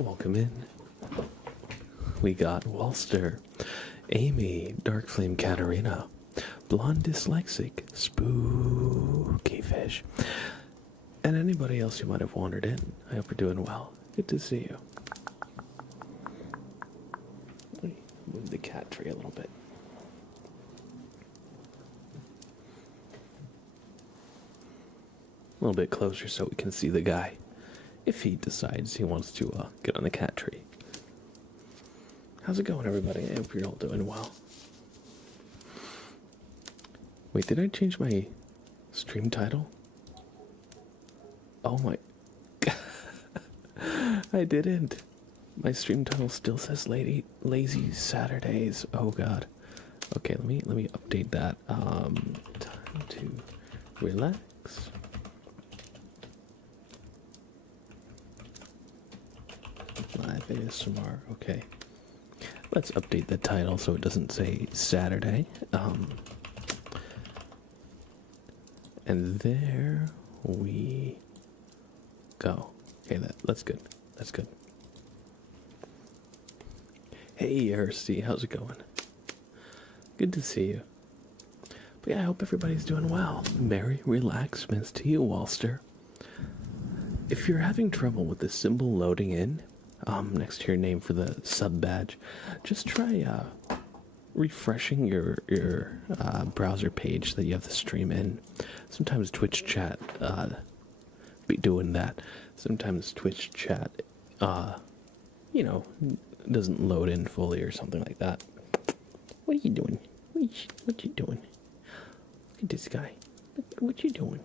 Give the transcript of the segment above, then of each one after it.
Welcome in. We got Walster, Amy, Dark Flame Katarina, Blonde Dyslexic, Spooky Fish, and anybody else who might have wandered in. I hope you're doing well. Good to see you. Let me move the cat tree a little bit. A little bit closer so we can see the guy, if he decides he wants to get on the cat tree. How's it going, everybody? I hope you're all doing well. Wait, did I change my stream title? Oh my... I didn't. My stream title still says Lazy Saturdays. Oh god. Okay, let me update that. Time to relax. Live ASMR. Okay. Let's update the title so it doesn't say Saturday. And there we go. Okay, that's good. That's good. Hey, Ersty, how's it going? Good to see you. But yeah, I hope everybody's doing well. Merry relaxments to you, Walster. If you're having trouble with the symbol loading in, next to your name for the sub badge, just try refreshing your browser page that you have the stream in. Sometimes Twitch chat be doing that. Sometimes Twitch chat doesn't load in fully or something like that. What are you doing? What you doing? Look at this guy. What you doing?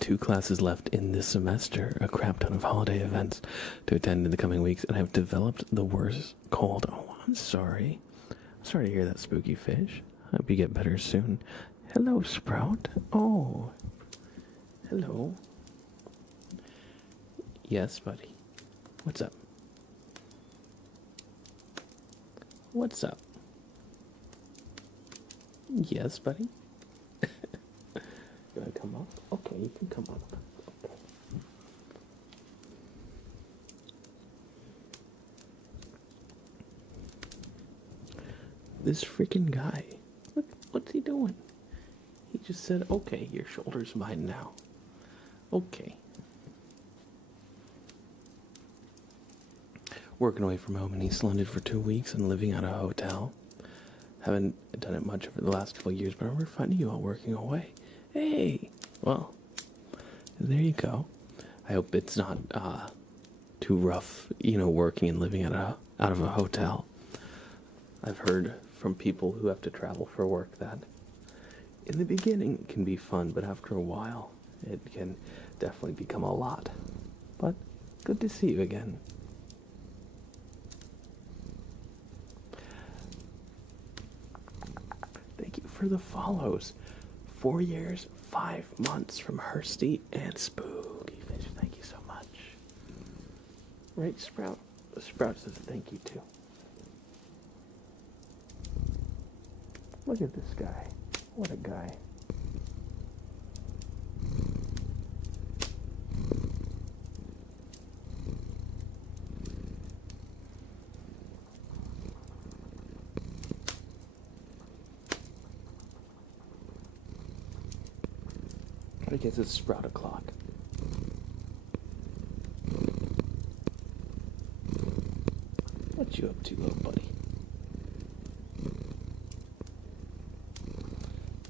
2 classes left in this semester, a crap ton of holiday events to attend in the coming weeks, and I've developed the worst cold. Oh, I'm sorry. I'm sorry to hear that, Spooky Fish. I hope you get better soon. Hello, Sprout. Oh. Hello. Yes, buddy. What's up? What's up? Yes, buddy. You wanna come up? Okay, you can come up. Okay. This freaking guy. Look, what's he doing? He just said, okay, your shoulder's mine now. Okay. Working away from home in East London for 2 weeks and living at a hotel. Haven't done it much over the last couple of years, but I remember finding you all working away. Hey! Well, there you go. I hope it's not too rough, working and living out of a hotel. I've heard from people who have to travel for work that in the beginning it can be fun, but after a while it can definitely become a lot. But good to see you again. Thank you for the follows. 4 years, 5 months from Hursty and Spooky Fish. Thank you so much. Right, Sprout? Sprout says thank you too. Look at this guy. What a guy. I guess it's Sprout o'clock. What you up to, little buddy?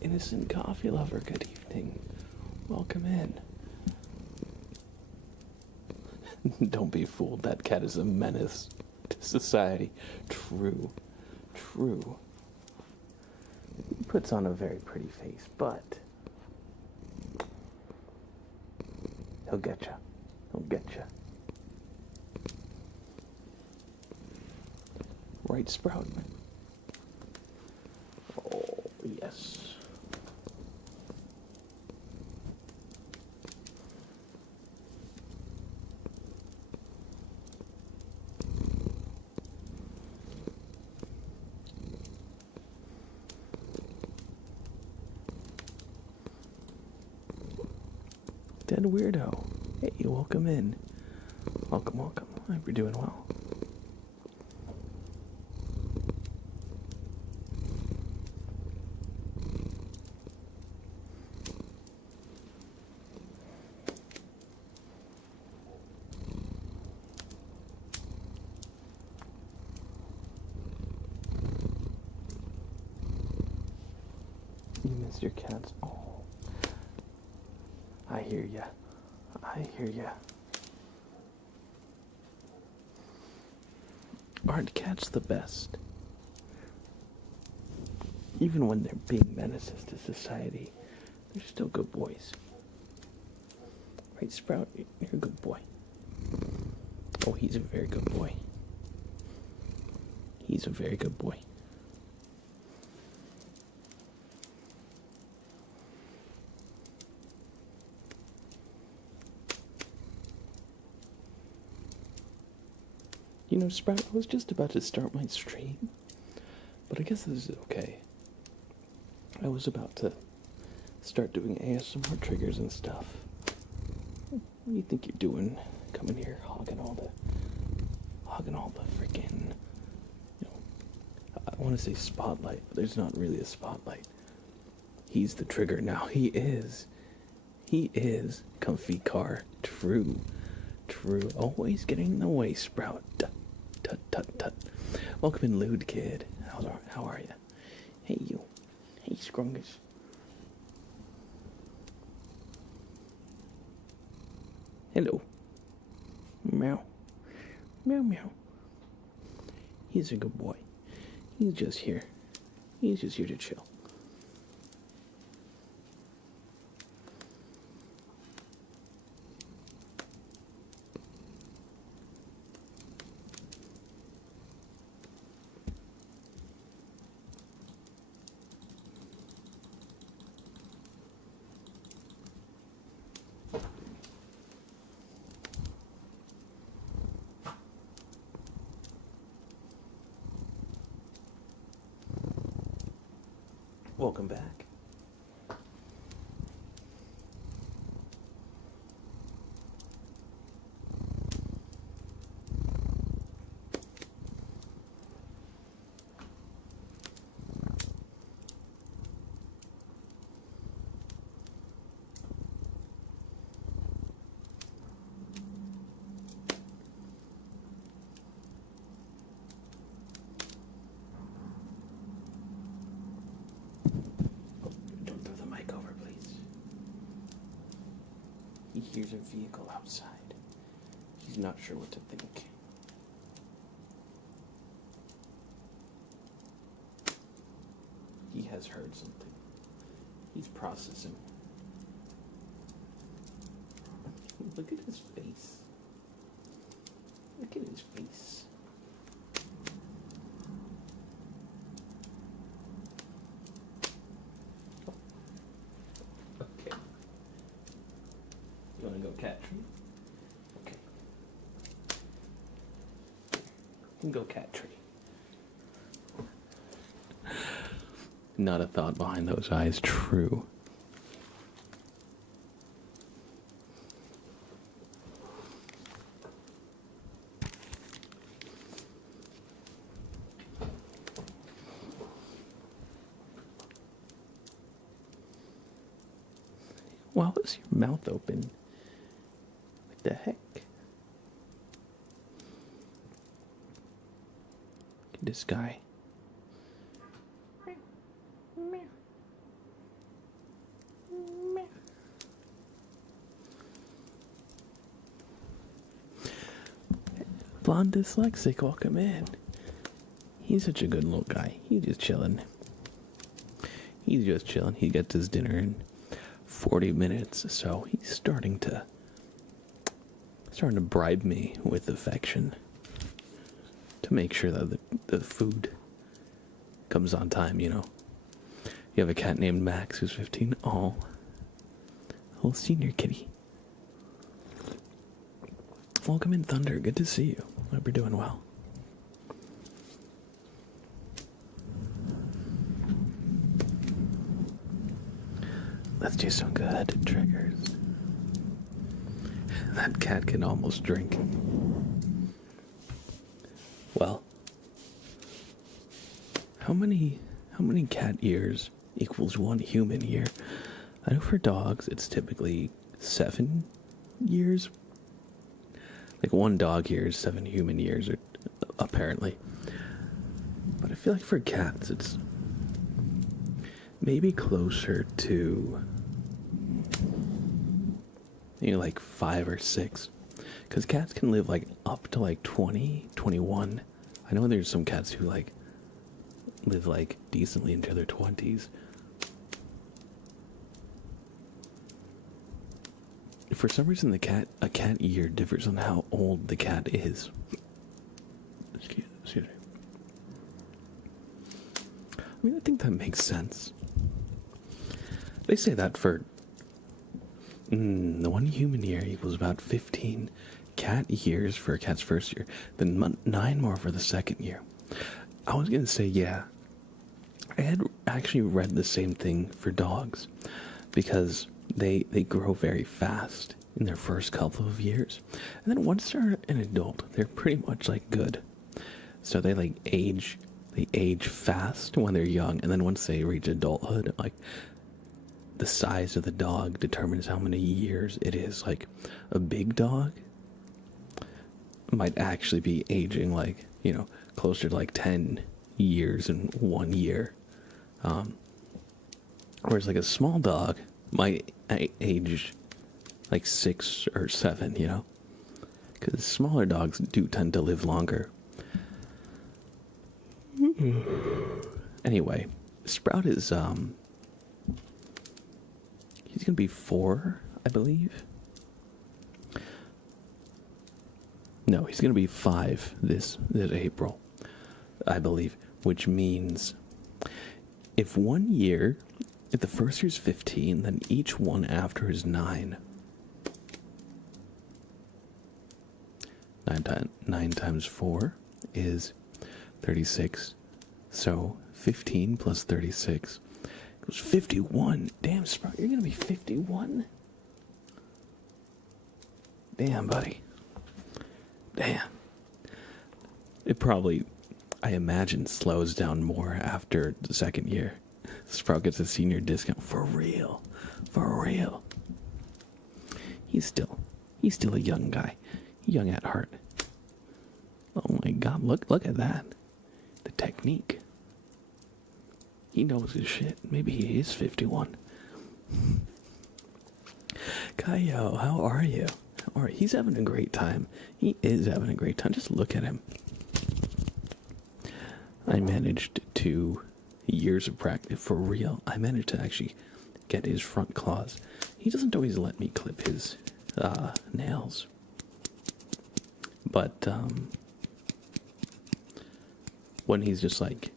Innocent coffee lover, good evening. Welcome in. Don't be fooled, that cat is a menace to society. True. True. He puts on a very pretty face, but he'll get ya. He'll get ya. Right, Sprout? Oh, yes. Dead weirdo. Hey, welcome in. Welcome, welcome. I hope you're doing well. You missed your cats. Oh, I hear ya. I hear ya. Aren't cats the best? Even when they're being menaces to society, they're still good boys. Right, Sprout? You're a good boy. Oh, he's a very good boy. He's a very good boy. You know, Sprout, I was just about to start my stream, but I guess this is okay. I was about to start doing ASMR triggers and stuff. What do you think you're doing? Coming here, hogging all the freaking, I want to say spotlight, but there's not really a spotlight. He's the trigger now. He is. Comfy car. True. Always getting in the way, Sprout. Tut. Welcome in, lewd kid. How are you? Hey, you. Hey, Scrungus. Hello. Meow. Meow. He's a good boy. He's just here to chill. Welcome back. He hears a vehicle outside. He's not sure what to think. He has heard something. He's processing. Look at his face. Look at his face. Okay. You want to go cat tree? Okay. You can go cat tree. Not a thought behind those eyes, true. Why was your mouth open? What the heck? This guy. Blonde dyslexic, welcome in. He's such a good little guy. He's just chilling. He gets his dinner in 40 minutes, so he's starting to bribe me with affection to make sure that the food comes on time, you know. You have a cat named Max who's 15. Oh, little senior kitty. Welcome in, Thunder. Good to see you. Hope you're doing well. Let's do some good triggers. That cat can almost drink. Well, how many cat years equals one human year? I know for dogs it's typically 7 years. Like one dog year is 7 human years, or apparently. But I feel like for cats it's maybe closer to like 5 or 6. Because cats can live like up to like 20, 21. I know there's some cats who like live like decently into their 20s. For some reason, a cat year differs on how old the cat is. Excuse me. I mean, I think that makes sense. They say that for the one human year equals about 15 cat years for a cat's first year, then 9 more for the second year. I was gonna say, yeah, I had actually read the same thing for dogs, because they grow very fast in their first couple of years, and then once they're an adult, they're pretty much like good. So they age fast when they're young, and then once they reach adulthood, like the size of the dog determines how many years it is. Like a big dog might actually be aging like, closer to like 10 years in 1 year. Whereas like a small dog might age like 6 or 7, because smaller dogs do tend to live longer. Anyway, Sprout is he's gonna be 4, I believe. No, he's gonna be 5 this April, I believe, which means if the first year's 15, then each one after is 9. 9 times 4 is 36. So 15 plus 36 equals 51. Damn, Sprout, you're gonna be 51? Damn, buddy. Damn. It probably, I imagine, slows down more after the second year. Sprout gets a senior discount. For real. For real. He's still a young guy. Young at heart. Oh my god, look at that. The technique. He knows his shit. Maybe he is 51. Kaio, how are you? He's having a great time. He is having a great time. Just look at him. I managed to, years of practice, for real, I managed to actually get his front claws. He doesn't always let me clip his nails. But when he's just like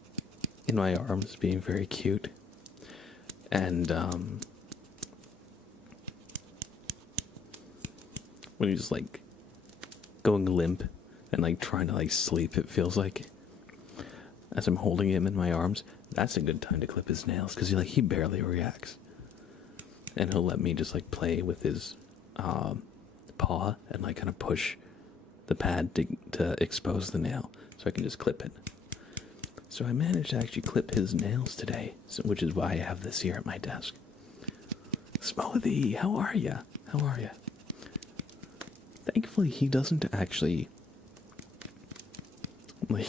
in my arms being very cute, and when he's like going limp and like trying to like sleep, it feels like, as I'm holding him in my arms, that's a good time to clip his nails, because he barely reacts, and he'll let me just like play with his paw and like kind of push the pad to expose the nail so I can just clip it. So I managed to actually clip his nails today, which is why I have this here at my desk. Smoothie, how are ya? How are ya? Thankfully, he doesn't actually like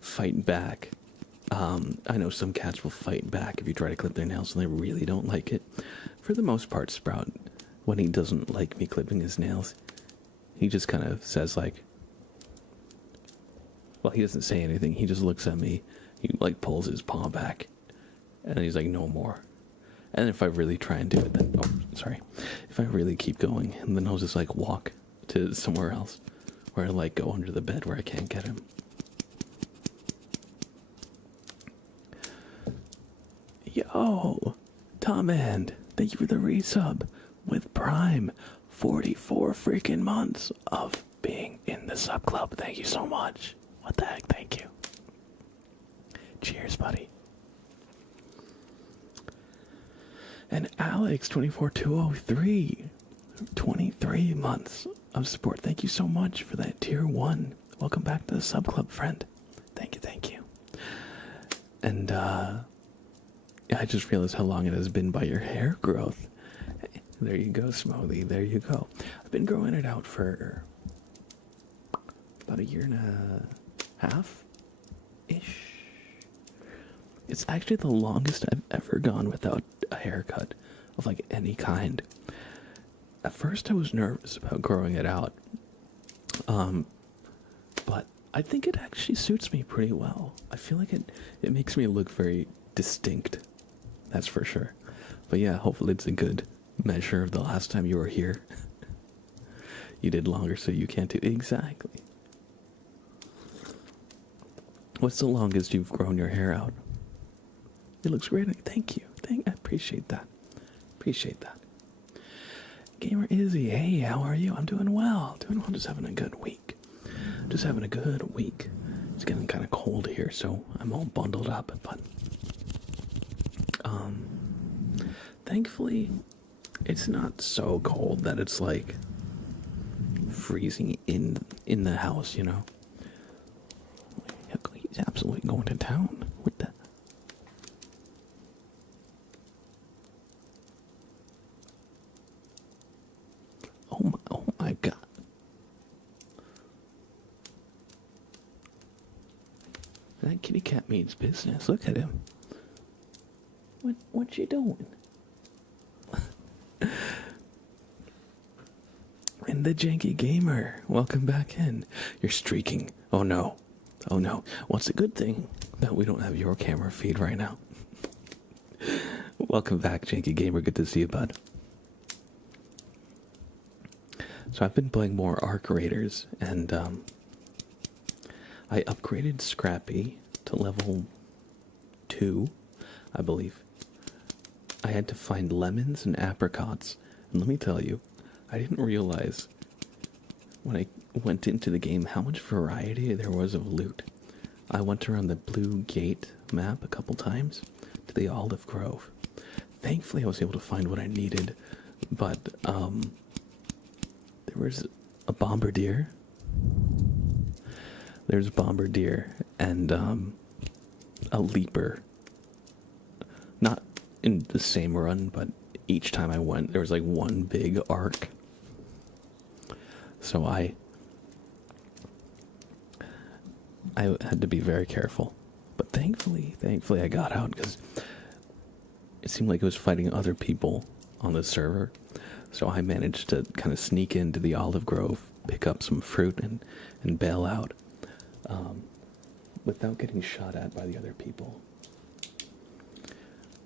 fight back. I know some cats will fight back if you try to clip their nails and they really don't like it. For the most part, Sprout, when he doesn't like me clipping his nails, he just kind of says like, well, he doesn't say anything. He just looks at me. He like pulls his paw back, and he's like, no more. And if I really try and do it, then, if I really keep going, and then he'll just like walk to somewhere else, where I like go under the bed where I can't get him. Yo, Tom and thank you for the resub with Prime. 44 freaking months of being in the sub club. Thank you so much. What the heck? Thank you. Cheers, buddy. And Alex 24203. 23 months of support. Thank you so much for that tier 1. Welcome back to the sub club, friend. Thank you, thank you. And I just realized how long it has been by your hair growth. There you go, Smoothie. There you go. I've been growing it out for about a year and a half-ish. It's actually the longest I've ever gone without a haircut of like any kind. At first I was nervous about growing it out. But I think it actually suits me pretty well. I feel like it makes me look very distinct. That's for sure. But yeah, hopefully it's a good measure of the last time you were here. You did longer, so you can't do exactly. What's the longest you've grown your hair out? It looks great. Thank you. I appreciate that. Appreciate that. Gamer Izzy, hey, how are you? I'm doing well. Just having a good week. It's getting kind of cold here, so I'm all bundled up, but thankfully it's not so cold that it's like freezing in the house, you know. He's absolutely going to town. What the? Oh my God. That kitty cat means business. Look at him. What you doing? And the Janky Gamer, welcome back in. You're streaking. Oh no. Well, it's a good thing that we don't have your camera feed right now. Welcome back, Janky Gamer. Good to see you, bud. So I've been playing more Arc Raiders, and I upgraded Scrappy to level 2, I believe. I had to find lemons and apricots, and let me tell you, I didn't realize when I went into the game how much variety there was of loot. I went around the Blue Gate map a couple times to the Olive Grove. Thankfully I was able to find what I needed, but there was a bombardier. There's a bombardier and a leaper. Not in the same run, but each time I went, there was like one big arc. So I had to be very careful. But thankfully I got out because it seemed like it was fighting other people on the server. So I managed to kind of sneak into the Olive Grove, pick up some fruit, and bail out without getting shot at by the other people.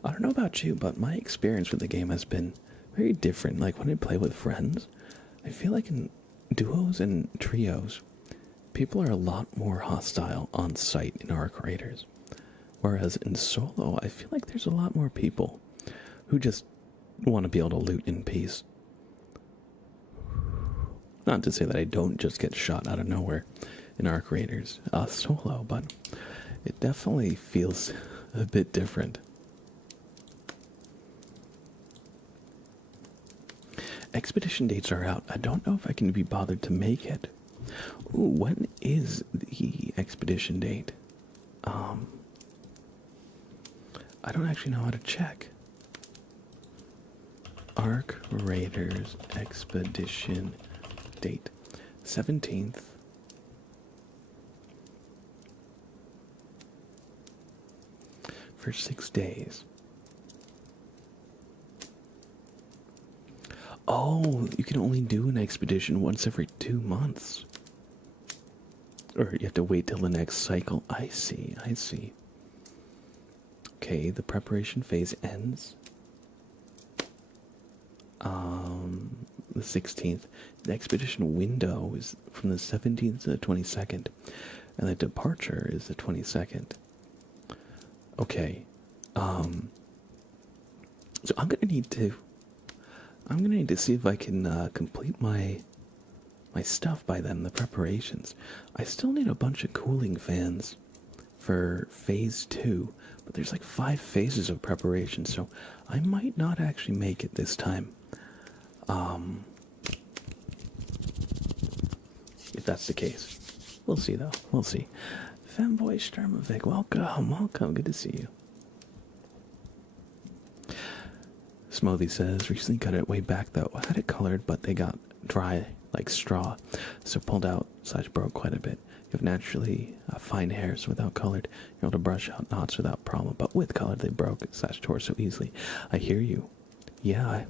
I don't know about you, but my experience with the game has been very different. Like when I play with friends, I feel like in duos and trios, people are a lot more hostile on sight in Arc Raiders. Whereas in solo, I feel like there's a lot more people who just want to be able to loot in peace. Not to say that I don't just get shot out of nowhere in Arc Raiders solo, but it definitely feels a bit different. Expedition dates are out. I don't know if I can be bothered to make it. Ooh, when is the expedition date? I don't actually know how to check. Arc Raiders expedition date. 17th. For 6 days. Oh, you can only do an expedition once every 2 months. Or you have to wait till the next cycle. I see. Okay, the preparation phase ends. The 16th. The expedition window is from the 17th to the 22nd. And the departure is the 22nd. Okay. So I'm gonna need to see if I can complete my stuff by then, the preparations. I still need a bunch of cooling fans for phase 2, but there's like 5 phases of preparation, so I might not actually make it this time. that's the case. We'll see, though. We'll see. Femboy Sturmovic, welcome. Good to see you. Smoothie says, recently got it way back, though. I had it colored, but they got dry like straw, so pulled out / broke quite a bit. You have naturally fine hairs without colored. You're able to brush out knots without problem, but with colored, they broke / tore so easily. I hear you. Yeah,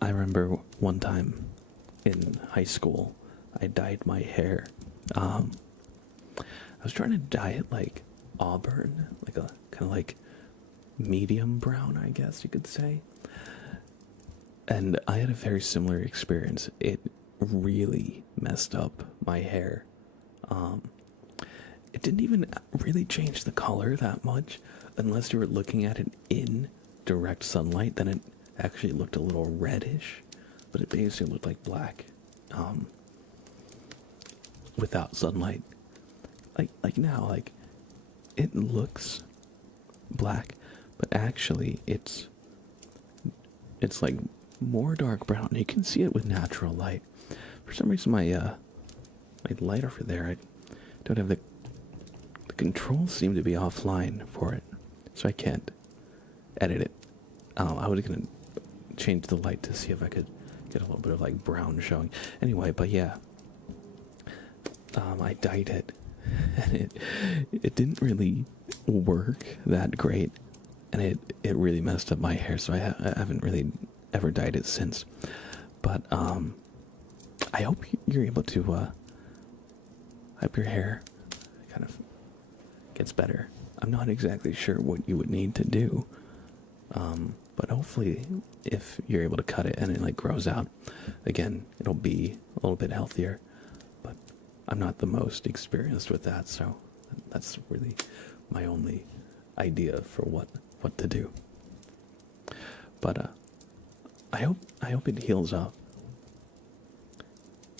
I remember one time in high school, I dyed my hair. I was trying to dye it like auburn, like a kind of like medium brown, I guess you could say. And I had a very similar experience. It really messed up my hair. It didn't even really change the color that much unless you were looking at it in direct sunlight. Then it actually looked a little reddish, but it basically looked like black without sunlight. Like now, like it looks black, but actually it's like more dark brown. You can see it with natural light. For some reason, my light over there, I don't have the controls seem to be offline for it, so I can't edit it. I was gonna change the light to see if I could get a little bit of like brown showing. Anyway, but yeah, I dyed it, and it didn't really work that great, and it really messed up my hair. So I haven't really ever dyed it since. But I hope you're able to. I hope your hair kind of gets better. I'm not exactly sure what you would need to do, but hopefully, if you're able to cut it and it like grows out, again, it'll be a little bit healthier. But I'm not the most experienced with that, so that's really my only idea for what to do. But I hope it heals up.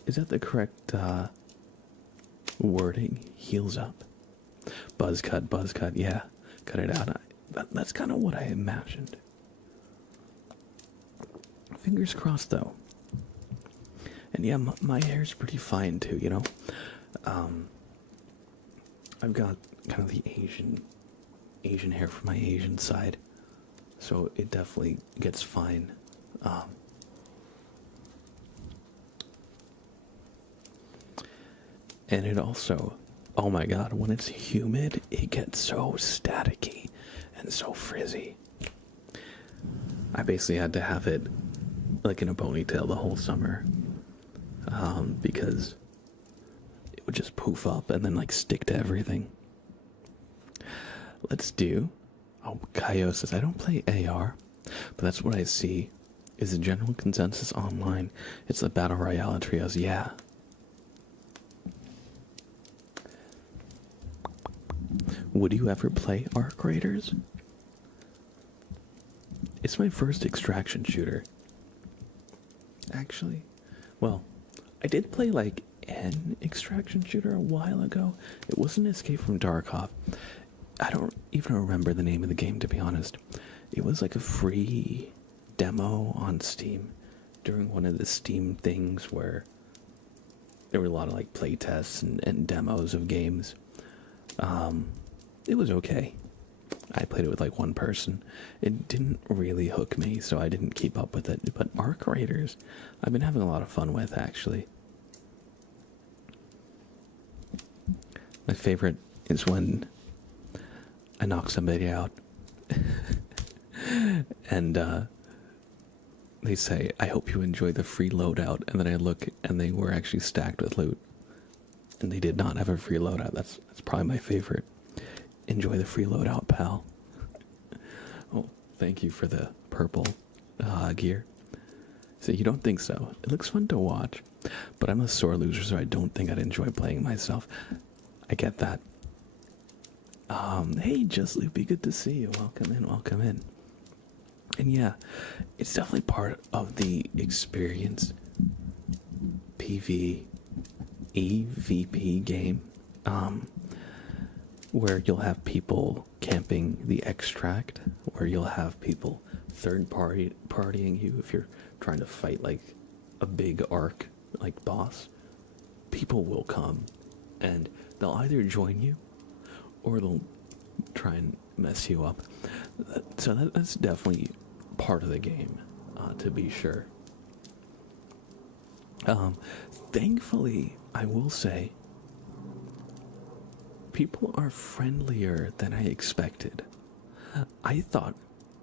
Is that the correct wording? Heals up. Buzz cut. Yeah, cut it out. That's kind of what I imagined. Fingers crossed, though. And yeah, my hair's pretty fine too. You know, I've got kind of the Asian hair from my Asian side, so it definitely gets fine. And it also, oh my god, when it's humid, it gets so staticky and so frizzy. I basically had to have it like in a ponytail the whole summer, because it would just poof up and then like stick to everything. Let's do, Kaio says, I don't play AR, but that's what I see is the general consensus online. It's the Battle Royale and Trios, yeah. Would you ever play Arc Raiders? It's my first extraction shooter. Actually, well, I did play like an extraction shooter a while ago. It wasn't Escape from Tarkov. I don't even remember the name of the game, to be honest. It was like a free demo on Steam during one of the Steam things where there were a lot of like play tests and demos of games. It was okay. I played it with like one person. It didn't really hook me, so I didn't keep up with it. But Arc Raiders, I've been having a lot of fun with, actually. My favorite is when I knock somebody out and they say, I hope you enjoy the free loadout, and then I look and they were actually stacked with loot. And they did not have a free loadout. That's probably my favorite. Enjoy the free loadout, pal. Oh, thank you for the purple gear. So you don't think so? It looks fun to watch, but I'm a sore loser, so I don't think I'd enjoy playing myself. I get that. Hey, Just Loopy, good to see you. Welcome in. And yeah, it's definitely part of the experience. EVP game, where you'll have people camping the extract, where you'll have people partying you if you're trying to fight like a big arc like boss, people will come and they'll either join you or they'll try and mess you up. So that's definitely part of the game, to be sure. Thankfully, I will say, people are friendlier than I expected. I thought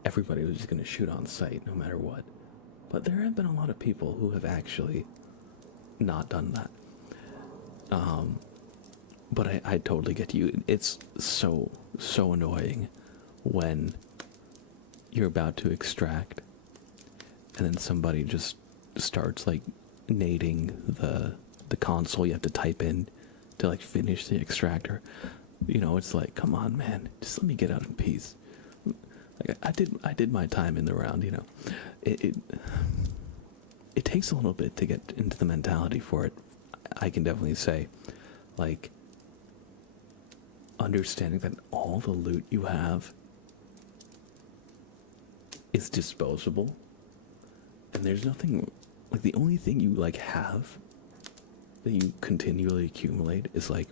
everybody was just going to shoot on sight no matter what. But there have been a lot of people who have actually not done that. But I totally get you. It's so annoying when you're about to extract and then somebody just starts like nading the console you have to type in to like finish the extractor. You know, it's like, come on, man, just let me get out in peace. Like I did my time in the round. You know, it takes a little bit to get into the mentality for it. I can definitely say, like, understanding that all the loot you have is disposable, and there's nothing, like, the only thing you like have that you continually accumulate is like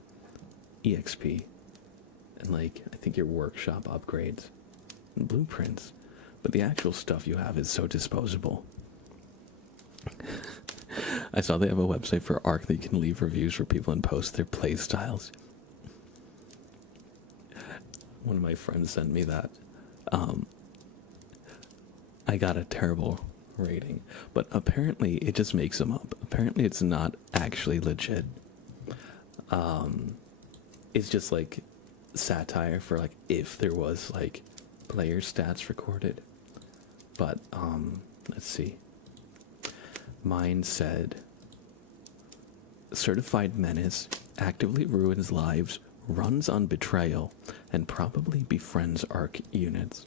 EXP and like I think your workshop upgrades and blueprints, but the actual stuff you have is so disposable. I saw they have a website for Ark that you can leave reviews for people and post their play styles. One of my friends sent me that. I got a terrible rating, but apparently it just makes them up. Apparently it's not actually legit. It's just like satire for like if there was like player stats recorded. But let's see. Mine said, certified menace, actively ruins lives, runs on betrayal, and probably befriends Ark units.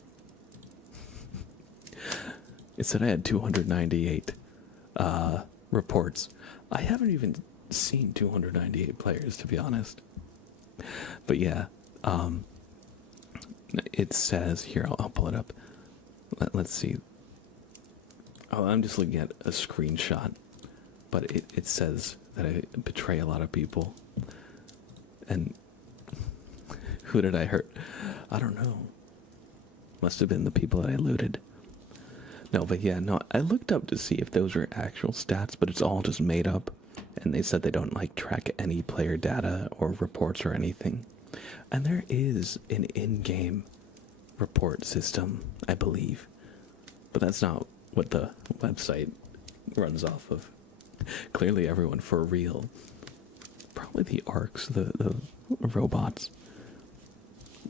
It said I had 298 reports. I haven't even seen 298 players, to be honest. But yeah, it says here, I'll pull it up. Let's see. Oh, I'm just looking at a screenshot, but it says that I betray a lot of people. And who did I hurt? I don't know. Must have been the people that I looted. No, but yeah, no, I looked up to see if those were actual stats, but it's all just made up. And they said they don't like track any player data or reports or anything. And there is an in-game report system, I believe. But that's not what the website runs off of. Clearly everyone for real. Probably the Arks, the robots.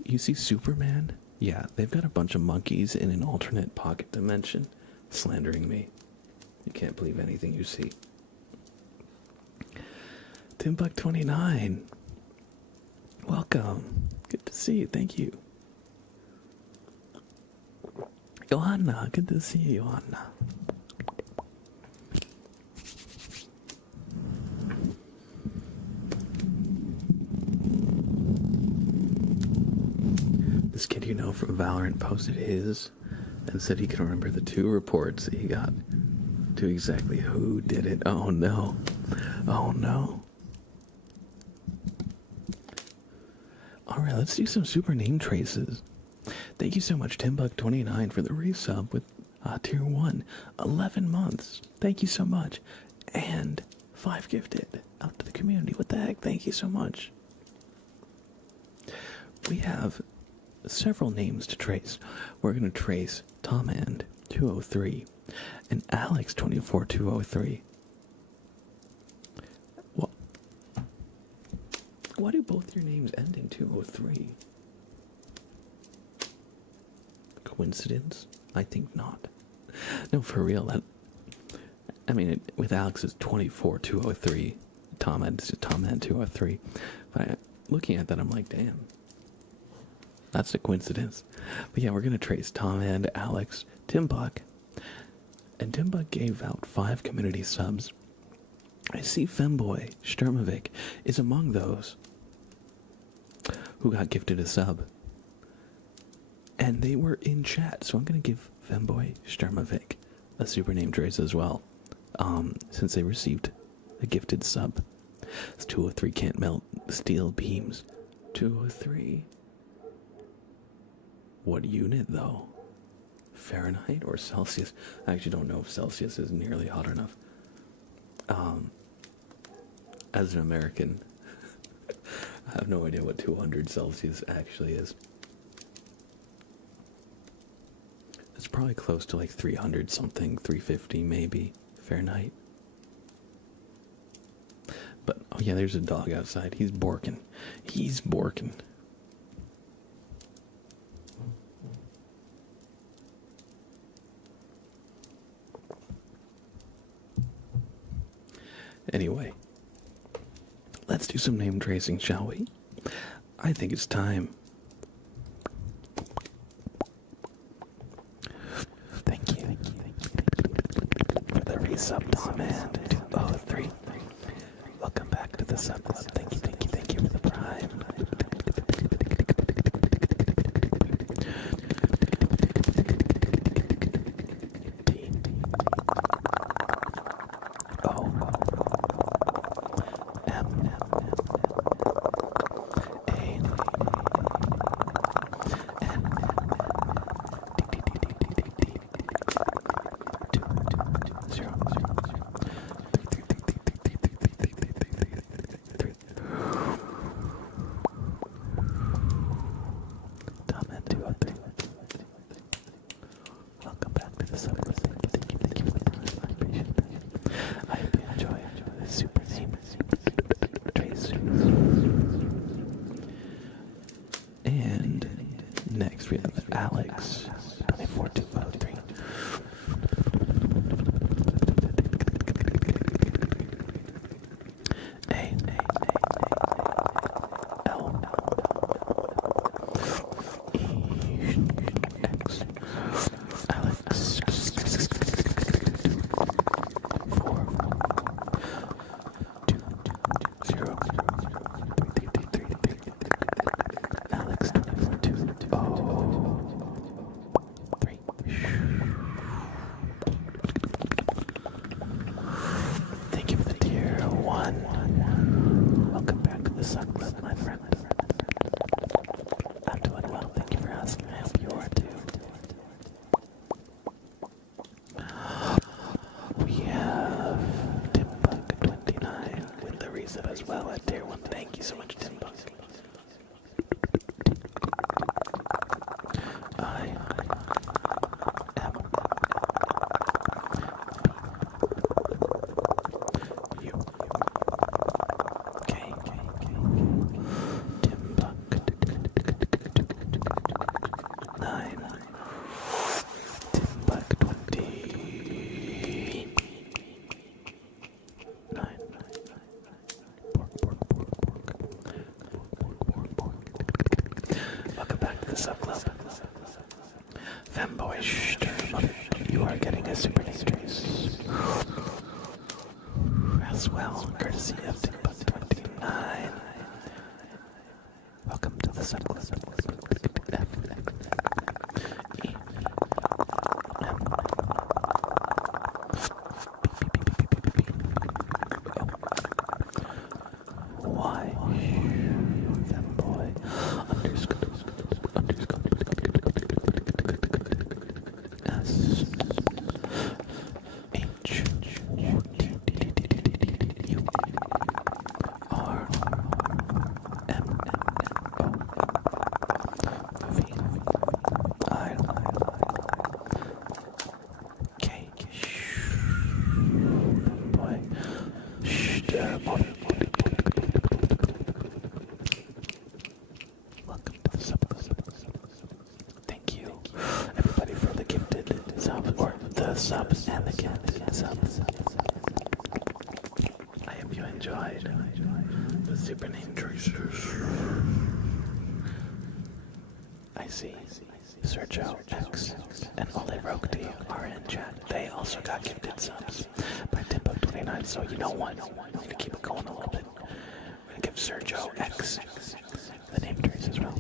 You see Superman? Yeah, they've got a bunch of monkeys in an alternate pocket dimension slandering me. You can't believe anything you see. Timbuck29. Welcome. Good to see you. Thank you. Johanna. Good to see you, Johanna. This kid you know from Valorant posted his and said he can remember the 2 reports he got to exactly who did it. Oh no. Oh no. Alright, let's do some super name traces. Thank you so much, Timbuck29, for the resub with tier 1. 11 months. Thank you so much. And 5 gifted out to the community. What the heck? Thank you so much. We have several names to trace. We're going to trace Tomand203 and Alex24203. What? Why do both your names end in 203? Coincidence? I think not. No, for real. With Alex it's 24203. Tomand203. But looking at that, I'm like, damn. That's a coincidence. But yeah, we're going to trace Tom and Alex, Timbuck. And Timbuck gave out 5 community subs. I see Femboy Sturmovic is among those who got gifted a sub. And they were in chat, so I'm going to give Femboy Sturmovic a super name trace as well. Since they received a gifted sub. It's 203 can't melt steel beams. 203. What unit though? Fahrenheit or Celsius? I actually don't know if Celsius is nearly hot enough. As an American, I have no idea what 200 Celsius actually is. It's probably close to like 300 something, 350 maybe, Fahrenheit. But, oh yeah, there's a dog outside. He's borking. He's borking. Anyway, let's do some name tracing, shall we? I think it's time. Thank you for the resub, Tom and 203. Welcome back to the sub club. Thank you for the prime. Next we have Alex, 24203. Thank you for the tier 1. Welcome back to the Sun Club, my friend. I'm doing well, thank you for asking. I hope you are too. We have Timbuk29 with the resub as well at tier 1. Thank you so much, Timbuk. Welcome back to the sub club. Femboy, you are getting a super name trace as well, courtesy of Timbuk29. Welcome to the sub club. Thank you, everybody, for the gifted subs, or the subs and the gifted subs. I hope you enjoyed the super name choices. I see Sergio X and Ole Rokti are in chat. They also got gifted subs by Timbuk29, so you know what? I'm going to keep it going a little bit. I'm going to give Sergio X the name trace as well.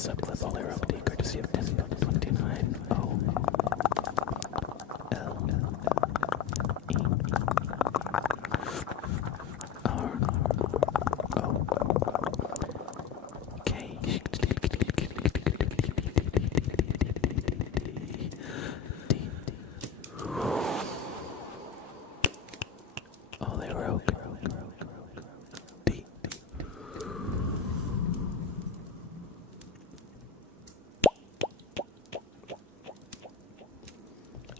sub clip all arrow D, courtesy of 10.29. Oh.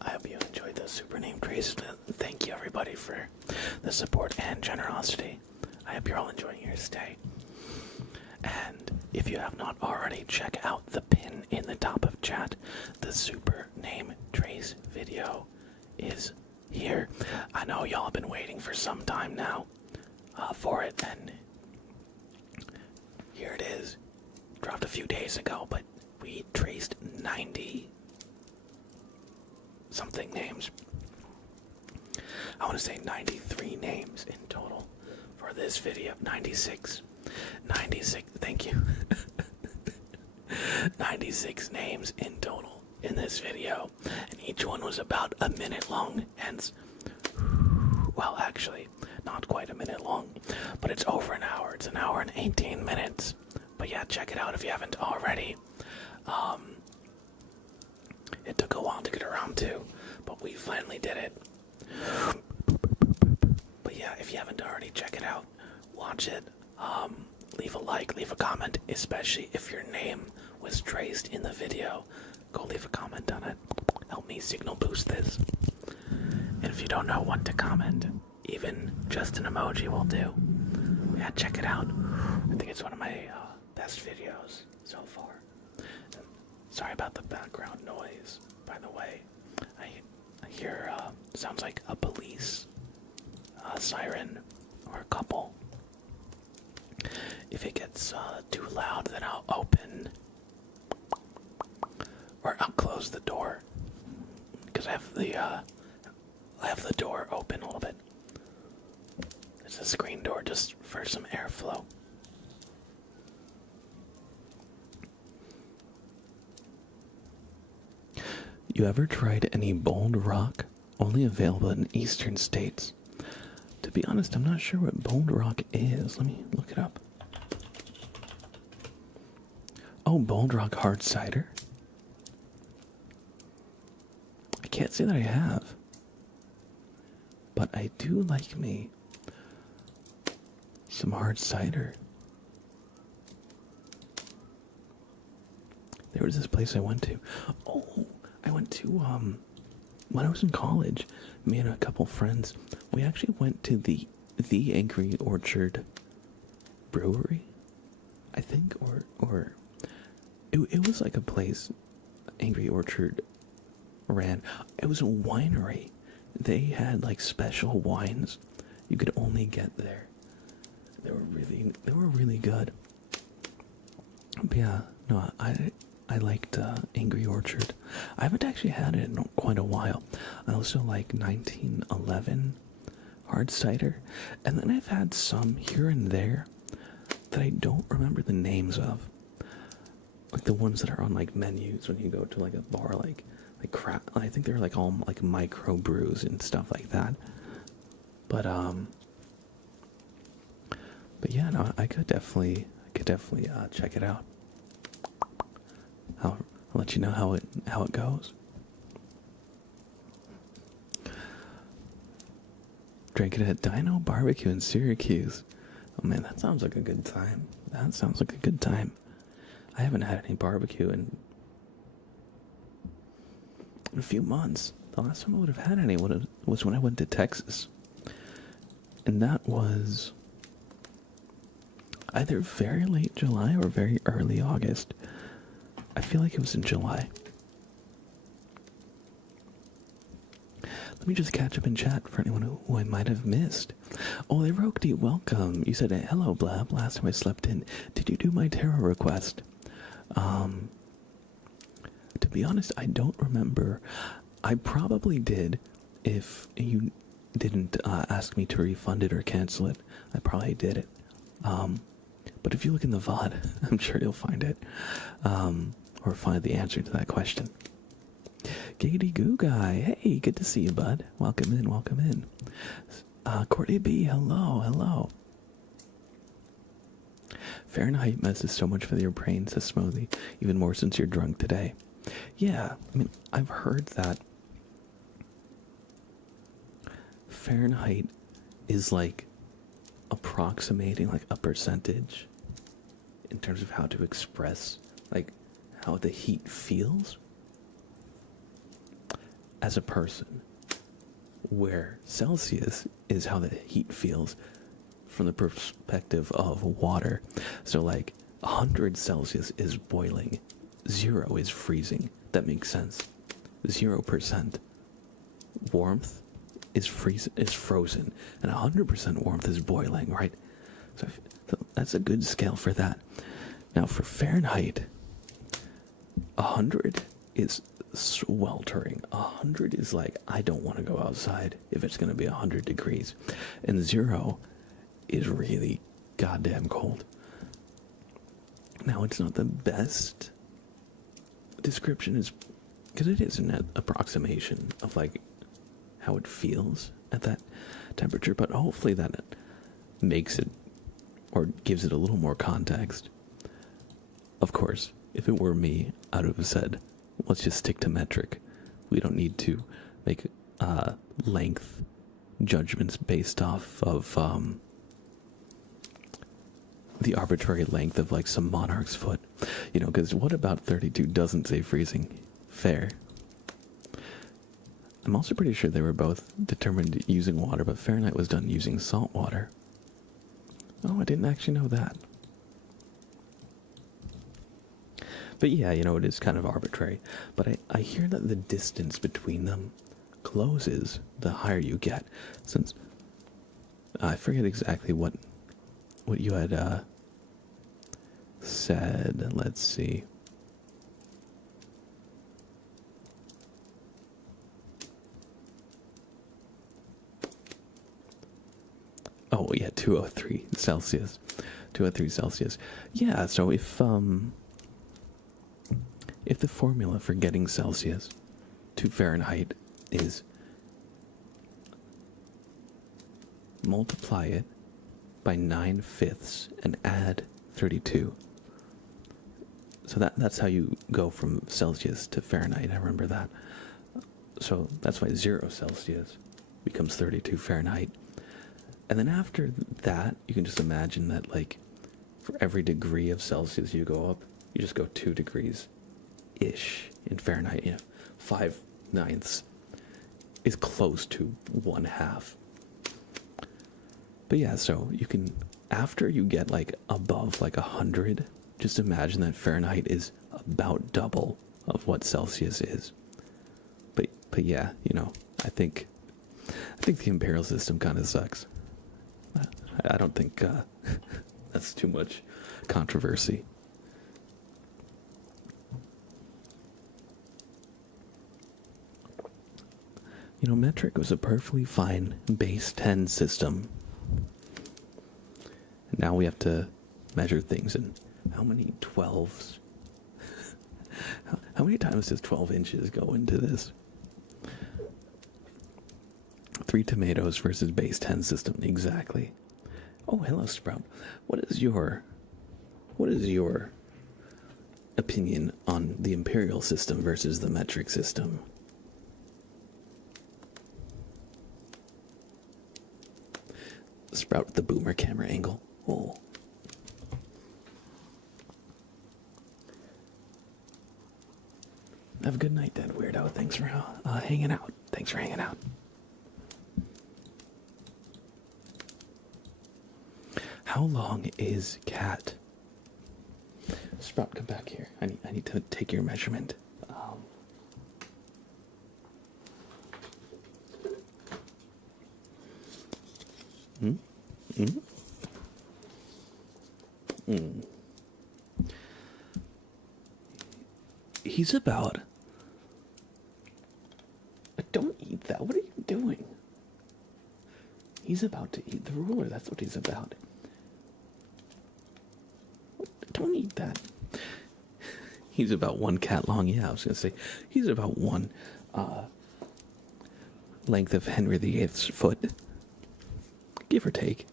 I hope you enjoyed those super name trees. Thank you everybody for the support and generosity. I hope you're all enjoying your stay. And if you have not already, check out the pin in the top of chat. The super name trace video is here. I know y'all have been waiting for some time now for it, and here it is. Dropped a few days ago, but we traced 90 something names. I want to say 93 names in total for this video. 96, thank you. 96 names in total in this video, and each one was about a minute long, hence, well, actually, not quite a minute long, but it's over an hour. It's an hour and 18 minutes. But yeah, check it out if you haven't already. It took a while to get around to, but we finally did it. But yeah, if you haven't already, check it out. Watch it. Leave a like, leave a comment, especially if your name was traced in the video. Go leave a comment on it. Help me signal boost this. And if you don't know what to comment, even just an emoji will do. Yeah, check it out. I think it's one of my best videos so far. Sorry about the background noise, by the way. I hear, sounds like a police siren or a couple. If it gets too loud, then I'll open, or I'll close the door, because I have the door open a little bit. It's a screen door just for some airflow. You ever tried any bold rock? Only available in eastern states. To be honest, I'm not sure what bold rock is. Let me look it up. Oh, bold rock hard cider? I can't say that I have. But I do like me some hard cider. There was this place I went to. Oh, I went to, when I was in college, me and a couple friends, we actually went to the Angry Orchard Brewery, I think, or it was like a place Angry Orchard ran. It was a winery. They had like special wines you could only get there. They were really good. But yeah, no, I liked Angry Orchard. I haven't actually had it in quite a while. I also like 1911 hard cider. And then I've had some here and there that I don't remember the names of. Like the ones that are on like menus when you go to like a bar, like crap. I think they're like all like micro brews and stuff like that. But yeah, no, I could definitely check it out. I'll let you know how it goes. Drinking at Dino Barbecue in Syracuse. Oh man, that sounds like a good time. I haven't had any barbecue in a few months. The last time I would have had any was when I went to Texas. And that was either very late July or very early August. I feel like it was in July. Let me just catch up in chat for anyone who I might have missed. Oh, Rokti, welcome. You said, hello, Blab. Last time I slept in. Did you do my tarot request? To be honest, I don't remember. I probably did. If you didn't ask me to refund it or cancel it, I probably did it. But if you look in the VOD, I'm sure you'll find it. Or find the answer to that question. Gady Goo Guy, hey, good to see you, bud. Welcome in, welcome in. Courtney B, hello, hello. Fahrenheit messes so much with your brain, says Smoothie, even more since you're drunk today. Yeah, I mean, I've heard that Fahrenheit is like approximating like a percentage in terms of how to express like how the heat feels as a person, where Celsius is how the heat feels from the perspective of water. So like 100 Celsius is boiling, 0 is freezing. That makes sense. 0% warmth is frozen, and 100% warmth is boiling, right? So that's a good scale for that. Now for Fahrenheit, 100 is sweltering. 100 is like, I don't want to go outside if it's going to be 100 degrees. And 0 is really goddamn cold. Now, it's not the best description, is because it is an approximation of like how it feels at that temperature, but hopefully that makes it or gives it a little more context. Of course, if it were me, I would have said, let's just stick to metric. We don't need to make length judgments based off of the arbitrary length of like some monarch's foot. You know, because what about 32 doesn't say freezing? Fair. I'm also pretty sure they were both determined using water, but Fahrenheit was done using salt water. Oh, I didn't actually know that. But yeah, you know, it is kind of arbitrary. But I hear that the distance between them closes the higher you get. Since I forget exactly what you had said. Let's see. Oh yeah, 203 Celsius. 203 Celsius. Yeah, so if the formula for getting Celsius to Fahrenheit is multiply it by 9/5 and add 32. So that's how you go from Celsius to Fahrenheit. I remember that. So that's why 0 Celsius becomes 32 Fahrenheit. And then after that, you can just imagine that, like, for every degree of Celsius you go up, you just go 2 degrees-ish in Fahrenheit. You know, 5/9 is close to 1/2. But yeah, so you can, after you get, like, above, like, 100, just imagine that Fahrenheit is about double of what Celsius is. But yeah, you know, I think the imperial system kind of sucks. I don't think that's too much controversy. You know, metric was a perfectly fine base 10 system. And now we have to measure things in how many 12s? How many times does 12 inches go into this? 3 tomatoes versus base 10 system, exactly. Oh, hello, Sprout. What is your opinion on the imperial system versus the metric system? Sprout with the boomer camera angle. Oh. Have a good night, Dead Weirdo. Thanks for hanging out. Thanks for hanging out. How long is cat? Sprout, come back here. I need to take your measurement. He's about... Don't eat that. What are you doing? He's about to eat the ruler. That's what he's about. Don't eat that. He's about 1 cat long. Yeah, I was going to say, he's about one length of Henry VIII's foot. Give or take.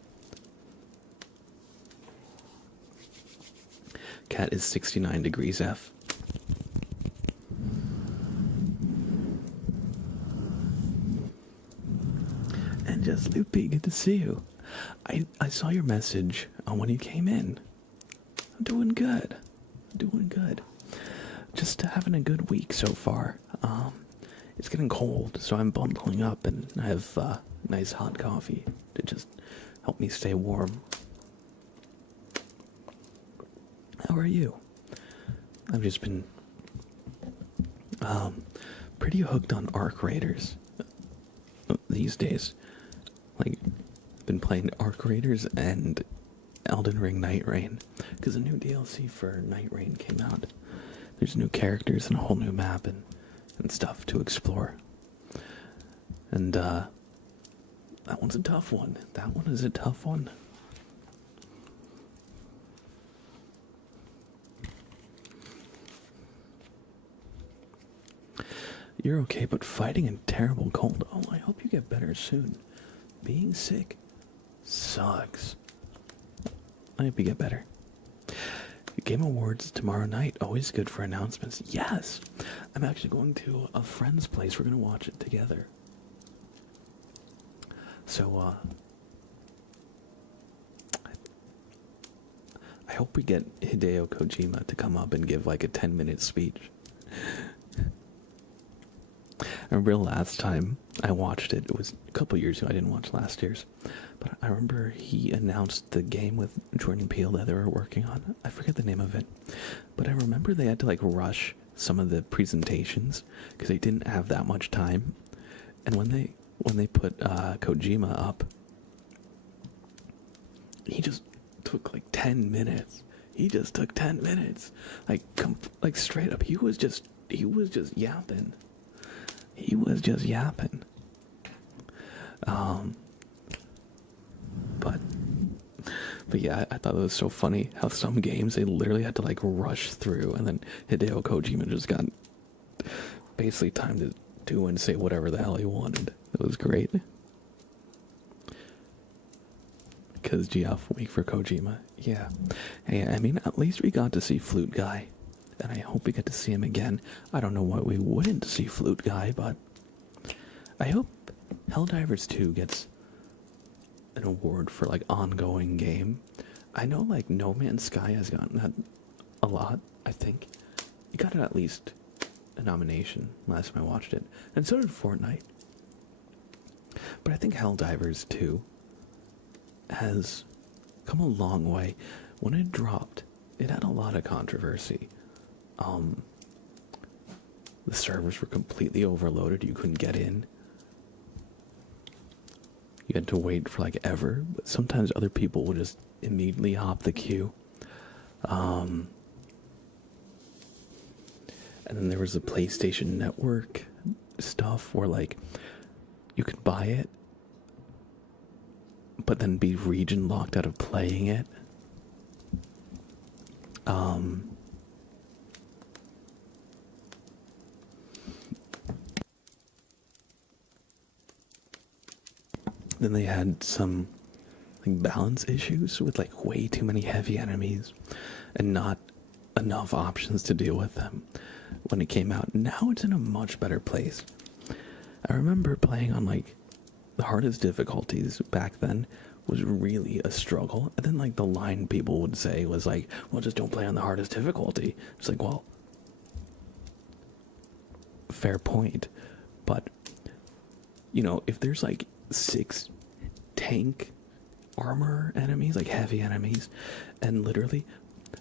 Cat is 69 degrees F. And just Loopy, good to see you. I saw your message when you came in. I'm doing good. Just having a good week so far. It's getting cold, so I'm bundling up, and I have nice hot coffee to just help me stay warm. How are you? I've just been pretty hooked on Arc Raiders these days. Like, I've been playing Arc Raiders and Elden Ring Night Rain, because a new DLC for Night Rain came out. There's new characters and a whole new map and stuff to explore. And that one's a tough one. That one is a tough one. You're okay, but fighting a terrible cold. Oh, I hope you get better soon. Being sick sucks. I hope you get better. Game Awards tomorrow night. Always good for announcements. Yes! I'm actually going to a friend's place. We're going to watch it together. So, I hope we get Hideo Kojima to come up and give like a 10-minute speech. I remember last time I watched it, it was a couple years ago. I didn't watch last year's. But I remember he announced the game with Jordan Peele that they were working on. I forget the name of it. But I remember they had to like rush some of the presentations because they didn't have that much time. And when they put Kojima up, he just took like 10 minutes. He just took 10 minutes. Like straight up. He was just yapping. He was just yapping. But yeah, I thought it was so funny how some games they literally had to like rush through, and then Hideo Kojima just got basically time to do and say whatever the hell he wanted. It was great. Because Geoff, wait for Kojima. Yeah. Hey, I mean, at least we got to see Flute Guy. And I hope we get to see him again. I don't know why we wouldn't see Flute Guy, but I hope Helldivers 2 gets an award for like ongoing game. I know like No Man's Sky has gotten that a lot, I think. It got at least a nomination last time I watched it. And so did Fortnite. But I think Helldivers 2 has come a long way. When it dropped, it had a lot of controversy. The servers were completely overloaded. You couldn't get in. You had to wait for like ever. But sometimes other people would just immediately hop the queue. And then there was the PlayStation Network stuff where like you could buy it, but then be region locked out of playing it. Then they had some like balance issues with like way too many heavy enemies and not enough options to deal with them when it came out. Now it's in a much better place. I remember playing on like the hardest difficulties back then was really a struggle. And then like the line people would say was like, well, just don't play on the hardest difficulty. It's like, well, fair point. But, you know, if there's like 6 tank armor enemies, like heavy enemies, and literally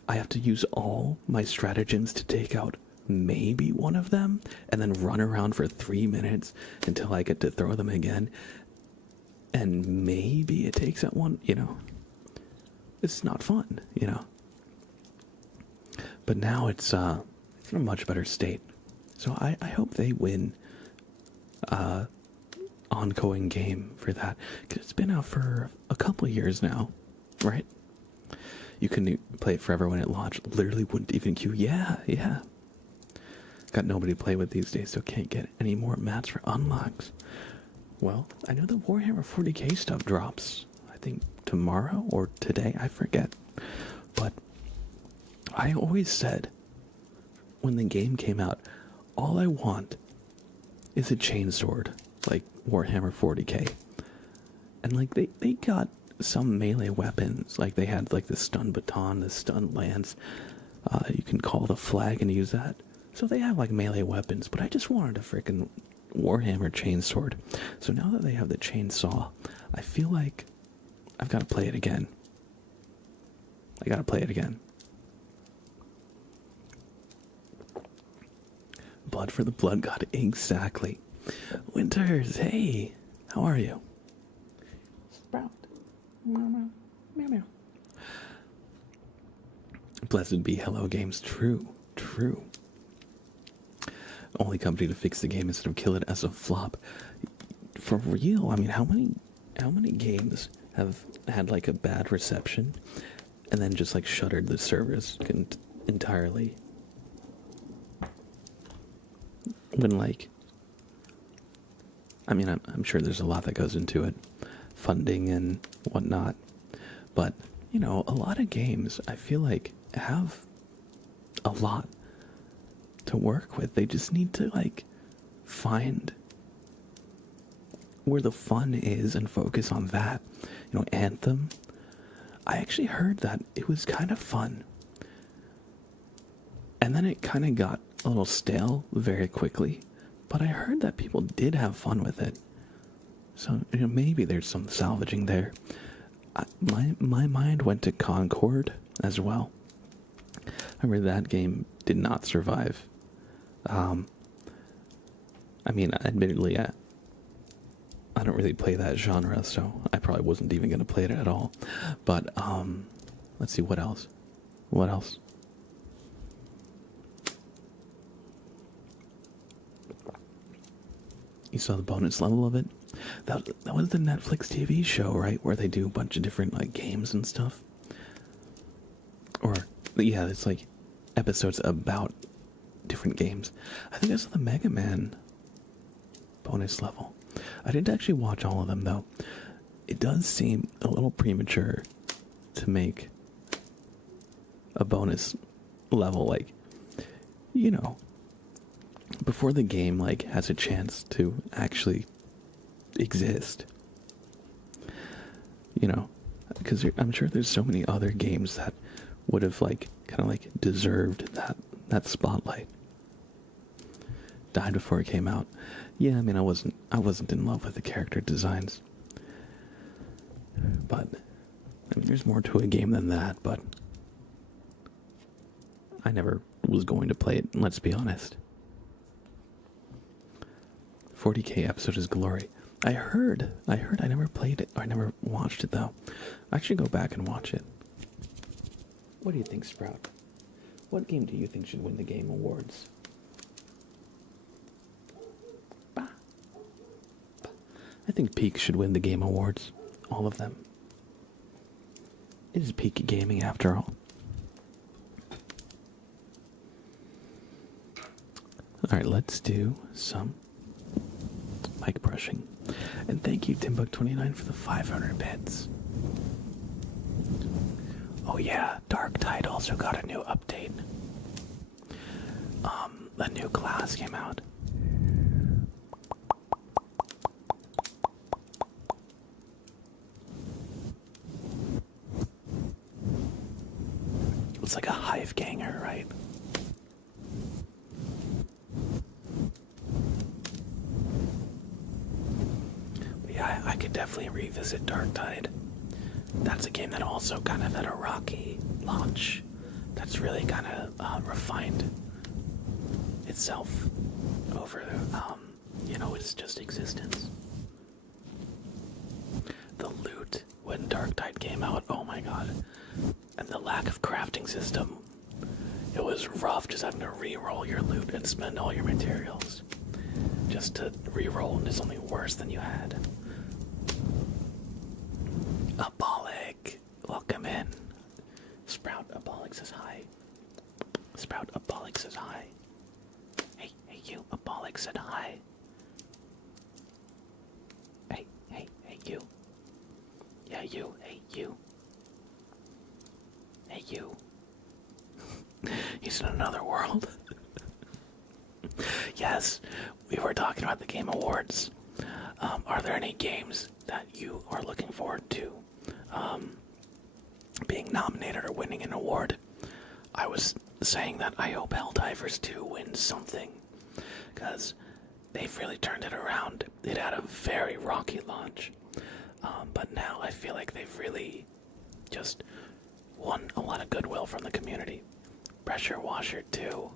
I have to use all my stratagems to take out maybe one of them, and then run around for 3 minutes until I get to throw them again, and maybe it takes out one, you know, it's not fun, you know. But now it's in a much better state. So I hope they win ongoing game for that, because it's been out for a couple years now, right? You couldn't play it forever when it launched. Literally wouldn't even queue. Yeah, yeah. Got nobody to play with these days, so can't get any more mats for unlocks. Well, I know the Warhammer 40k stuff drops, I think tomorrow or today, I forget. But I always said, when the game came out, all I want is a chainsword, like Warhammer 40k. And like they got some melee weapons, like they had like the stun baton, the stun lance. You can call the flag and use that. So they have like melee weapons, but I just wanted a freaking Warhammer chainsword. So now that they have the chainsaw, I feel like I've got to play it again. I got to play it again. Blood for the Blood God, exactly. Winters, hey, how are you? Sprout. Meow, meow, meow, meow. Blessed be Hello Games. True, true. Only company to fix the game instead of kill it as a flop. For real, I mean, how many games have had like a bad reception and then just like shuttered the servers entirely? When like, I mean, I'm sure there's a lot that goes into it, funding and whatnot, but you know, a lot of games I feel like have a lot to work with. They just need to like find where the fun is and focus on that. You know, Anthem, I actually heard that it was kind of fun, and then it kind of got a little stale very quickly, but I heard that people did have fun with it. So, you know, maybe there's some salvaging there. My mind went to Concord as well. I remember that game did not survive. I mean, admittedly, I don't really play that genre, so I probably wasn't even going to play it at all. But, let's see, what else? What else? You saw the bonus level of it? That was the Netflix TV show, right? Where they do a bunch of different, like, games and stuff? Or, yeah, it's like episodes about different games. I think I saw the Mega Man bonus level. I didn't actually watch all of them, though. It does seem a little premature to make a bonus level, like, you know, before the game, like, has a chance to actually exist. You know, because I'm sure there's so many other games that would have, like, kind of, like, deserved that spotlight. Died before it came out. Yeah, I mean, I wasn't in love with the character designs. But, I mean, there's more to a game than that, but I never was going to play it, let's be honest. 40k episode is glory. I heard I never played it, or I never watched it, though. I should go back and watch it. What do you think, Sprout? What game do you think should win the Game Awards? Bah. I think Peak should win the Game Awards. All of them. It is peak gaming after all. Alright, let's do some mic brushing. And thank you, Timbuk29, for the 500 bits. Oh yeah, Dark Tide also got a new update. A new class came out. It's like a hive ganger, right? But yeah, I could definitely revisit Dark Tide. That's a game that also kind of had a rocky launch. That's really kind of refined itself over, you know, its just existence. The loot when Dark Tide came out, oh my god. And the lack of crafting system. It was rough just having to re-roll your loot and spend all your materials. Just to re-roll, and it's only worse than you had. Apollic, welcome in. Apollic says hi. Sprout, Apollic says hi. Hey, you, Apollic said hi. Hey, you. Yeah, you, hey, you. Hey, you. He's in another world. Yes, we were talking about the Game Awards. Are there any games that you are looking forward to being nominated or winning an award? I was saying that I hope Helldivers 2 wins something, because they've really turned it around. It had a very rocky launch, but now I feel like they've really just won a lot of goodwill from the community. Pressure Washer 2.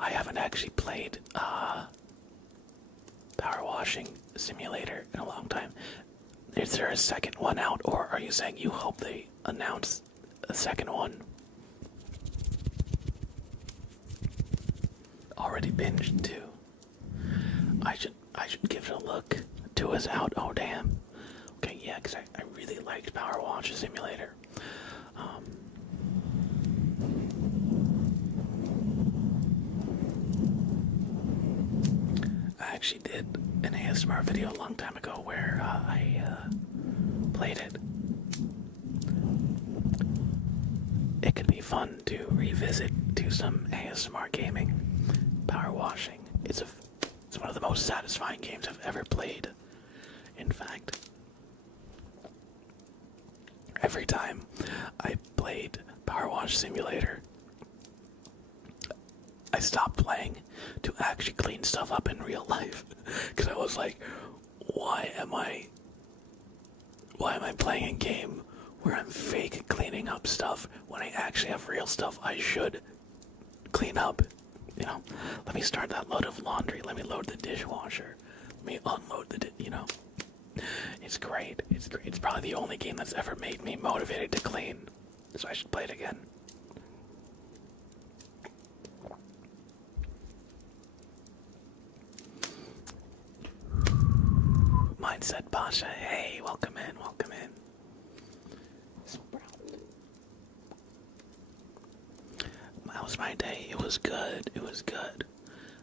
I haven't actually played Power Washing Simulator in a long time. Is there a second one out, or are you saying you hope they announce a second one? Already binged 2. I should give it a look. 2 is out. Oh damn. Okay, yeah, because I really liked Power Wash Simulator. I actually did an ASMR video a long time ago where I played it. It could be fun to revisit, do some ASMR gaming. Power Washing. It's one of the most satisfying games I've ever played. In fact, every time I played Power Wash Simulator, I stopped playing to actually clean stuff up in real life. Because I was like, why am I playing a game where I'm fake cleaning up stuff when I actually have real stuff I should clean up? You know, let me start that load of laundry. Let me load the dishwasher. Let me unload the, It's great. It's great. It's probably the only game that's ever made me motivated to clean. So I should play it again. Mindset Pasha. Hey, welcome in, welcome in. Sprout. How was my day? It was good. It was good.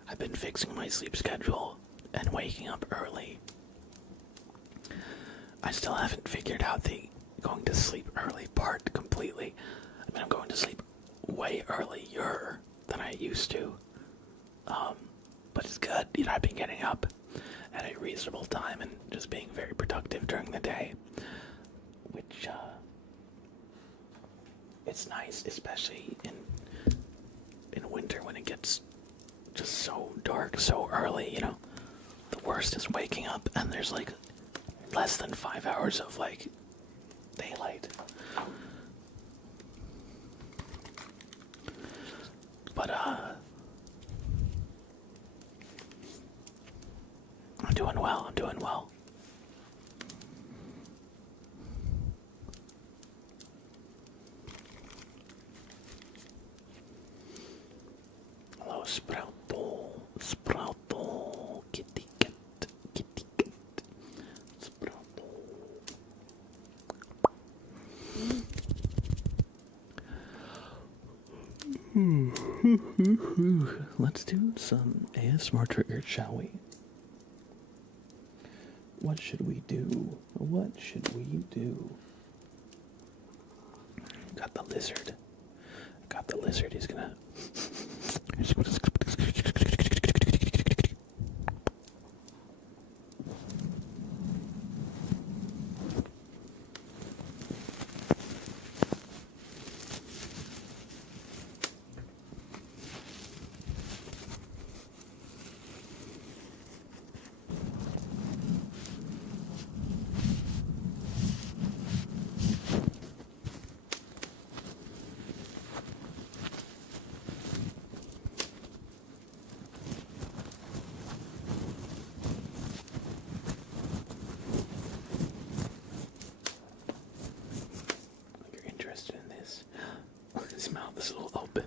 I've been fixing my sleep schedule and waking up early. I still haven't figured out the going to sleep early part completely. I mean, I'm going to sleep way earlier than I used to. But it's good. You know, I've been getting up at a reasonable time and just being very productive during the day, which it's nice, especially in winter when it gets just so dark so early. You know, the worst is waking up and there's like less than 5 hours of like daylight. But I'm doing well. I'm doing well. Hello, Sprouto. Sprouto. Kitty cat. Kitty cat. Sprouto. Let's do some ASMR triggers, shall we? What should we do? What should we do? Got the lizard. Got the lizard. He's gonna. His mouth is a little open.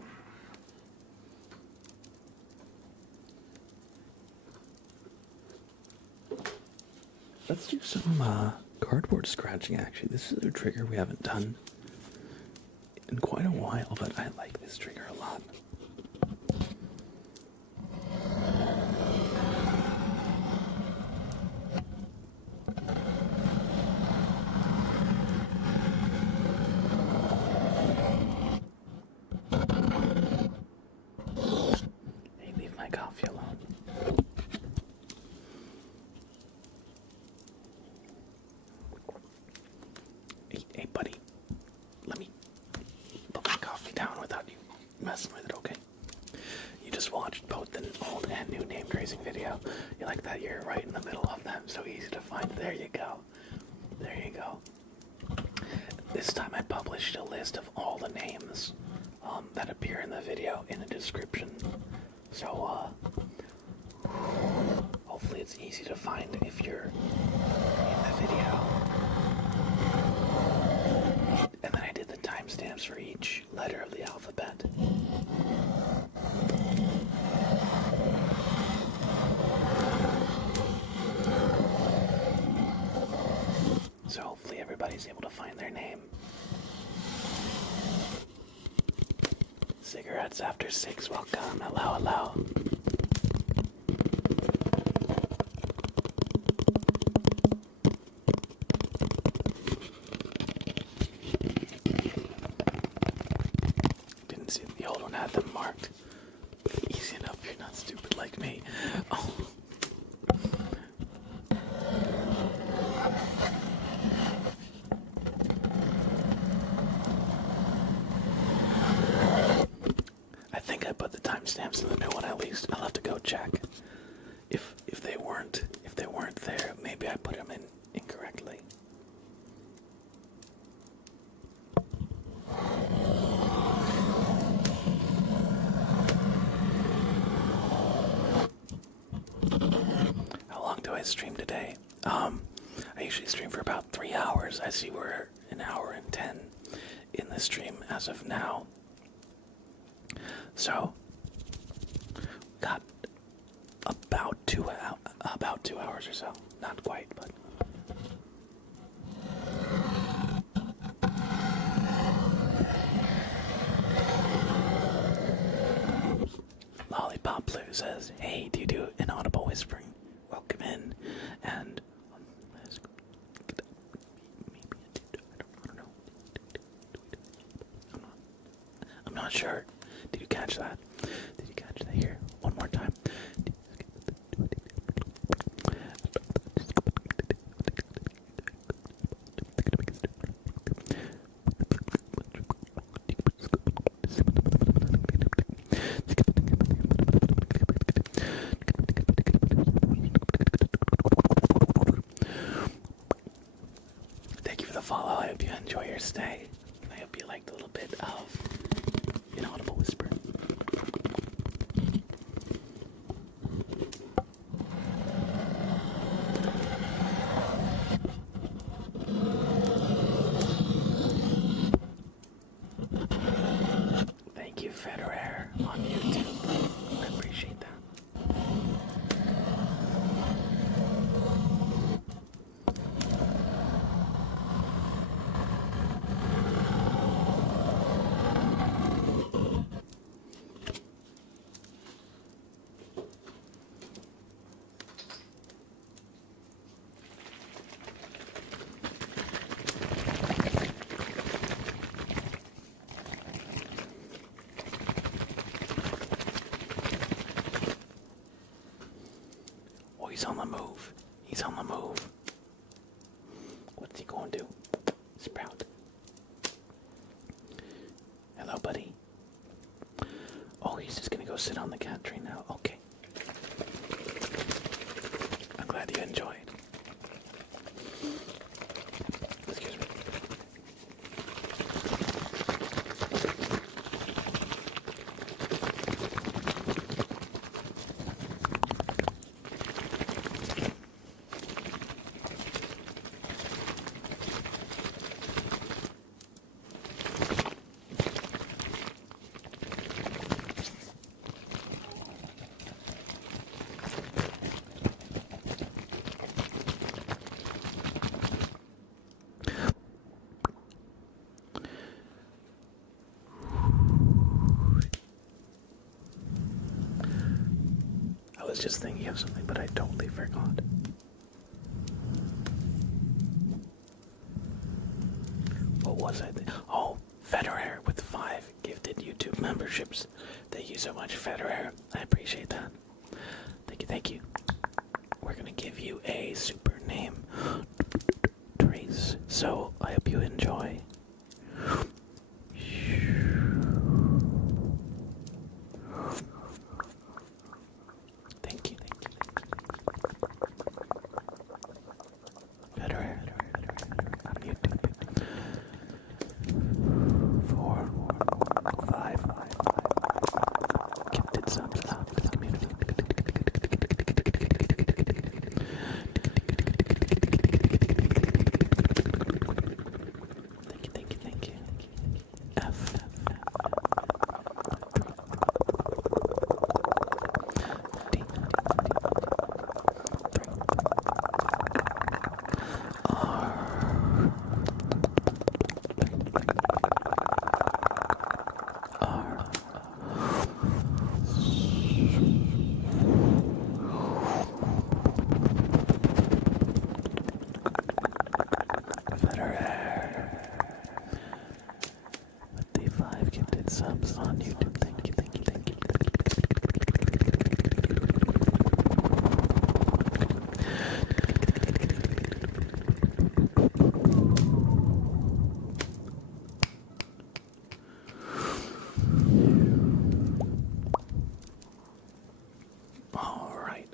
Let's do some cardboard scratching, actually. This is a trigger we haven't done in quite a while, but I like this trigger a lot. Hey, leave my coffee alone. Hey, buddy, let me put my coffee down without you messing with it, okay? You just watched both the old and new name tracing video. You like that? You're right in the middle of them, so easy to find. There you go. There you go. This time I published a list of all the names that appear in the video in the description. So, hopefully it's easy to find if you're in the video. And then I did the timestamps for each letter of the alphabet. So hopefully everybody's able to find their name. Cigarettes after 6, welcome. Hello, hello. Didn't see the old one had them marked. Easy enough, you're not stupid like me. Oh. I think I put the timestamps in the new one at least. I'll have to go check. If they weren't there, maybe I put them in incorrectly. How long do I stream today? I usually stream for about 3 hours. I see we're an hour and 10 in the stream as of now. So, got about 2 hours or so. Not quite, but. Lollipop Blue says, "Hey, do you do inaudible whispering? Welcome in." And I don't know. I'm not sure. Did you catch that? Did you catch that here? One more time. Thank you for the follow. I hope you enjoy your stay. I hope you liked a little bit of inaudible whisper. Thank you, Federer, on YouTube. I appreciate that. He's on the move. He's on the move. What's he going to do? Sprout. Hello, buddy. Oh, he's just going to go sit on the cat tree now. Okay. I'm glad you enjoyed. Excuse me. was just thinking of something, but I totally forgot. What was I? Oh, Federer with 5 gifted YouTube memberships. Thank you so much, Federer. I appreciate that. Thank you, thank you. We're gonna give you a super name, Trace. So I hope you enjoy. Thank you. Federer on YouTube. 4, 5, gifted subs out to the community. Thank you. F. D. 3. Federer with the 5 gifted subs on YouTube. Thank you. All right.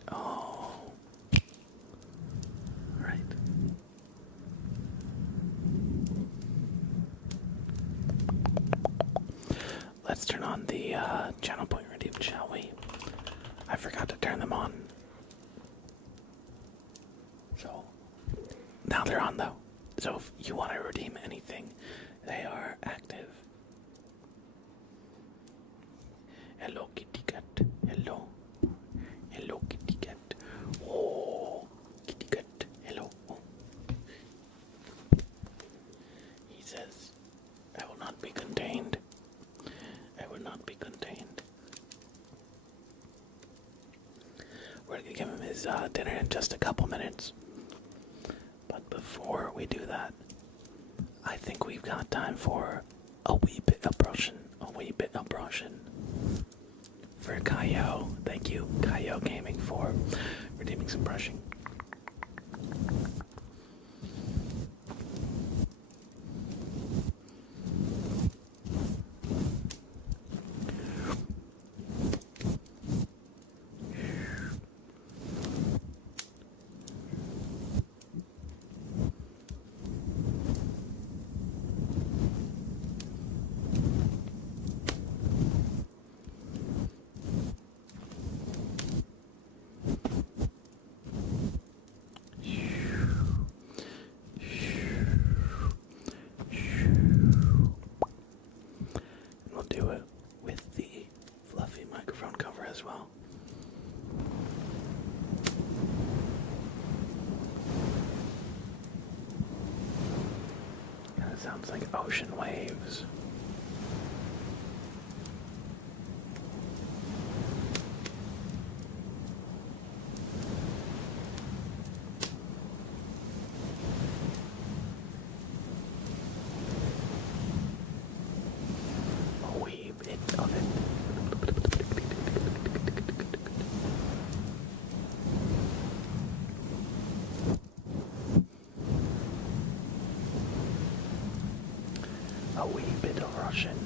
Let's turn on the channel point redeem, shall we? I forgot to turn them on. So, now they're on though. So if you want to redeem anything, they are active. Hello, kitty cat. Hello. Hello, kitty cat. Oh, kitty cat. Hello. Oh. He says, I will not be contained. I will not be contained. We're going to give him his dinner in just a couple minutes. But before we do that, I think we've got time for a wee bit of brushing. For Kaio. Thank you, Kaio Gaming, for redeeming some brushing. Do it with the fluffy microphone cover as well. And it sounds like ocean waves. Of it. A wee bit of Russian.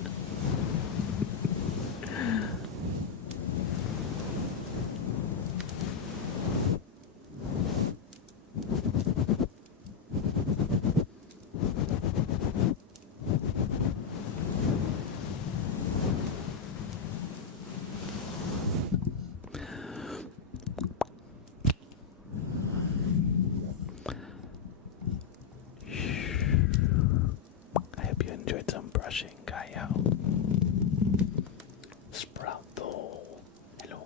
Enjoyed some brushing, Kaio. Sprouto. Hello.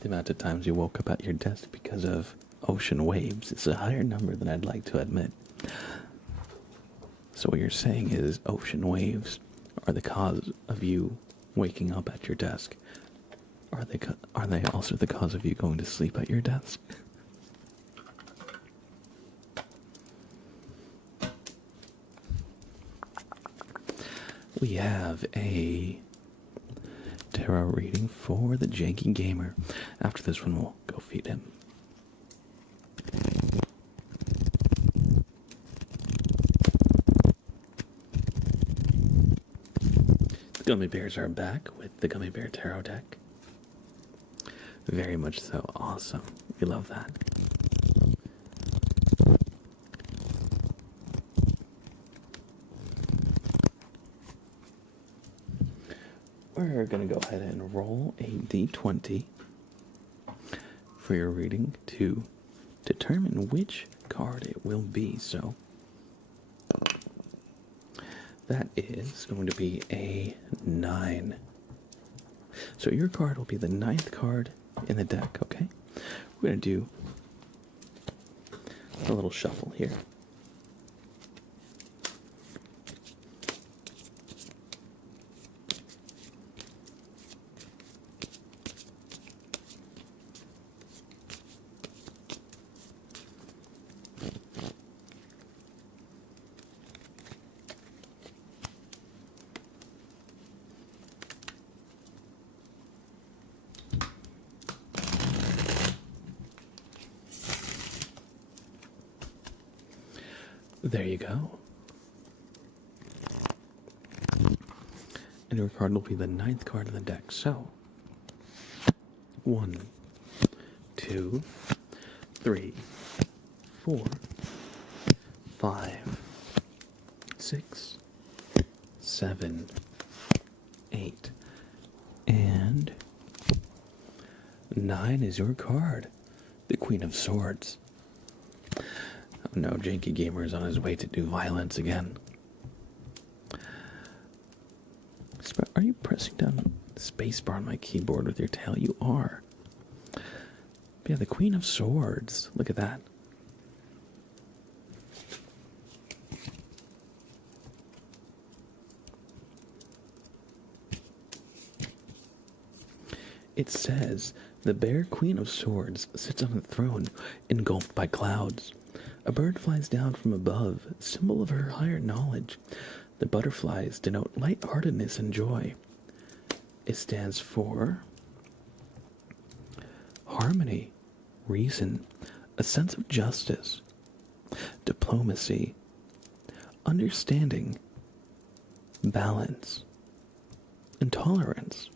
The amount of times you woke up at your desk because of ocean waves is a higher number than I'd like to admit. So what you're saying is ocean waves are the cause of you waking up at your desk. Are they also the cause of you going to sleep at your desk? We have a tarot reading for the Janky Gamer. After this one, we'll go feed him. The Gummy Bears are back with the Gummy Bear Tarot deck. Very much so. Awesome. We love that. We're going to go ahead and roll a d20 for your reading to determine which card it will be. So that is going to be a 9. So your card will be the 9th card in the deck, okay? We're going to do a little shuffle here. There you go. And your card will be the 9th card in the deck. So, 1, 2, 3, 4, 5, 6, 7, 8, and 9 is your card, the Queen of Swords. Oh no, Janky Gamer is on his way to do violence again. Are you pressing down the spacebar on my keyboard with your tail? You are. But yeah, the Queen of Swords. Look at that. It says, the Bear Queen of Swords sits on a throne engulfed by clouds. A bird flies down from above, symbol of her higher knowledge. The butterflies denote lightheartedness and joy. It stands for harmony, reason, a sense of justice, diplomacy, understanding, balance, and tolerance.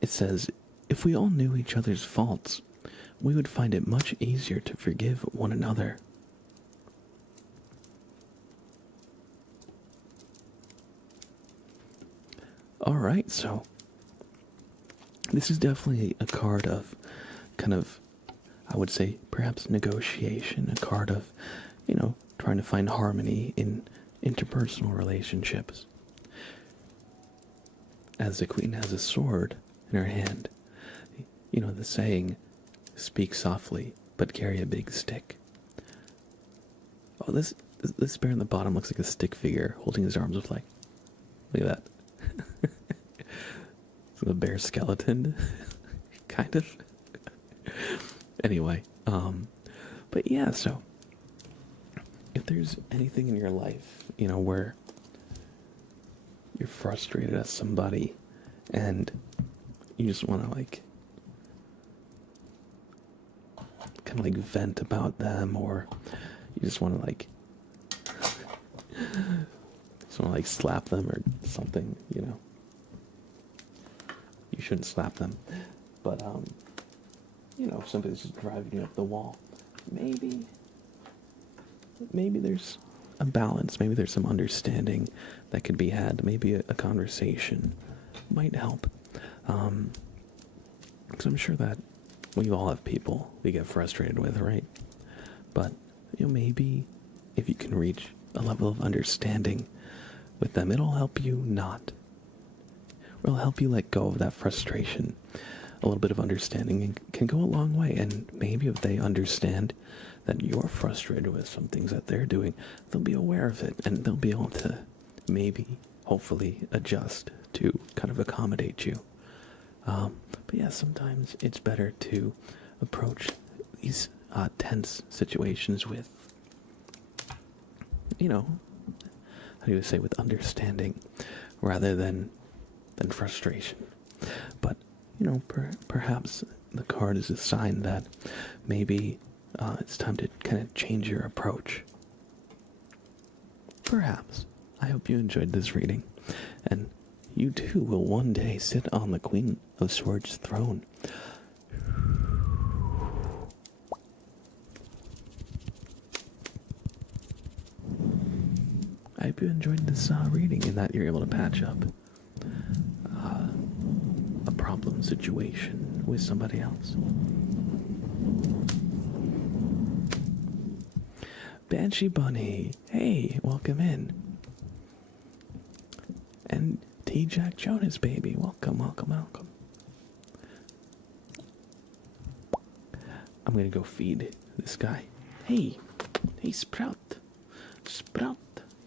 It says, if we all knew each other's faults, we would find it much easier to forgive one another. Alright, so this is definitely a card of kind of, I would say, perhaps negotiation, a card of, trying to find harmony in interpersonal relationships. As the Queen has a sword in her hand, the saying, speak softly, but carry a big stick. Oh, this bear in the bottom looks like a stick figure holding his arms with, look at that. So the bear skeleton, kind of. Anyway, but yeah, so if there's anything in your life, where you're frustrated at somebody and you just want to kind of vent about them, or you just want to slap them or something, you shouldn't slap them, but if somebody's just driving you up the wall, maybe there's a balance, maybe there's some understanding that could be had, maybe a conversation might help, because I'm sure that we all have people we get frustrated with, right? But maybe if you can reach a level of understanding with them, it'll help you it'll help you let go of that frustration. a little bit of understanding can go a long way. And maybe if they understand that you're frustrated with some things that they're doing, they'll be aware of it and they'll be able to maybe, hopefully, adjust to kind of accommodate you. But yeah, sometimes it's better to approach these tense situations with, how do you say, with understanding rather than frustration. But, perhaps the card is a sign that maybe it's time to kind of change your approach. Perhaps. I hope you enjoyed this reading, and you too will one day sit on the Queen of Swords throne. I hope you enjoyed this reading and that you're able to patch up a problem situation with somebody else. Banshee Bunny, hey, welcome in. And T. Jack Jonas, baby, welcome. I'm gonna go feed this guy. Hey, Sprout.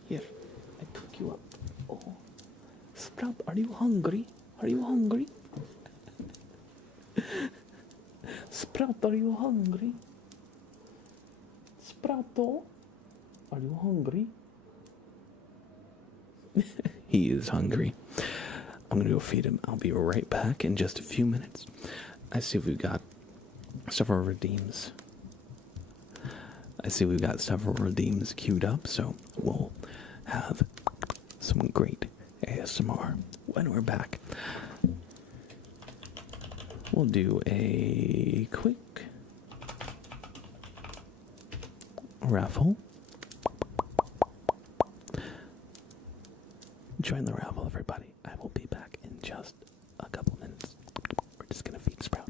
Here, I took you up. Oh, Sprout, are you hungry? Sprout, are you hungry? Sprouto, are you hungry? He is hungry. I'm gonna go feed him. I'll be right back in just a few minutes. I see we've got several redeems. Queued up, so we'll have some great ASMR when we're back. We'll do a quick raffle. Join the raffle, everybody. I will be back in just a couple minutes. We're just gonna feed Sprout.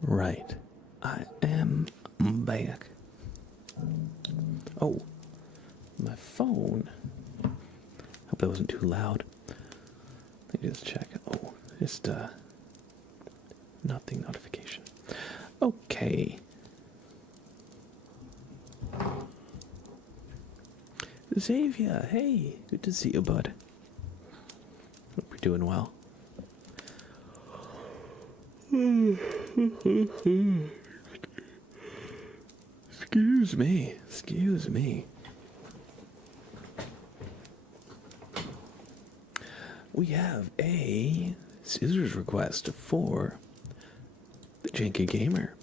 Right. I am back. Oh, my phone. Hope that wasn't too loud. Let me just check. Oh, just nothing notification. Okay. Xavier, hey, good to see you, bud. Hope you're doing well. Excuse me. Excuse me. We have a scissors request for the Janky Gamer.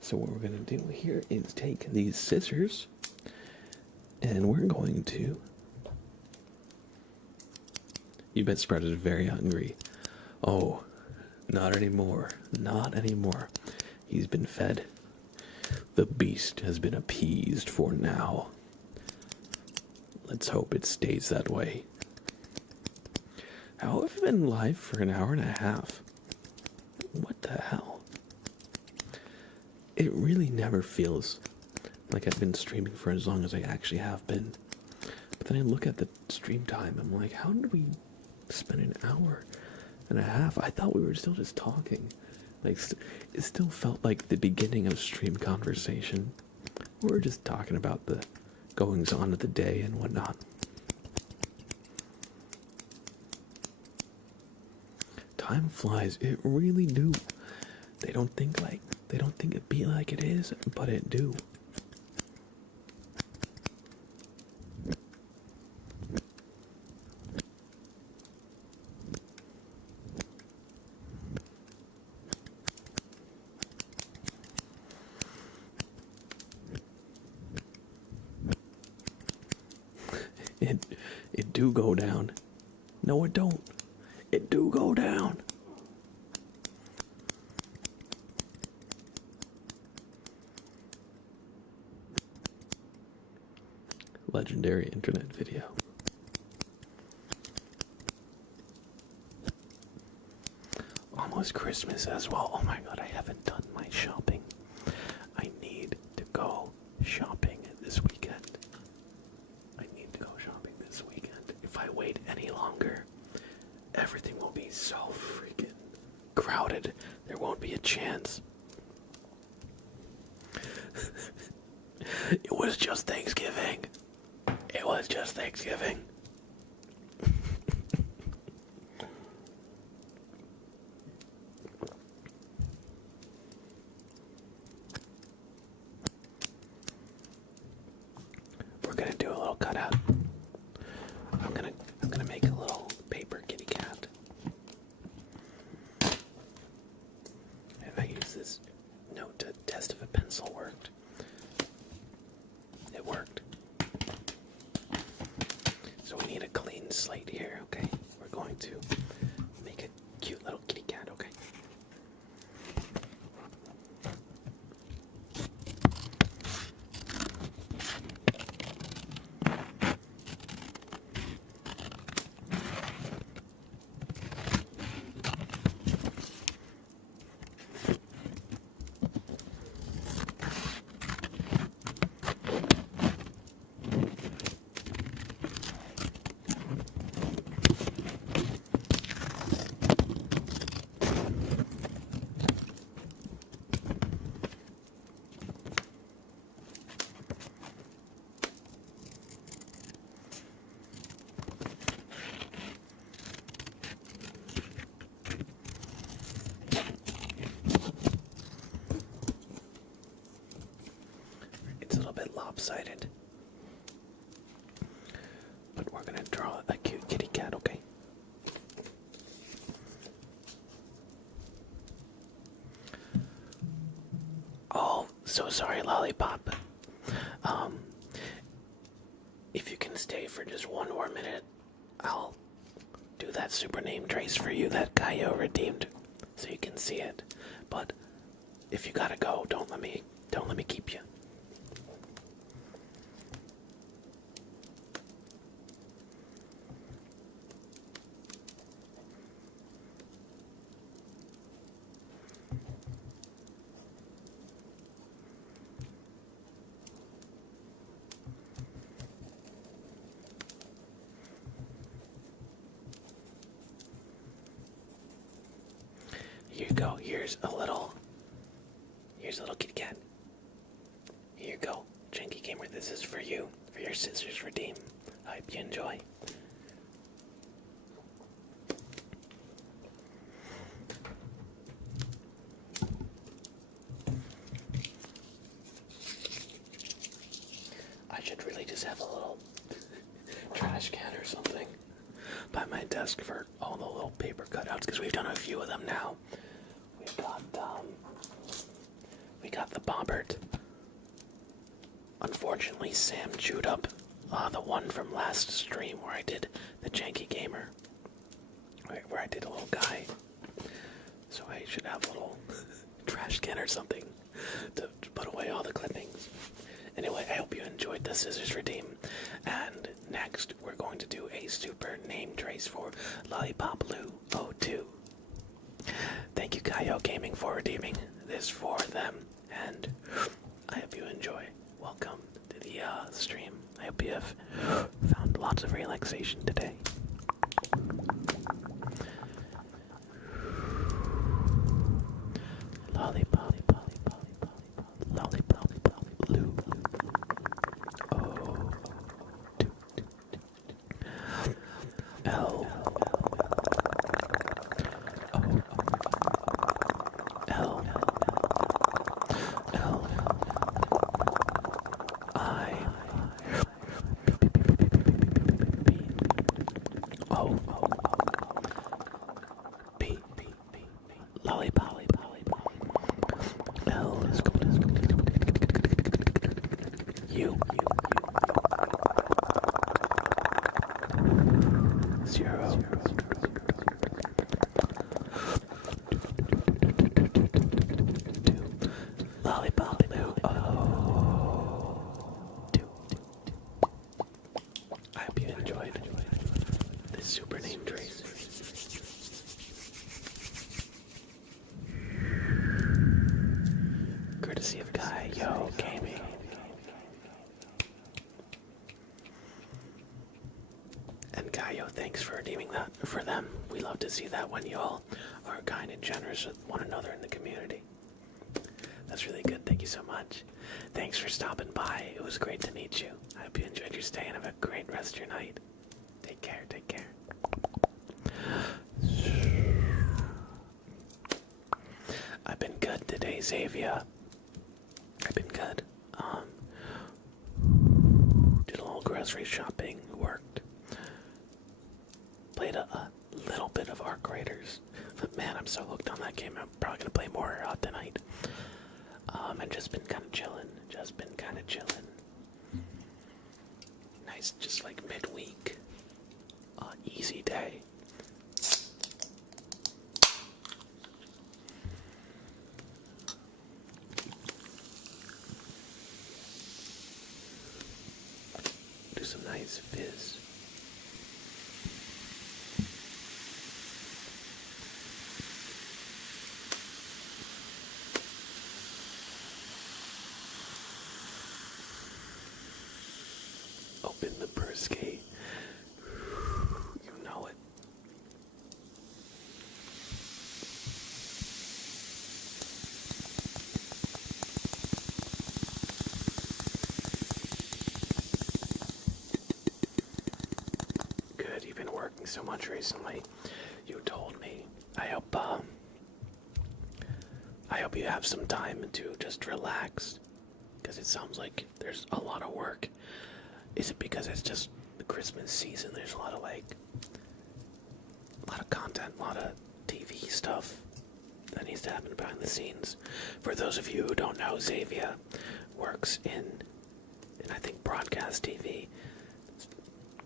So what we're going to do here is take these scissors and we're going to... You bet Sprout is very hungry. Oh, not anymore. Not anymore. He's been fed. The beast has been appeased for now. Let's hope it stays that way. How have I been live for an hour and a half? What the hell? It really never feels like I've been streaming for as long as I actually have been. But then I look at the stream time, I'm like, how did we spend an hour and a half? I thought we were still just talking. Like, it still felt like the beginning of stream conversation. We were just talking about the goings on of the day and whatnot. Time flies, it really do. They don't think it be like it is, but it do. It do go down. No, it don't. It do go down. Legendary internet video. Almost Christmas as well. Oh my god, I haven't done my shopping. I need to go shopping this weekend. If I wait any longer, everything will be so freaking crowded. There won't be a chance. It was just Thanksgiving. It was just Thanksgiving. We're gonna do a little cutout. I'm gonna make a little paper kitty cat. And I use this note to test if a pencil worked. It worked. So we need a clean slate here, okay? We're going to make a cute little kitty cat, okay? Lopsided, but we're gonna draw a cute kitty cat, okay? Oh, so sorry, Lollipop. If you can stay for just one more minute, I'll do that super name trace for you that Kaio redeemed, so you can see it. But if you gotta go, don't let me keep you. Here you go. Here's a little kitty cat. Here you go. Janky Gamer, this is for you. For your Scissors Redeem. I hope you enjoy. I should really just have a little trash can or something by my desk for all the little paper cutouts, because we've done a few of them now. We got the Bobbert. Unfortunately, Sam chewed up the one from last stream where I did the Janky Gamer, where I did a little guy. So I should have a little trash can or something to put away all the clippings. Anyway, I hope you enjoyed the Scissors Redeem. And next, we're going to do a super name trace for Lollipop Lou 02. Thank you, Kaio Gaming, for redeeming this for them. And I hope you enjoy. Welcome to the stream. I hope you have found lots of relaxation today. Lollipop, lollipop, Lou. Oh, L. L. L. I. O. P. Lollipop. L. U. 0. Lollipop. Oh. 2. I hope you enjoyed this super name trace. Courtesy of Kaio Gaming. And Kaio, thanks for redeeming that for them. We love to see that when you all are kind and generous with one another in the community. That's really good. Thank you so much. Thanks for stopping by. It was great to meet you. I hope you enjoyed your stay and have a great rest of your night. Take care. Take care. I've been good today, Xavier. I've been good. Did a little grocery shopping, worked. Played a little bit of Arc Raiders. But man, I'm so hooked on that game. I'm probably gonna play more tonight. And just been kind of chilling. Nice, just like midweek. Easy day. Do some nice fizz. Open the purse gate. You know it. Good, you've been working so much recently. You told me. I hope you have some time to just relax, because it sounds like there's a lot of work. Is it because it's just the Christmas season? There's a lot of content, a lot of TV stuff that needs to happen behind the scenes. For those of you who don't know, Xavier works in I think broadcast TV. It's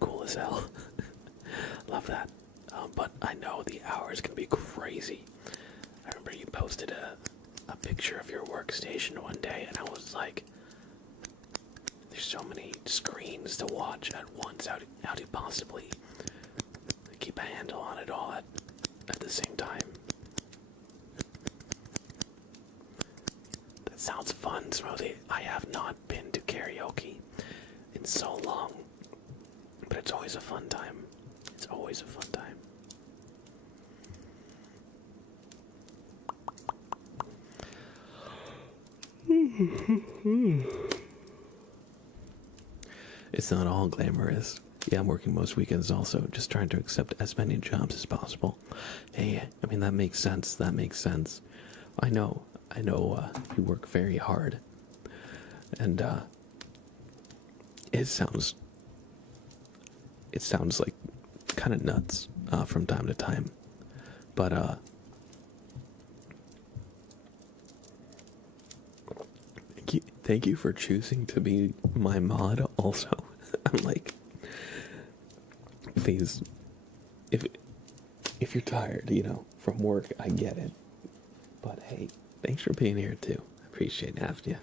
cool as hell. Love that. But I know the hours can be crazy. I remember you posted a picture of your workstation one day, and I was like, there's so many screens to watch at once. How do you possibly keep a handle on it all at the same time? That sounds fun, Smoothie. I have not been to karaoke in so long, but it's always a fun time. It's always a fun time. It's not all glamorous. Yeah, I'm working most weekends also, just trying to accept as many jobs as possible. Hey, I mean, that makes sense. That makes sense. I know, you work very hard. And, it sounds like kind of nuts, from time to time. But, thank you for choosing to be my mod also. I'm like, please, if you're tired, from work, I get it. But hey, thanks for being here too. I appreciate having you.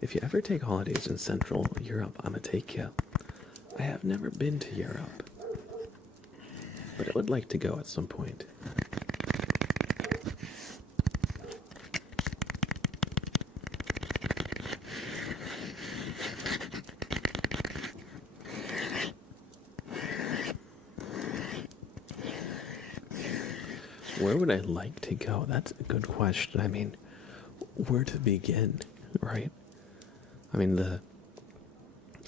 If you ever take holidays in Central Europe, I'ma take you. I have never been to Europe, but I would like to go at some point. Where would I like to go? That's a good question. I mean, where to begin, right? I mean,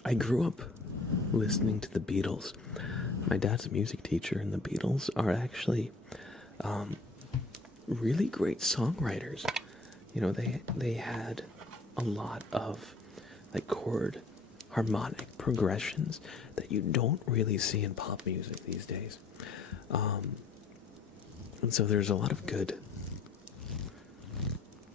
I grew up listening to the Beatles. My dad's a music teacher, and the Beatles are actually really great songwriters. They had a lot of like chord harmonic progressions that you don't really see in pop music these days. And so there's a lot of good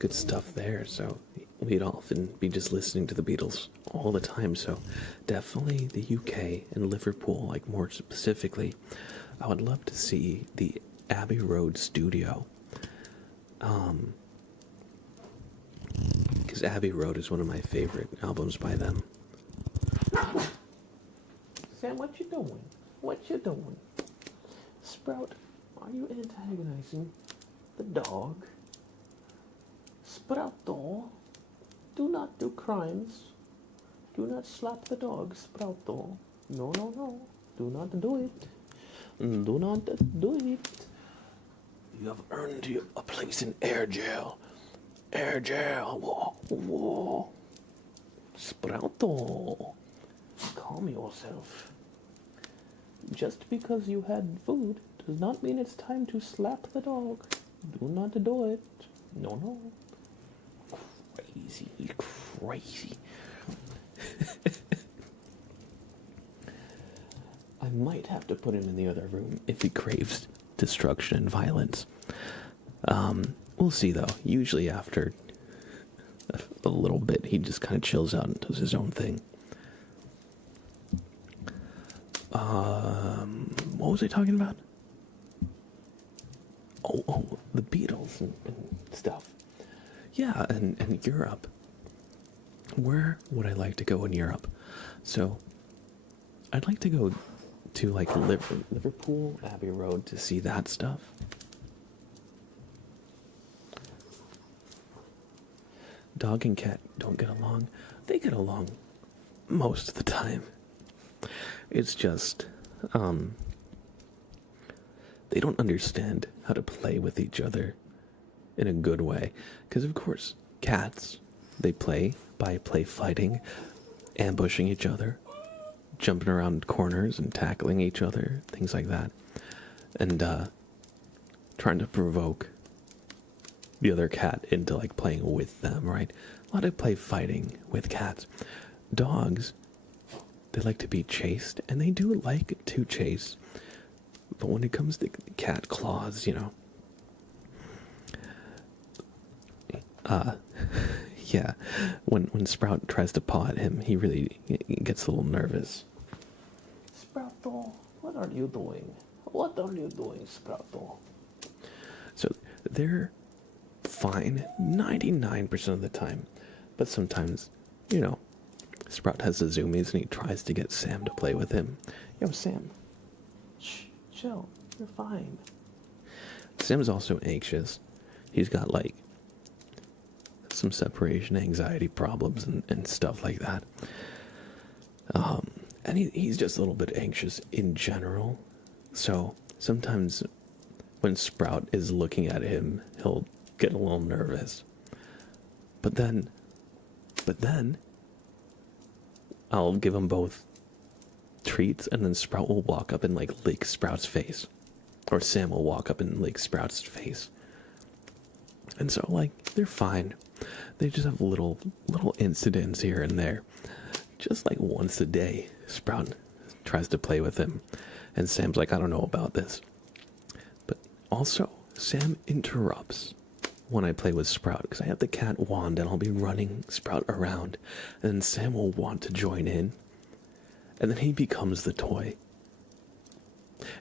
stuff there. So we'd often be just listening to the Beatles all the time. So definitely the UK and Liverpool, like more specifically, I would love to see the Abbey Road studio. Because Abbey Road is one of my favorite albums by them. Sam, what you doing? What you doing? Sprout, are you antagonizing the dog? Sprouto, do not do crimes. Do not slap the dog, Sprouto. No, no, no. Do not do it. Do not do it. You have earned a place in air jail. Air jail. Whoa, whoa. Sprouto, calm yourself. Just because you had food does not mean it's time to slap the dog. Do not do it. No, no. Crazy. I might have to put him in the other room if he craves destruction and violence. We'll see though. Usually after a little bit, he just kind of chills out and does his own thing. What was I talking about? Oh, the Beatles and stuff. Yeah, and Europe. Where would I like to go in Europe? So, I'd like to go to like Liverpool, Abbey Road to see that stuff. Dog and cat don't get along. They get along most of the time. It's just, they don't understand how to play with each other in a good way. Because, of course, cats, they play by fighting, ambushing each other, jumping around corners and tackling each other, things like that. And, trying to provoke the other cat into, like, playing with them, right? A lot of play fighting with cats. Dogs, they like to be chased, and they do like to chase. But when it comes to cat claws, yeah, when Sprout tries to paw at him, he really gets a little nervous. Sprouto, what are you doing? What are you doing, Sprouto? So they're fine 99% of the time, but sometimes, Sprout has the zoomies and he tries to get Sam to play with him. Yo, Sam, shh, chill, you're fine. Sam's also anxious. He's got, like, some separation anxiety problems and stuff like that. And he's just a little bit anxious in general. So sometimes when Sprout is looking at him, he'll get a little nervous. But then, I'll give them both treats, and then Sprout will walk up and like lick Sprout's face, or Sam will walk up and lick Sprout's face. And so like they're fine. They just have little incidents here and there. Just like once a day, Sprout tries to play with him, and Sam's like, I don't know about this. But also, Sam interrupts when I play with Sprout, because I have the cat wand and I'll be running Sprout around, and then Sam will want to join in, and then he becomes the toy.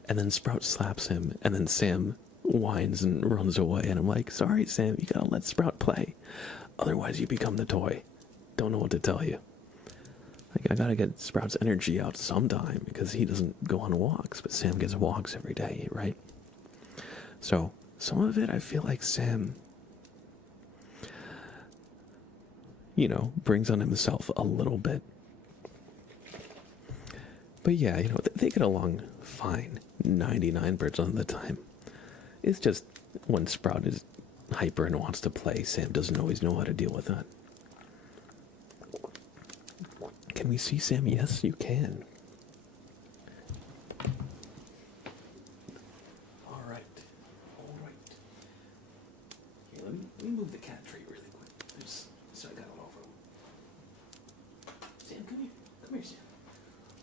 And then Sprout slaps him, and then Sam whines and runs away, and I'm like, sorry Sam, you gotta let Sprout play. Otherwise you become the toy. Don't know what to tell you. Like, I gotta get Sprout's energy out sometime, because he doesn't go on walks, but Sam gets walks every day, right? So, some of it I feel like Sam, brings on himself a little bit. But yeah, they get along fine 99% of the time. It's just when Sprout is hyper and wants to play, Sam doesn't always know how to deal with that. Can we see Sam? Yes, you can. All right. Here, let me move the cat tree really quick. So I got it over. Sam, come here. Come here, Sam.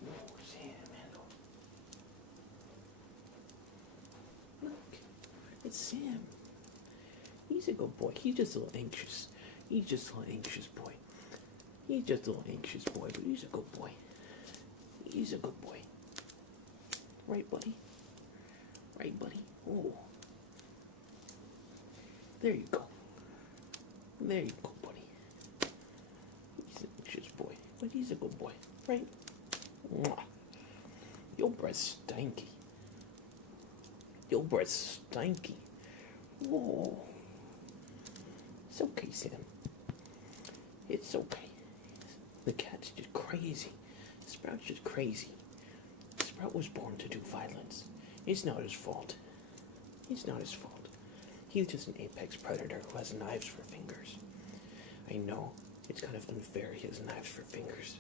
Oh, Sam, handle. Look, it's Sam. He's a good boy. He's just a little anxious. He's just a little anxious boy. He's just a little anxious boy, but he's a good boy. He's a good boy. Right, buddy? Right, buddy? Oh. There you go. There you go, buddy. He's an anxious boy, but he's a good boy, right? Mwah. Your breath's stanky. Your breath's stanky. Whoa. It's okay, Sam. It's okay. The cat's just crazy. Sprout's just crazy. Sprout was born to do violence. It's not his fault. It's not his fault. He's just an apex predator who has knives for fingers. I know, it's kind of unfair he has knives for fingers.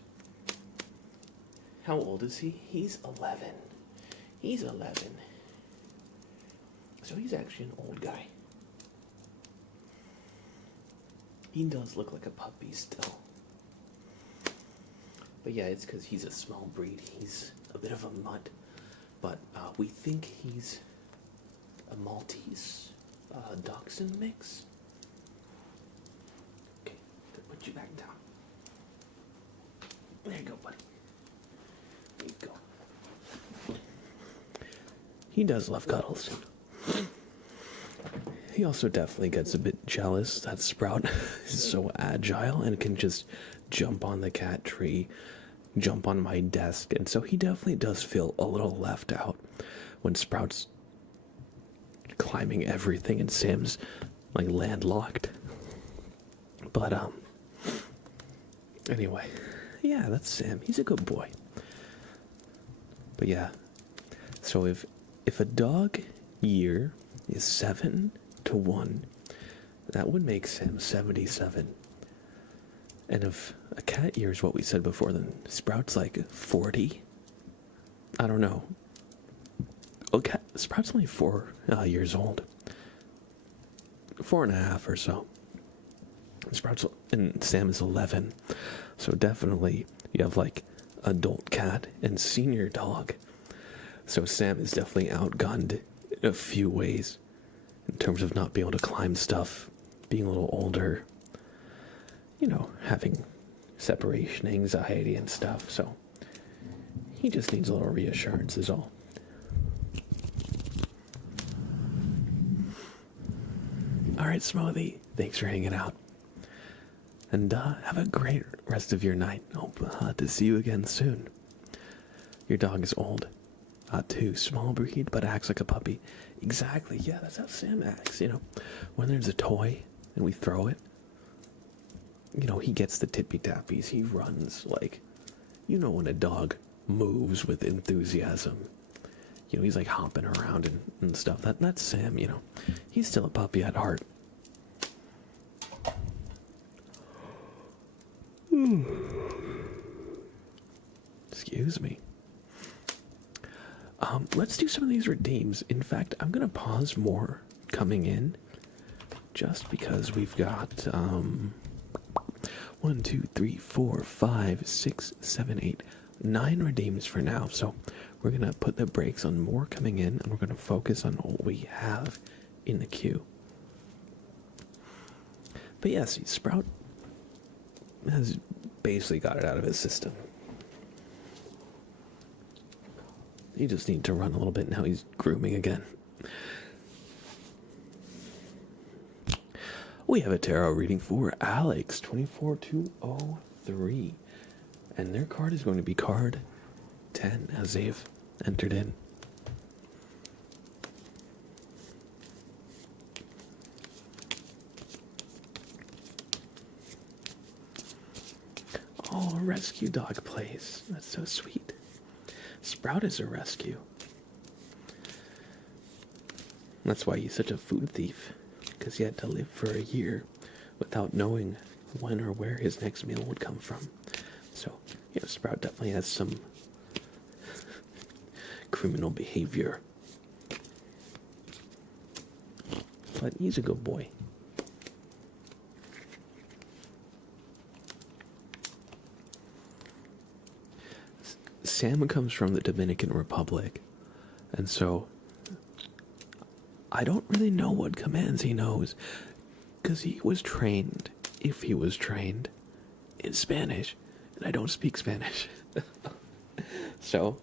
How old is he? He's 11. He's 11. So he's actually an old guy. He does look like a puppy still. But yeah, it's because he's a small breed. He's a bit of a mutt. But we think he's a Maltese Dachshund mix. Okay, put you back down. There you go, buddy. There you go. He does love cuddles. He also definitely gets a bit jealous that Sprout is so agile and can just jump on the cat tree, jump on my desk, and so he definitely does feel a little left out when Sprout's climbing everything and Sam's like landlocked. But anyway, yeah, that's Sam. He's a good boy. But yeah, so if a dog year is 7 to 1, that would make Sam 77. And if a cat year is what we said before, then Sprout's like 40. I don't know. Okay, Sprout's only 4 years old. 4.5 or so. Sprout's and Sam is 11. So definitely you have like adult cat and senior dog. So Sam is definitely outgunned in a few ways in terms of not being able to climb stuff, being a little older, having separation anxiety and stuff. So he just needs a little reassurance is all. All right, Smoothie, thanks for hanging out. And have a great rest of your night. Hope to see you again soon. Your dog is old, too. Small breed, but acts like a puppy. Exactly, yeah, that's how Sam acts, When there's a toy and we throw it, he gets the tippy-tappies. He runs like, when a dog moves with enthusiasm. He's like hopping around and stuff. That's Sam, He's still a puppy at heart. Excuse me. Let's do some of these redeems. In fact, I'm gonna pause more coming in, just because we've got 1, 2, 3, 4, 5, 6, 7, 8, 9 redeems for now. So we're gonna put the brakes on more coming in, and we're gonna focus on what we have in the queue. But yes, Sprout has basically got it out of his system. You just need to run a little bit. Now he's grooming again. We have a tarot reading for Alex, 24203. And their card is going to be card 10 as they've entered in. Oh, a rescue dog place. That's so sweet. Sprout is a rescue. That's why he's such a food thief, because he had to live for a year without knowing when or where his next meal would come from. So, yeah, Sprout definitely has some criminal behavior. But he's a good boy. Sam comes from the Dominican Republic, and so I don't really know what commands he knows, because he was trained, if he was trained, in Spanish, and I don't speak Spanish. So,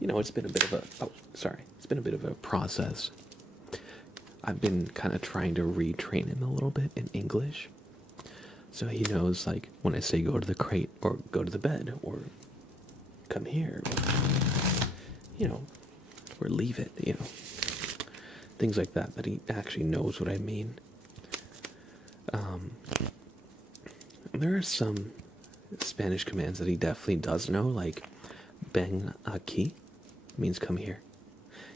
it's been a bit of a process. I've been kind of trying to retrain him a little bit in English, so he knows, like, when I say go to the crate, or go to the bed, or come here, or leave it, things like that he actually knows what I mean. There are some Spanish commands that he definitely does know, like ven aquí means come here.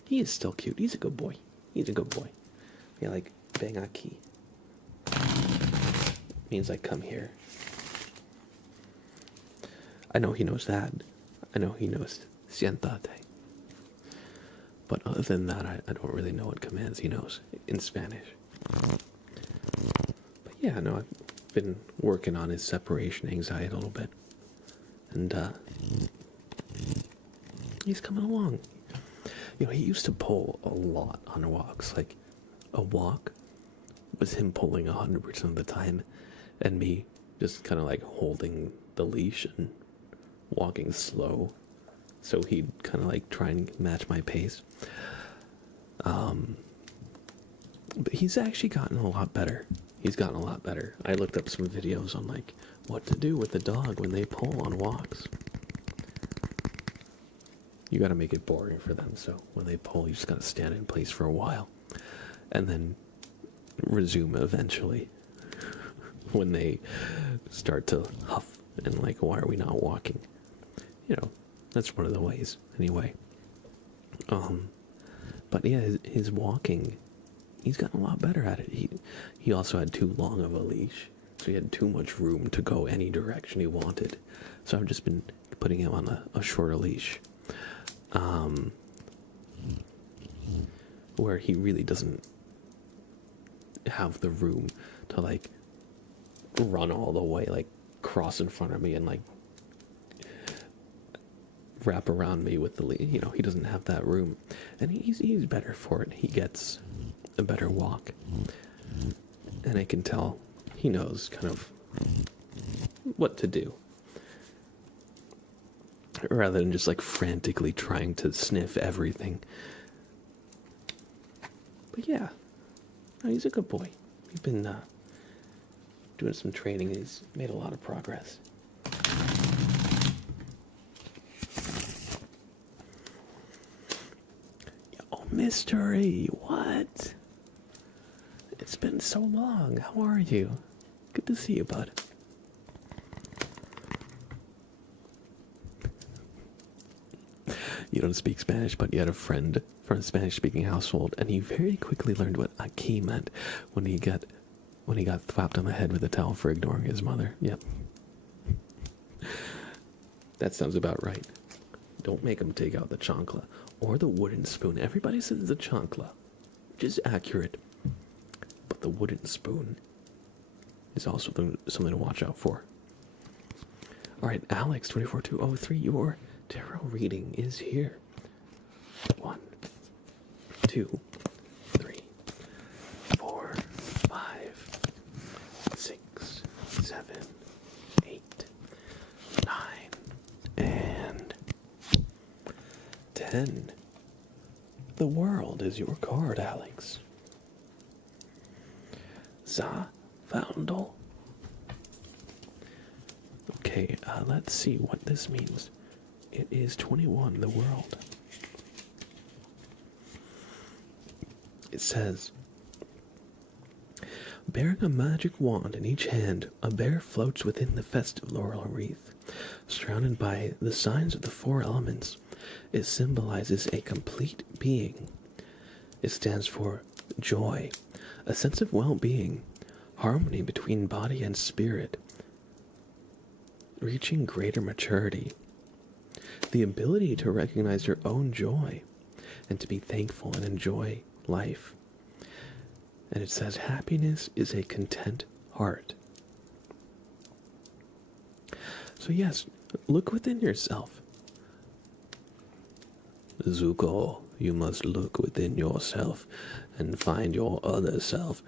He is still cute. He's a good boy. Yeah, like ven aquí means like come here. I know he knows that. I know he knows siéntate. But other than that, I don't really know what commands he knows in Spanish. But yeah, no, I've been working on his separation anxiety a little bit. And he's coming along. He used to pull a lot on walks. Like, a walk was him pulling 100% of the time, and me just kind of like holding the leash and walking slow, so he'd kind of like try and match my pace. But he's actually gotten a lot better. I looked up some videos on like what to do with the dog when they pull on walks. You gotta make it boring for them, so when they pull, you just gotta stand in place for a while and then resume eventually when they start to huff and like, why are we not walking? That's one of the ways, anyway. But yeah, his walking, he's gotten a lot better at it. He also had too long of a leash, so he had too much room to go any direction he wanted. So I've just been putting him on a shorter leash, where he really doesn't have the room to like run all the way, like cross in front of me and like wrap around me with the lead. He doesn't have that room, and he's better for it. He gets a better walk, and I can tell he knows kind of what to do, rather than just like frantically trying to sniff everything. But yeah, no, he's a good boy. We've been doing some training, and he's made a lot of progress. Mystery, what? It's been so long. How are you? Good to see you, bud. You don't speak Spanish, but you had a friend from a Spanish-speaking household, and he very quickly learned what aquí meant when he got thwapped on the head with a towel for ignoring his mother. Yep. That sounds about right. Don't make them take out the chancla or the wooden spoon. Everybody says the chancla, which is accurate. But the wooden spoon is also something to watch out for. Alright, Alex, 24203, your tarot reading is here. 1, 2, 3, 4, 5, 6, 7, 8, 9, and 10. The world is your card, Alex. Vandal. Okay, let's see what this means. It is 21, the world. It says, bearing a magic wand in each hand, a bear floats within the festive laurel wreath. Surrounded by the signs of the 4 elements, it symbolizes a complete being. It stands for joy, a sense of well-being, harmony between body and spirit, reaching greater maturity, the ability to recognize your own joy and to be thankful and enjoy life. And it says happiness is a content heart. So yes, look within yourself. Zuko, you must look within yourself and find your other self.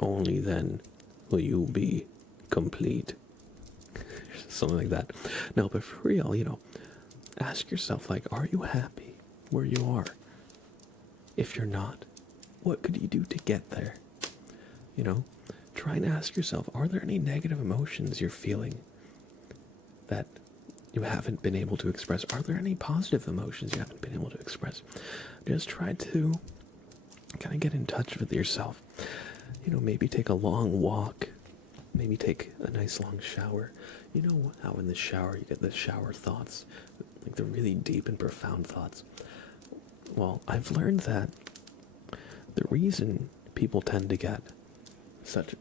Only then will you be complete. Something like that. No, but for real, ask yourself, like, are you happy where you are? If you're not, what could you do to get there? Try and ask yourself, are there any negative emotions you're feeling that you haven't been able to express? Are there any positive emotions you haven't been able to express? Just try to kind of get in touch with yourself. Maybe take a long walk. Maybe take a nice long shower. You know how in the shower you get the shower thoughts, like the really deep and profound thoughts. Well, I've learned that the reason people tend to get such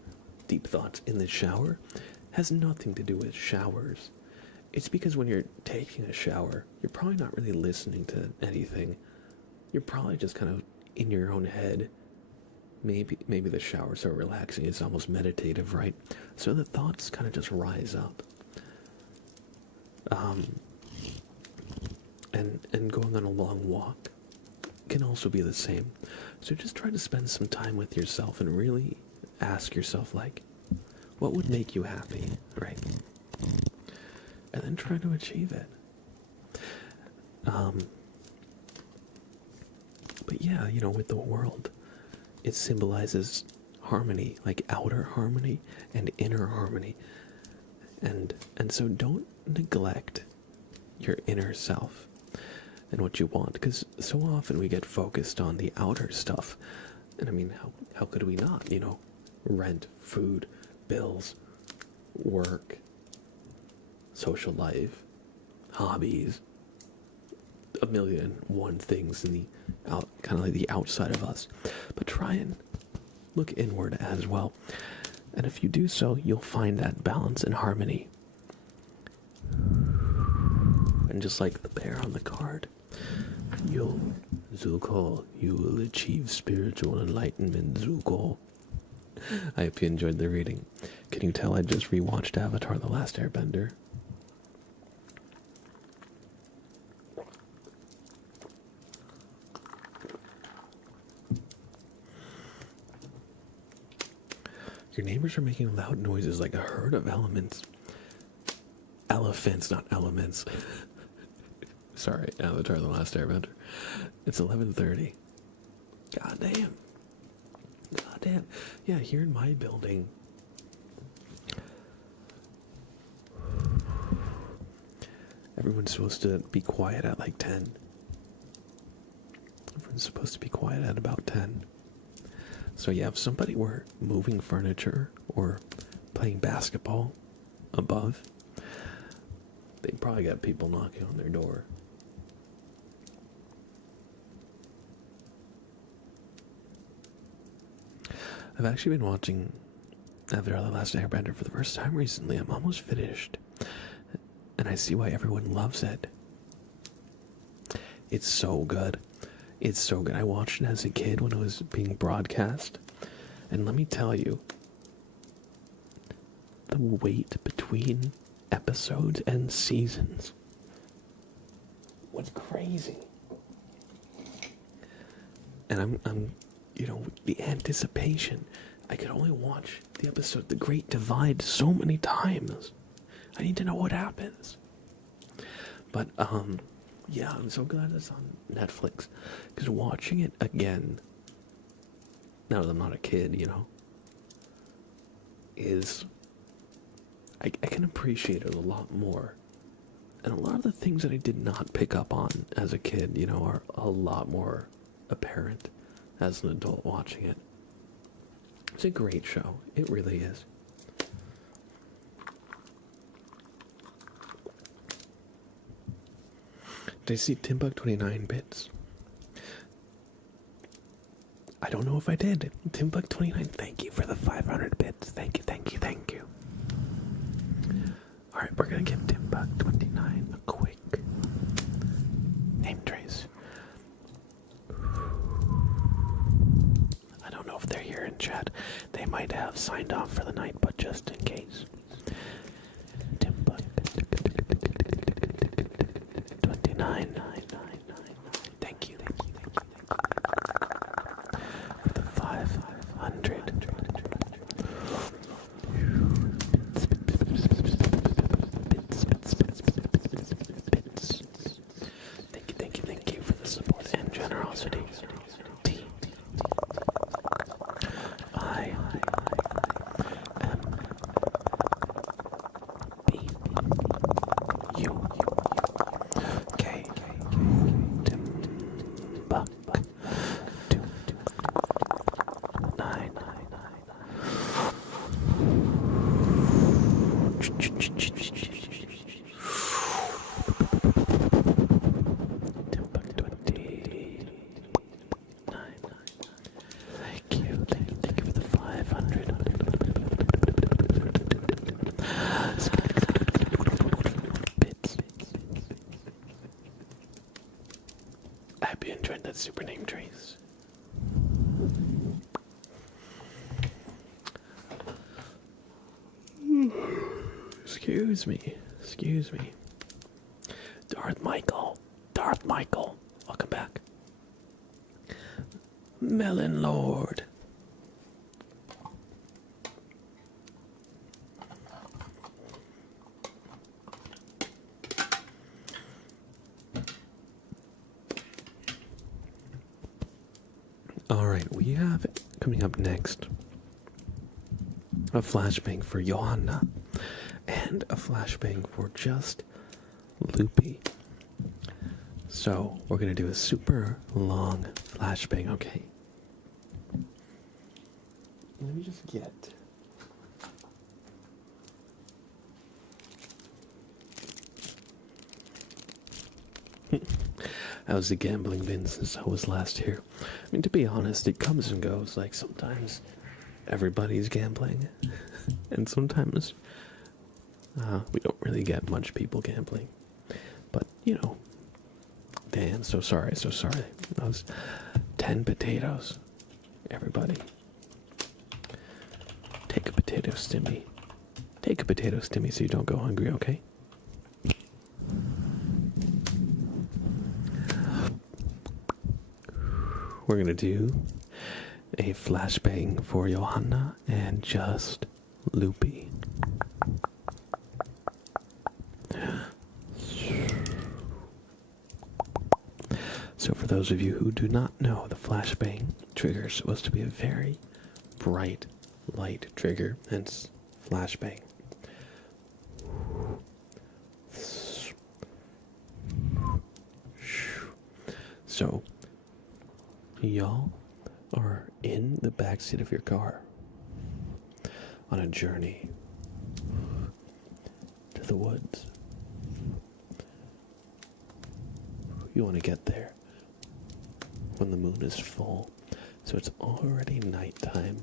deep thoughts in the shower has nothing to do with showers. It's because when you're taking a shower, you're probably not really listening to anything. You're probably just kind of in your own head. Maybe the shower's so relaxing, it's almost meditative, right? So the thoughts kind of just rise up. And going on a long walk can also be the same. So just try to spend some time with yourself and really ask yourself, like, what would make you happy, right? And then try to achieve it. But yeah, with the world, it symbolizes harmony, like outer harmony and inner harmony. And so don't neglect your inner self and what you want, because so often we get focused on the outer stuff. And I mean, how could we not? Rent, food, bills, work, social life, hobbies, 1,000,001 things in the kind of like the outside of us. But try and look inward as well. And if you do so, you'll find that balance and harmony. And just like the bear on the card, Zuko, you will achieve spiritual enlightenment, Zuko. I hope you enjoyed the reading. Can you tell I just rewatched Avatar: The Last Airbender? Your neighbors are making loud noises like a herd of elephants, not elements. Sorry, Avatar: The Last Airbender. It's 11:30. God damn. Yeah, here in my building, everyone's supposed to be quiet at like 10. Everyone's supposed to be quiet at about 10. So yeah, if somebody were moving furniture or playing basketball above, they'd probably got people knocking on their door. I've actually been watching Avatar: The Last Airbender for the first time recently. I'm almost finished. And and I see why everyone loves it. It's so good. It's so good. I watched it as a kid when it was being broadcast. And let me tell you, the wait between episodes and seasons was crazy. And I'm the anticipation. I could only watch the episode The Great Divide so many times. I need to know what happens. But, yeah, I'm so glad it's on Netflix. Because watching it again, now that I'm not a kid, is... I can appreciate it a lot more. And a lot of the things that I did not pick up on as a kid, are a lot more apparent as an adult watching it. It's a great show. It really is. Did I see Timbuk 29 bits? I don't know if I did. Timbuk 29, thank you for the 500 bits. Thank you, thank you, thank you. Alright, we're gonna give Timbuk 29 a quick name trace. I don't know if they're here in chat. They might have signed off for the night, but just in case. Timbuk 29. Thank you. For the 500. Bits. Thank you for the support and generosity. I am B U K Timbuk 29. Thank you for the 500 bits. I hope you enjoyed that super name trace. Excuse me. Darth Michael, welcome back. Melon Lord. Alright, we have coming up next a flashbang for Johanna and a flashbang for just Loopy. So, we're going to do a super long flashbang, okay? Let me just get... I was a gambling bin since I was last here. I mean, to be honest, it comes and goes. Like, sometimes everybody's gambling. And sometimes we don't really get much people gambling. But, Dan, so sorry. That was 10 potatoes. Everybody. Take a potato stimmy. So you don't go hungry, okay? We're going to do a flashbang for Johanna and just Loopy. So for those of you who do not know, the flashbang trigger is supposed to be a very bright light trigger, hence flashbang. So, y'all are in the backseat of your car on a journey to the woods. You want to get there when the moon is full, so it's already nighttime,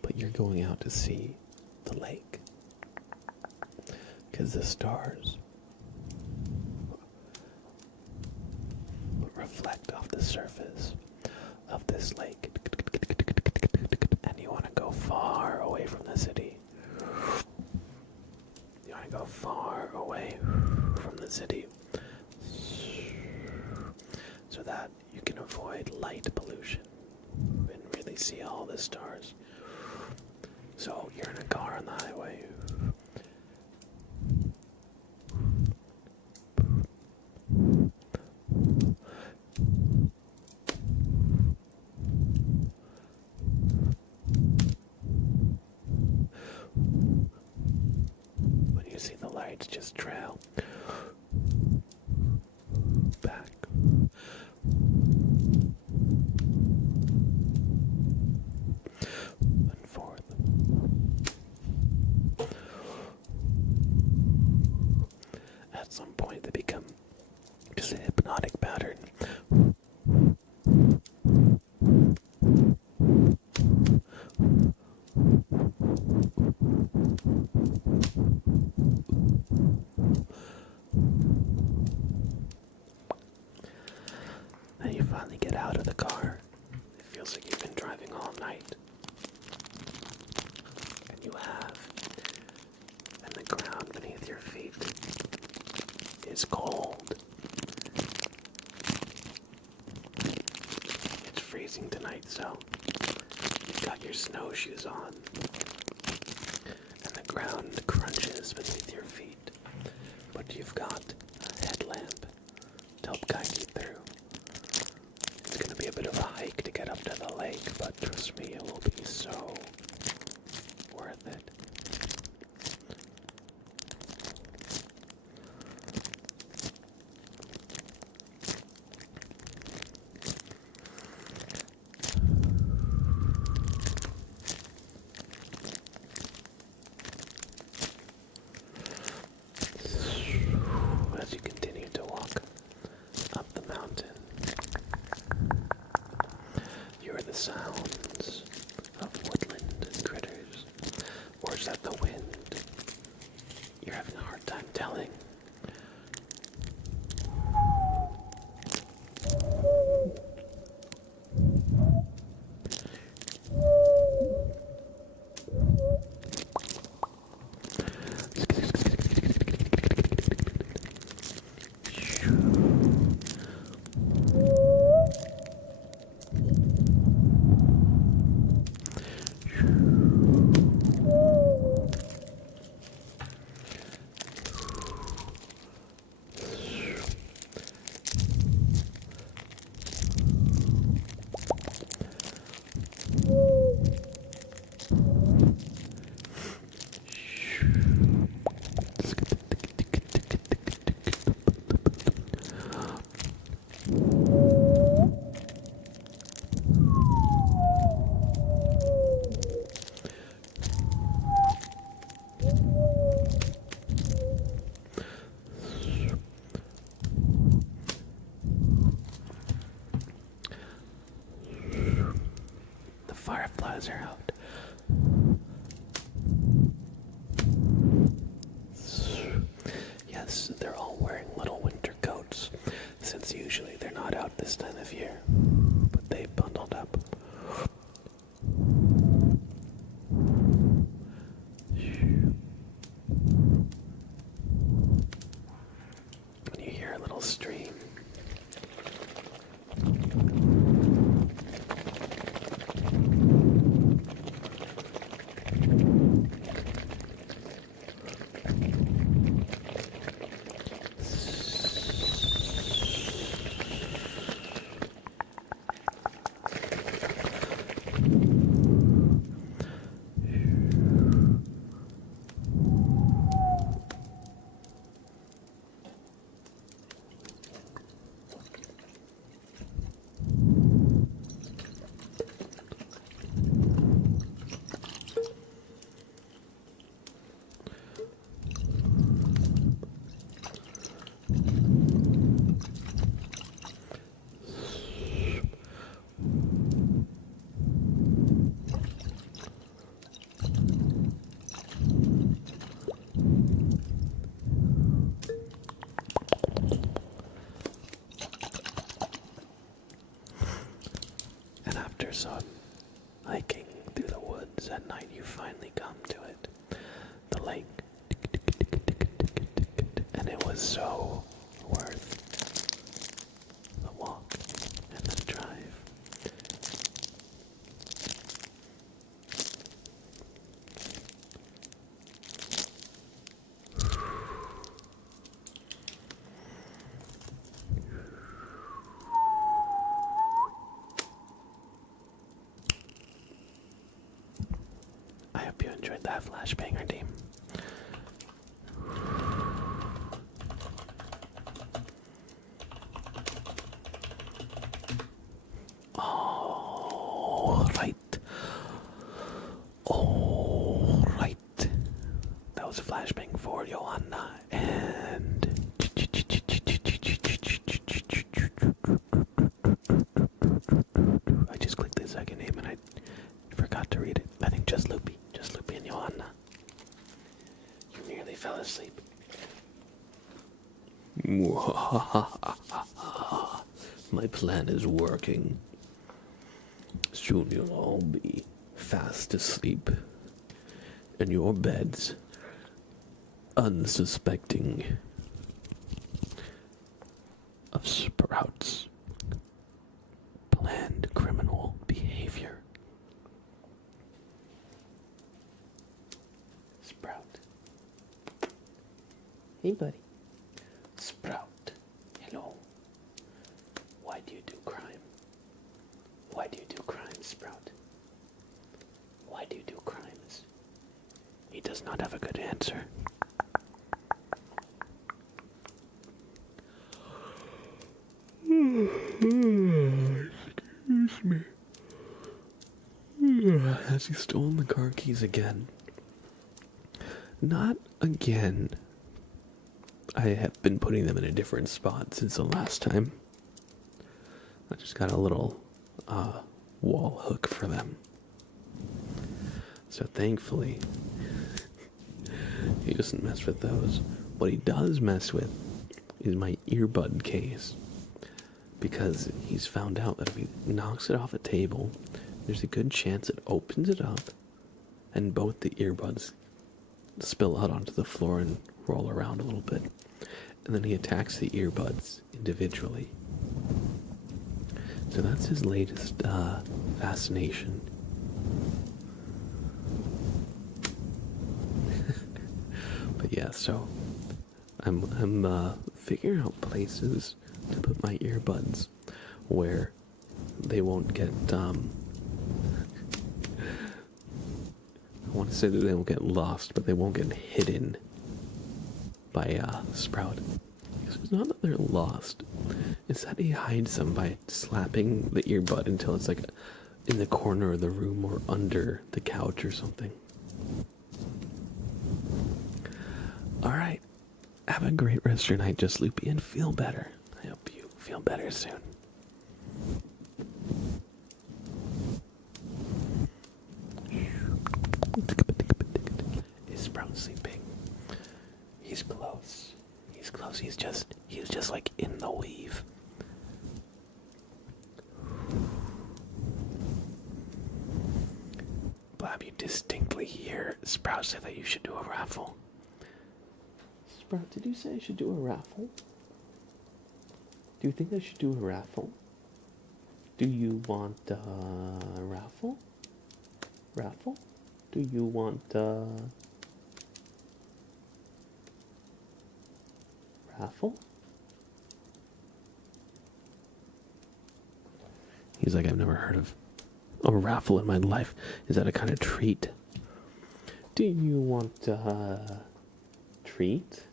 but you're going out to see the lake. Because the stars reflect off the surface of this lake. And you want to go far away from the city. You want to go far away from the city so that you can avoid light pollution and really see all the stars. So you're in a car on the highway. When you see the lights just trail back. And forth. At some point they become just a hypnotic pattern. Then you finally get out of the car. It feels like you've been driving all night. And you have. And the ground beneath your feet is cold. It's freezing tonight, so you've got your snowshoes on. And the ground crunches beneath your feet. But you've got a headlamp to help guide you through. It's going to be a bit of a hike to get up to the lake, but trust me, it will be so worth it. As you continue to walk up the mountain, you hear the sounds of woodland critters. Or is that the wind? You're having a hard time telling. Fireflies are out. Yes, they're all wearing little winter coats, since usually they're not out this time of year, but they bundled up. When you hear a little stream, episode. Hiking through the woods at night, you finally come to it. The lake. And it was so worth the walk and the drive. I hope you enjoyed that flashbanger, team. All right. That was a flashbang for Johanna and I just clicked the second name and I forgot to read it. I think just Loopy and Johanna. You nearly fell asleep. My plan is working. Soon you'll all be fast asleep in your beds, unsuspecting of Sprout's planned criminal behavior. Sprout. Hey, buddy. Sprout. Hello. Why do you do crime? Why do you do crimes, Sprout? Why do you do crimes? He does not have a good answer. Excuse me. Has he stolen the car keys again? Not again. I have been putting them in a different spot since the last time. I just got a little wall hook for them. So thankfully, he doesn't mess with those. What he does mess with is my earbud case. Because he's found out that if he knocks it off a table, there's a good chance it opens it up and both the earbuds spill out onto the floor and roll around a little bit. And then he attacks the earbuds individually. So that's his latest fascination. But yeah, so I'm figuring out places to put my earbuds where they won't get I want to say that they won't get lost, but they won't get hidden by Sprout. Because it's not that they're lost, it's that he hides them by slapping the earbud until it's like in the corner of the room or under the couch or something. Alright, have a great rest of your night, Just Loopy, and feel better. I hope you feel better soon. Is Sprout sleeping? He's close. He's close. He was just like in the weave. Blab, you distinctly hear Sprout say that you should do a raffle. Sprout, did you say I should do a raffle? Do you think I should do a raffle? Do you want a raffle? Raffle? Do you want raffle? He's like, I've never heard of a raffle in my life. Is that a kind of treat? Do you want a treat?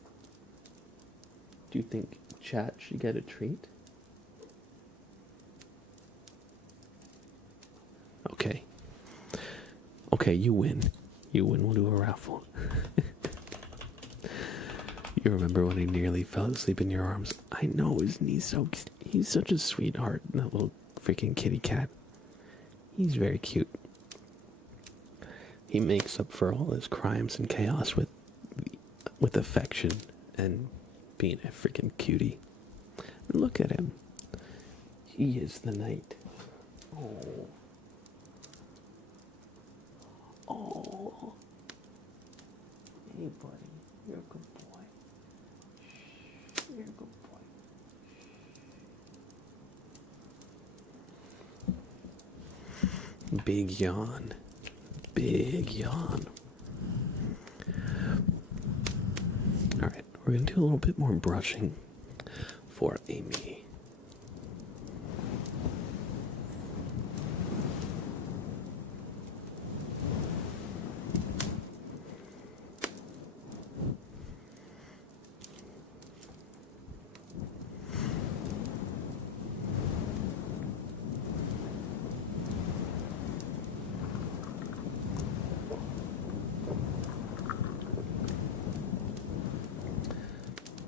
Do you think chat should get a treat? Okay. Okay, you win. You win, we'll do a raffle. You remember when he nearly fell asleep in your arms? I know, isn't he so... He's such a sweetheart, that little freaking kitty cat. He's very cute. He makes up for all his crimes and chaos with affection and being a freaking cutie. And look at him. He is the knight. Oh. Oh. Hey, buddy. You're a good boy. You're a good boy. Big yawn. Big yawn. Alright, we're going to do a little bit more brushing for Amy.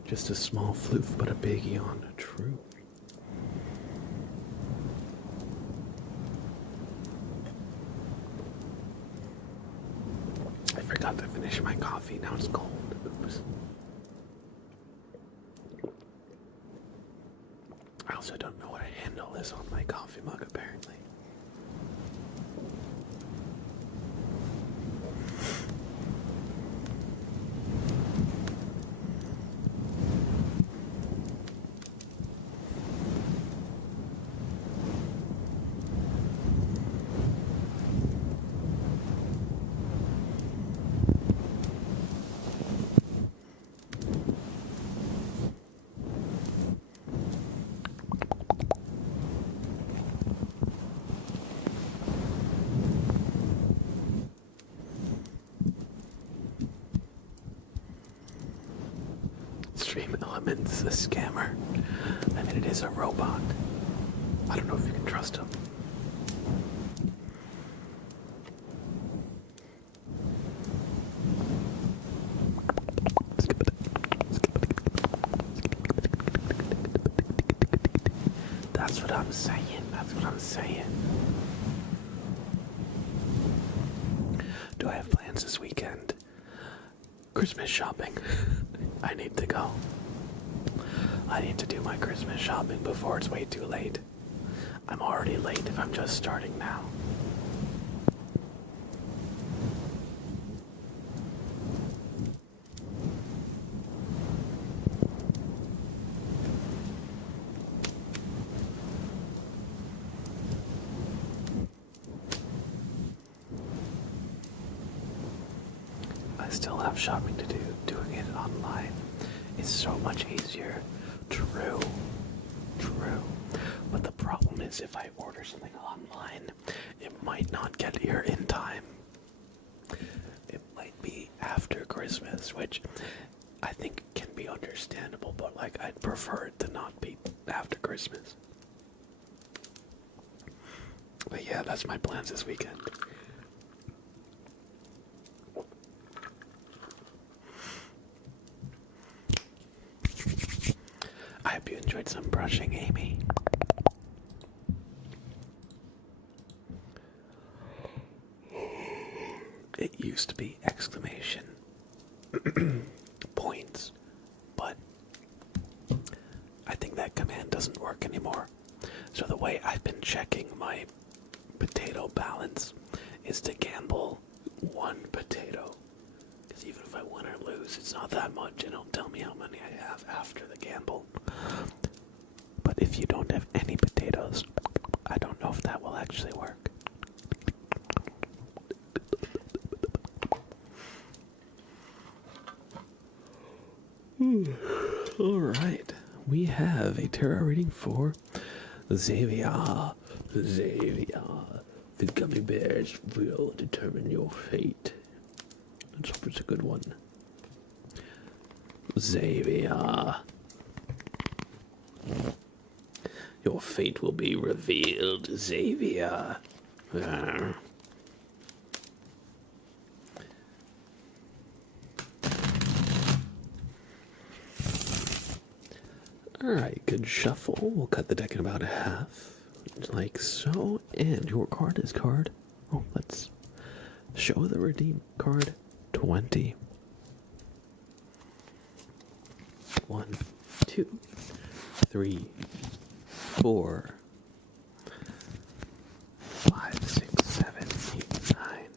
Just a small floof, but a big yawn. True. I forgot to finish my coffee. Now it's cold. Oops. I also don't know what a handle is on my coffee mug, apparently. Stream Elements, the scammer. I mean, it is a robot. I don't know if you can trust him. That's what I'm saying. That's what I'm saying. Do I have plans this weekend? Christmas shopping. I need to go. I need to do my Christmas shopping before it's way too late. I'm already late if I'm just starting now. I still have shopping to do. Doing it online is so much easier. True. But the problem is if I order something online, it might not get here in time. It might be after Christmas, which I think can be understandable, but like I'd prefer it to not be after Christmas. But yeah, that's my plans this weekend. I hope you enjoyed some brushing, Amy. It used to be exclamation points, but I think that command doesn't work anymore. So the way I've been checking my potato balance is to gamble one potato. Because even if I win or lose, it's not that much, and it'll tell me how many I have after the gamble. But if you don't have any potatoes, I don't know if that will actually work. Alright, we have a tarot reading for Xavier. The gummy bears will determine your fate. Let's hope it's a good one. Xavier. Your fate will be revealed, Xavier. Alright, good shuffle. We'll cut the deck in about a half, like so. And your card is card. Oh, let's show the redeem card 20. 1, 2, 3, 4, 5, 6, 7, 8, 9.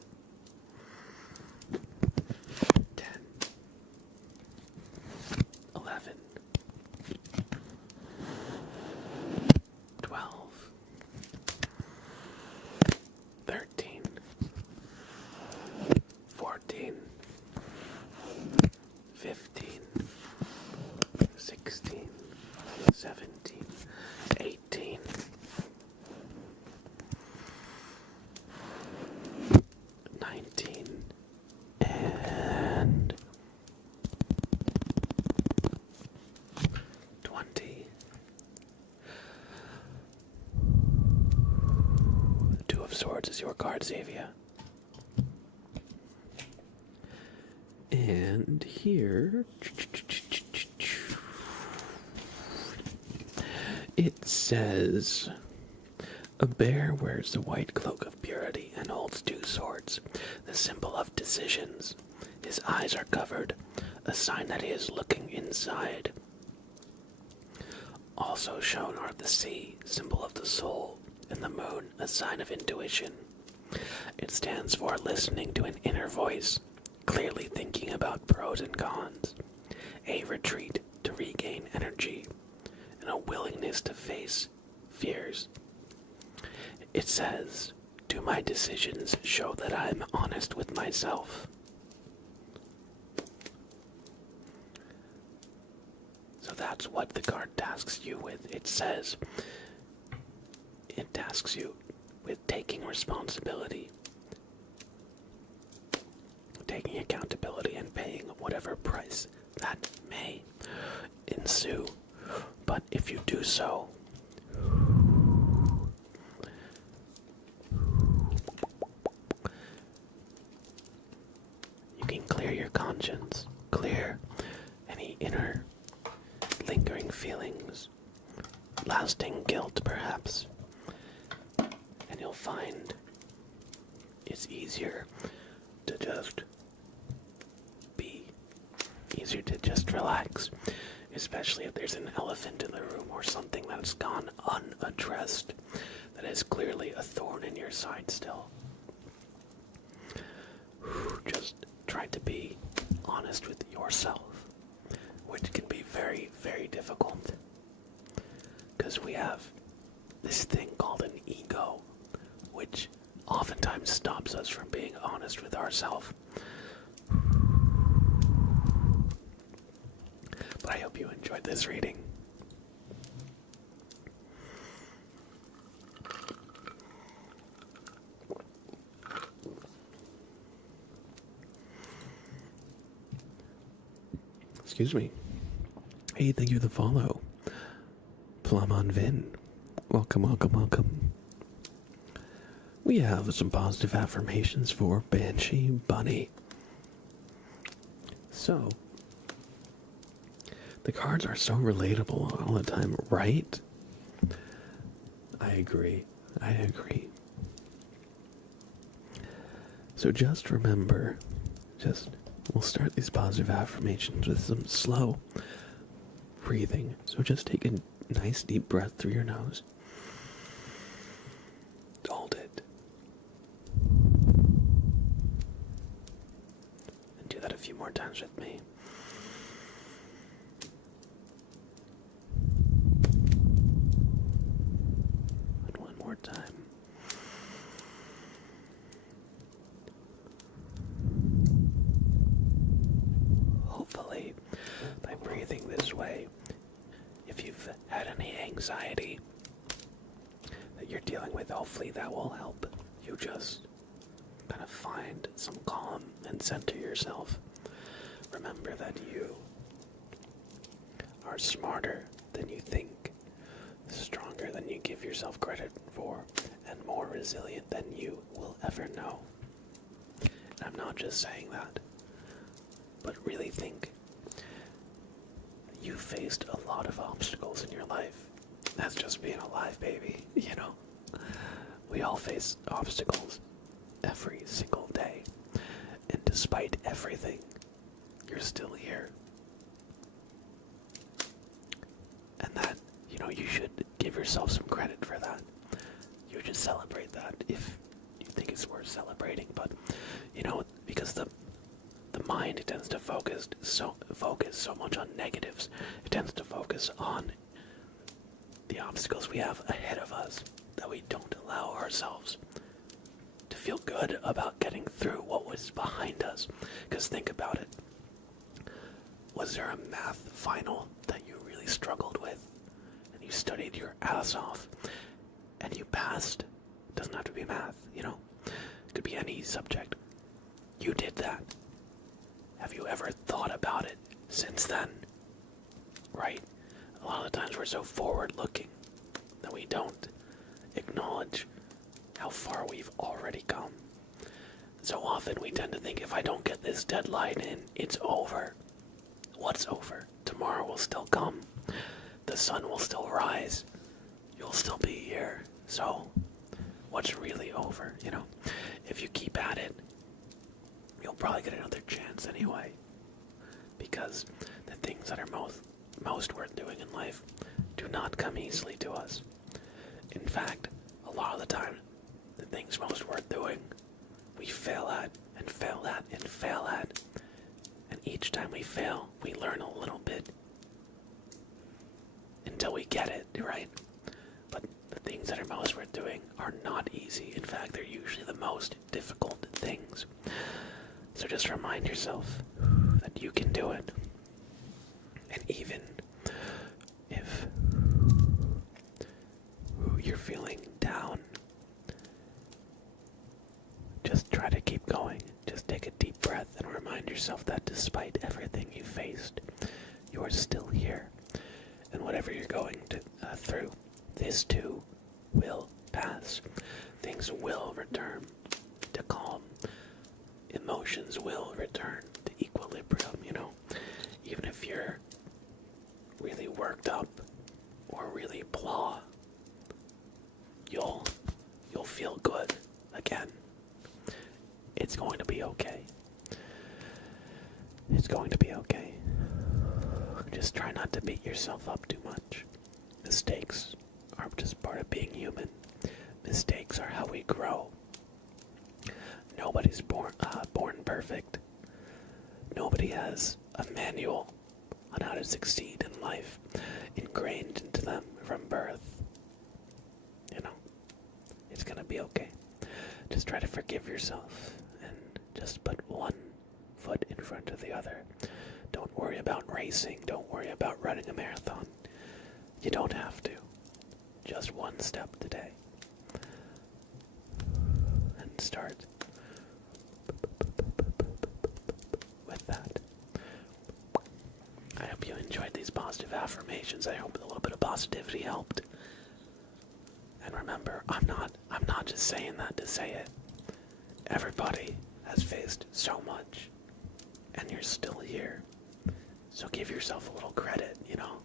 17, 18, 19, and 20. The Two of Swords is your card, Xavier. And here, it says, a bear wears the white cloak of purity and holds two swords, the symbol of decisions. His eyes are covered, a sign that he is looking inside. Also shown are the sea, symbol of the soul, and the moon, a sign of intuition. It stands for listening to an inner voice, clearly thinking about pros and cons, a retreat to regain energy, and a willingness to face fears. It says, do my decisions show that I am honest with myself? So that's what the card tasks you with. It says, it tasks you with taking responsibility, taking accountability, and paying whatever price that may ensue. But if you do so, you can clear your conscience, clear any inner lingering feelings, lasting guilt perhaps, and you'll find it's easier to just easier to just relax, especially if there's an elephant in the room or something that's gone unaddressed that is clearly a thorn in your side still. Just try to be honest with yourself, which can be very, very difficult, because we have this thing called an ego, which oftentimes stops us from being honest with ourselves. But I hope you enjoyed this reading. Excuse me. Hey, thank you for the follow. Plum on Vin. Welcome, welcome, welcome. We have some positive affirmations for Banshee Bunny. So, the cards are so relatable all the time, right? I agree. So just remember, we'll start these positive affirmations with some slow breathing. So just take a nice deep breath through your nose. Hold it. And do that a few more times with me. Time. Hopefully, by breathing this way, if you've had any anxiety that you're dealing with, hopefully that will help you just kind of find some calm and center yourself. Remember that you are smarter than you think, stronger than you give yourself credit for, and more resilient than you will ever know. And I'm not just saying that, but really think you faced a lot of obstacles in your life. That's just being alive, baby, you know? We all face obstacles every single day, and despite everything, you're still here. And that, you should give yourself some credit for that. You should celebrate that if you think it's worth celebrating. But, because the mind tends to focus so much on negatives. It tends to focus on the obstacles we have ahead of us, that we don't allow ourselves to feel good about getting through what was behind us. Because think about it. Was there a math final that you really struggled with? studied your ass off and you passed. It doesn't have to be math, you know? It could be any subject. You did that. Have you ever thought about it since then? Right? A lot of the times we're so forward-looking that we don't acknowledge how far we've already come. So often we tend to think, if I don't get this deadline in, it's over. What's over? Tomorrow will still come. The sun will still rise. You'll still be here. So, what's really over, you know? If you keep at it, you'll probably get another chance anyway. Because the things that are most worth doing in life do not come easily to us. In fact, a lot of the time, the things most worth doing, we fail at, and fail at, and fail at. And each time we fail, we learn a little bit. Until we get it, right? But the things that are most worth doing are not easy. In fact, they're usually the most difficult things. So just remind yourself that you can do it. And even if you're feeling down, just try to keep going. Just take a deep breath and remind yourself that despite everything you faced, you are still here. And whatever you're going through, this too will pass. Things will return to calm. Emotions will return to equilibrium, you know. Even if you're really worked up or really blah, you'll feel good again. It's going to be okay. It's going to be okay. Just try not to beat yourself up too much. Mistakes are just part of being human. Mistakes are how we grow. Nobody's born perfect. Nobody has a manual on how to succeed in life ingrained into them from birth. You know, it's gonna be okay. Just try to forgive yourself and just put one foot in front of the other. Don't worry about racing. Don't worry about running a marathon. You don't have to. Just one step today. And start with that. I hope you enjoyed these positive affirmations. I hope a little bit of positivity helped. And remember, I'm not just saying that to say it. Everybody has faced so much, and you're still here. So give yourself a little credit, you know?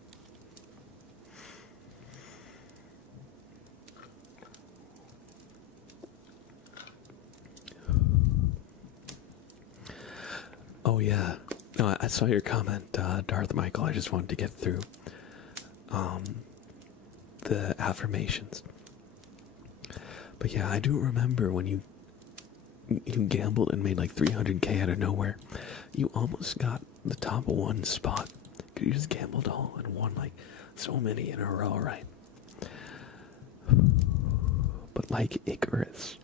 Oh yeah. No, I saw your comment, Darth Michael. I just wanted to get through the affirmations. But yeah, I do remember when you gambled and made like 300k out of nowhere. You almost got the top one spot. You just gambled all and won like so many in a row, right? But like Icarus,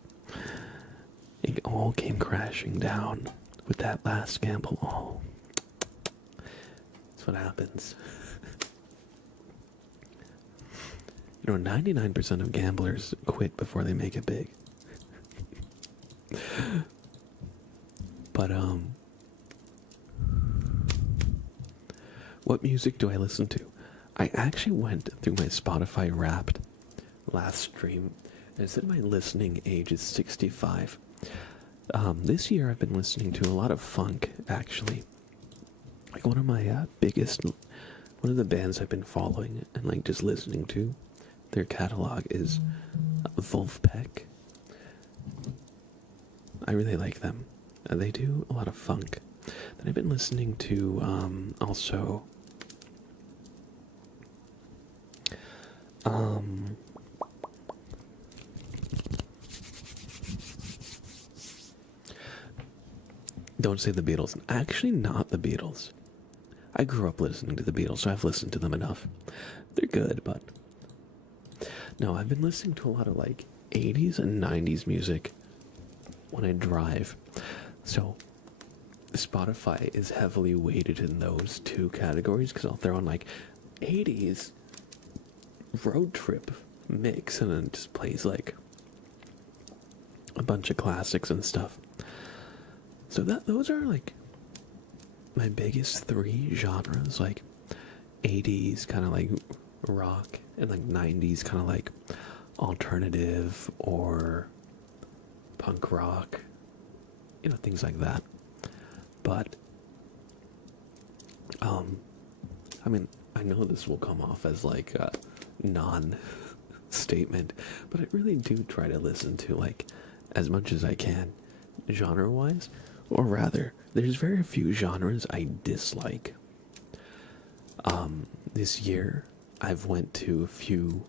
it all came crashing down with that last gamble. Oh, that's what happens. You know, 99% of gamblers quit before they make it big. But, what music do I listen to? I actually went through my Spotify Wrapped last stream, and it said my listening age is 65. This year I've been listening to a lot of funk, actually. Like one of my one of the bands I've been following and like just listening to, their catalog is Wolfpack. I really like them. They do a lot of funk. Then I've been listening to also don't say the Beatles. Actually, not the Beatles. I grew up listening to the Beatles, so I've listened to them enough. They're good, but no, I've been listening to a lot of like 80s and 90s music when I drive. So Spotify is heavily weighted in those two categories because I'll throw on like 80s road trip mix, and then it just plays like a bunch of classics and stuff. So those are like my biggest three genres, like 80s kind of like rock, and like 90s kind of like alternative or punk rock, things like that. But I mean, I know this will come off as like a non-statement, but I really do try to listen to like as much as I can, genre-wise, or rather, there's very few genres I dislike. This year, I've went to a few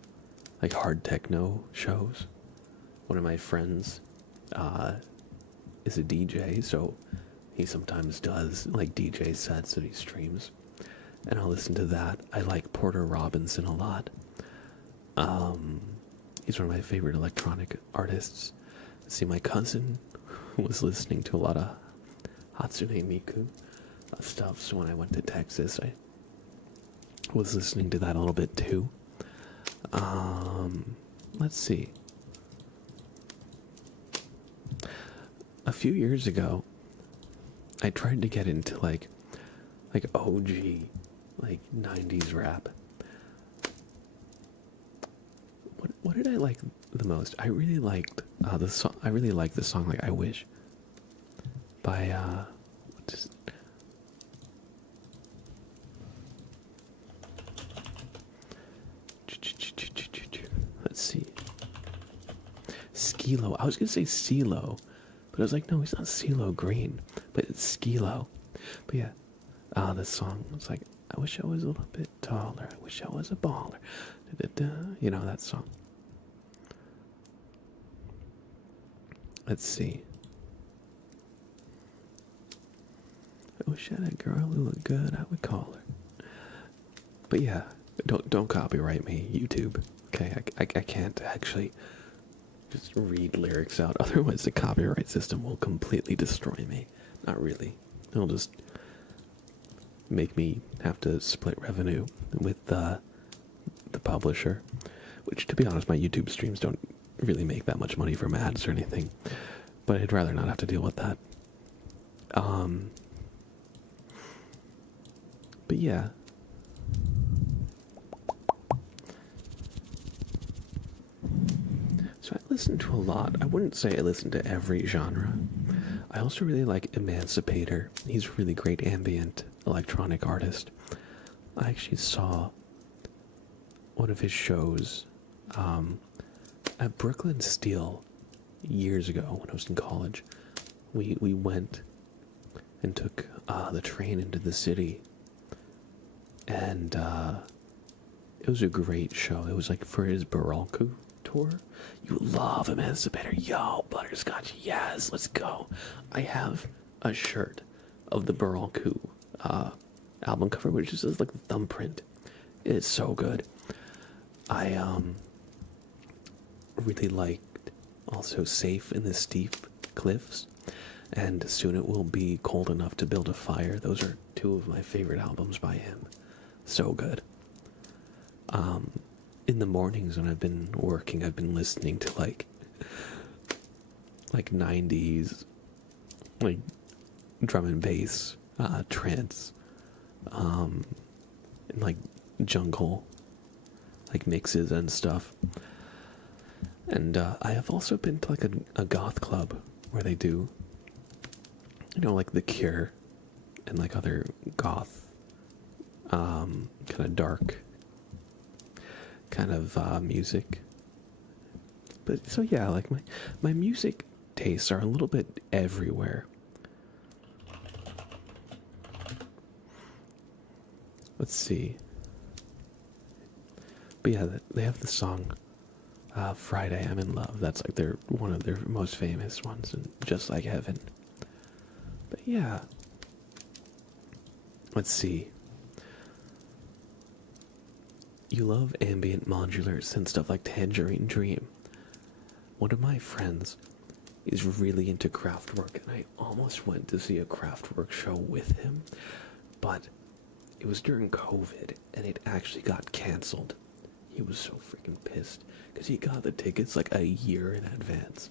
like hard techno shows. One of my friends is a DJ, so he sometimes does like DJ sets that he streams, and I'll listen to that. I like Porter Robinson a lot. He's one of my favorite electronic artists. See, my cousin was listening to a lot of Hatsune Miku stuff, so when I went to Texas, I was listening to that a little bit too. Let's see. A few years ago, I tried to get into like OG, like 90s rap. What did I like the most? I really liked the song. I really liked the song like "I Wish" by let's see, Skilo. I was gonna say CeeLo, but I was like, no, he's not CeeLo Green, but it's Skilo. But yeah, this song was like, I wish I was a little bit taller. I wish I was a baller. You know that song. Let's see. I wish I had a girl who looked good, I would call her. But yeah, don't copyright me, YouTube. Okay, I can't actually just read lyrics out. Otherwise, the copyright system will completely destroy me. Not really. It'll just make me have to split revenue with the publisher. Which, to be honest, my YouTube streams don't really make that much money from ads or anything. But I'd rather not have to deal with that. But yeah. So I listen to a lot. I wouldn't say I listen to every genre. I also really like Emancipator. He's a really great ambient electronic artist. I actually saw one of his shows at Brooklyn Steel years ago when I was in college. We went and took the train into the city, and it was a great show. It was like for his Baralku tour. You love Emancipator. Yo, Butterscotch, yes, let's go. I have a shirt of the Baralku album cover, which is like the thumbprint. It's so good. I really liked also Safe in the Steep Cliffs, and Soon It Will Be Cold Enough to Build a Fire. Those are two of my favorite albums by him. So good. In the mornings when I've been working, I've been listening to like 90s like drum and bass, trance, and like jungle like mixes and stuff. And I have also been to like a goth club where they do, like The Cure and like other goth, kind of dark kind of music. But so yeah, like my music tastes are a little bit everywhere. Let's see. But yeah, they have the song Friday I'm in Love. That's like one of their most famous ones, and Just Like Heaven. But yeah. Let's see. You love ambient modular synth stuff like Tangerine Dream. One of my friends is really into Kraftwerk, and I almost went to see a Kraftwerk show with him, but it was during COVID, and it actually got canceled. he was so freaking pissed because he got the tickets like a year in advance.